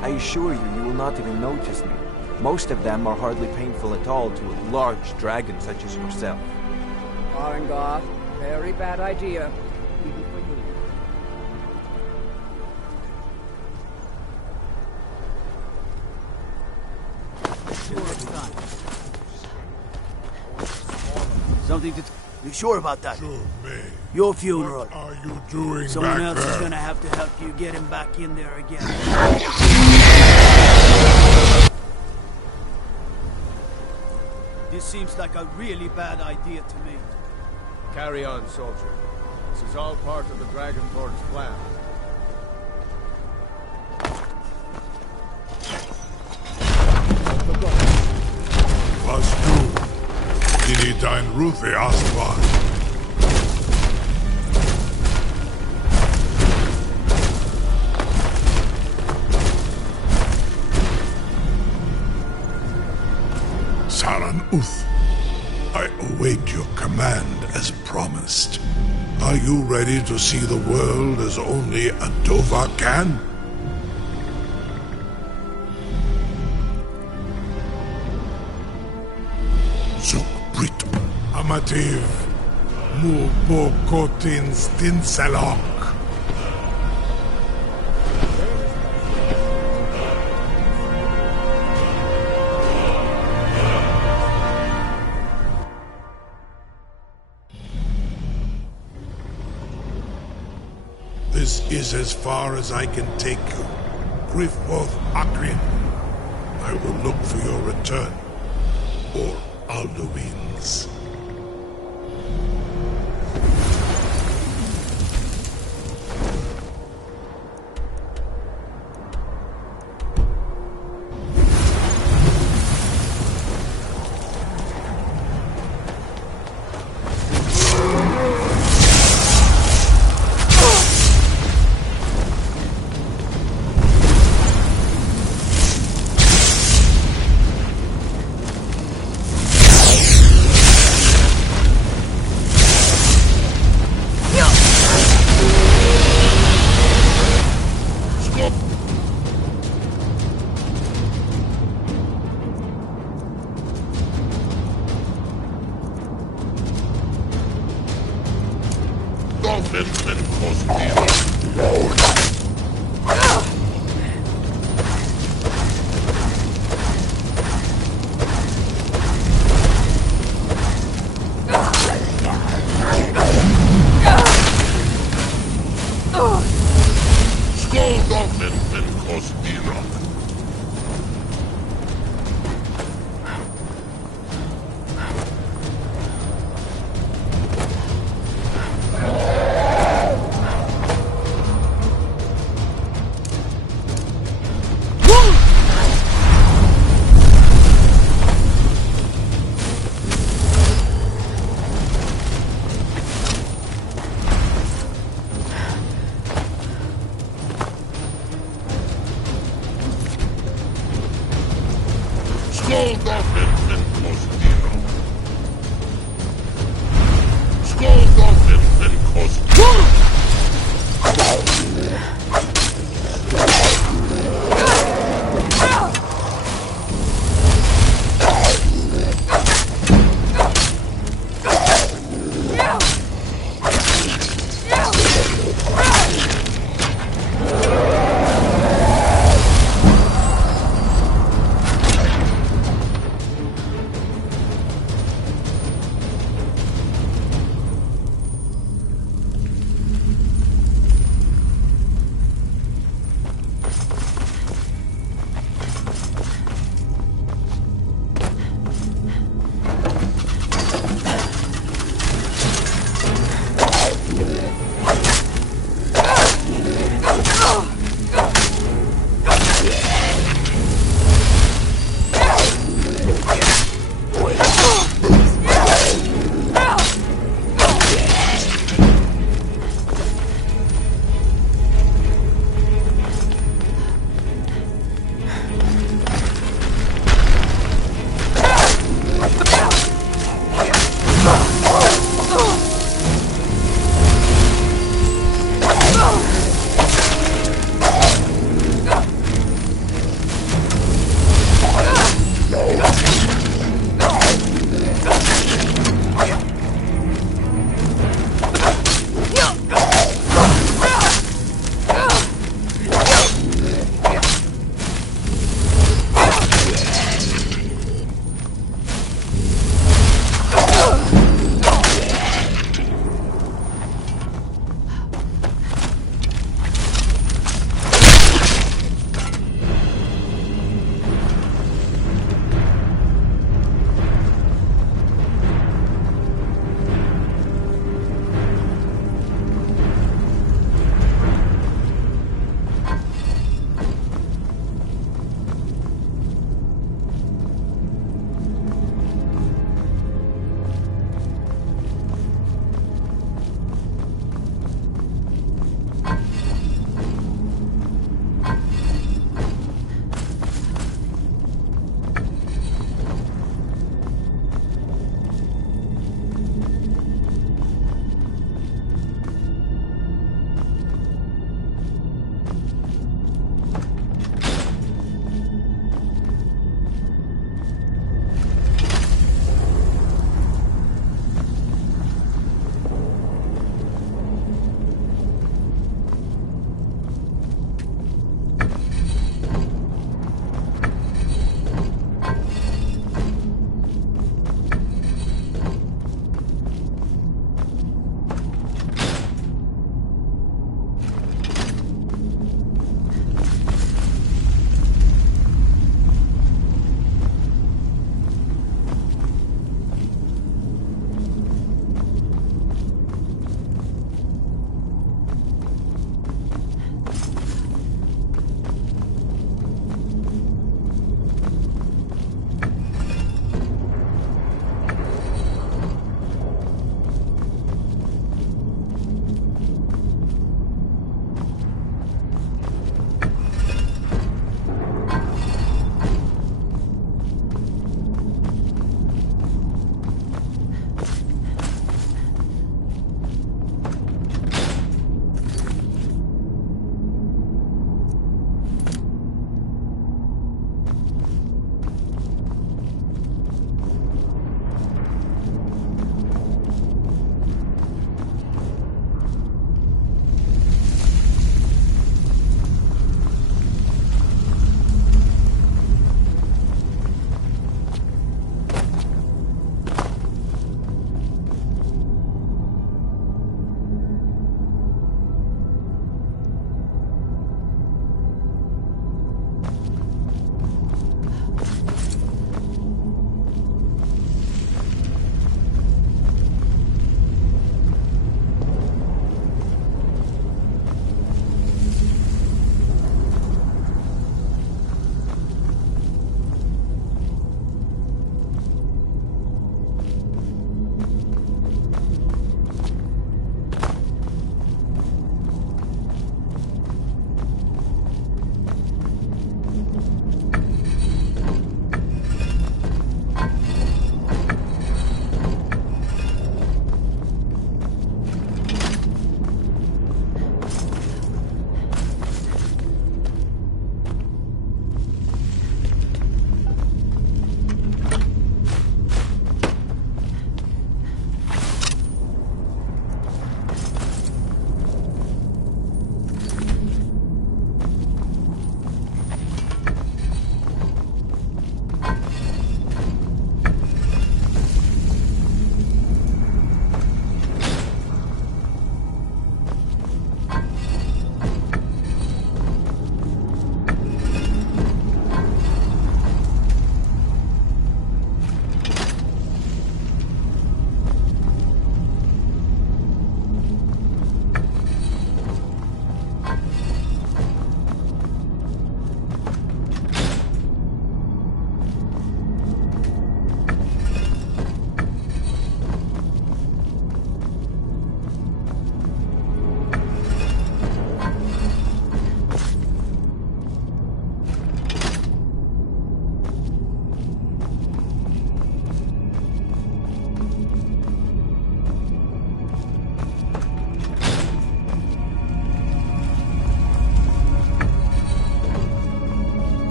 I assure you, you will not even notice me. Most of them are hardly painful at all to a large dragon such as yourself. Arengar, very bad idea, even for you. Something to... You sure about that? Sure, me. Your funeral. What are you doing Someone back else there? is gonna have to help you get him back in there again. This seems like a really bad idea to me. Carry on, soldier. This is all part of the Dragonborn's plan. Was du? Dini dein Ruthi Aswan? Saran Uth, I await your command as promised. Are you ready to see the world as only a Dova can? Zukbrit Amativ Mubokotin Stinselok. This is as far as I can take you. Griffworth Akrin. I will look for your return. Or Alduin's.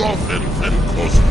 Nothing and cause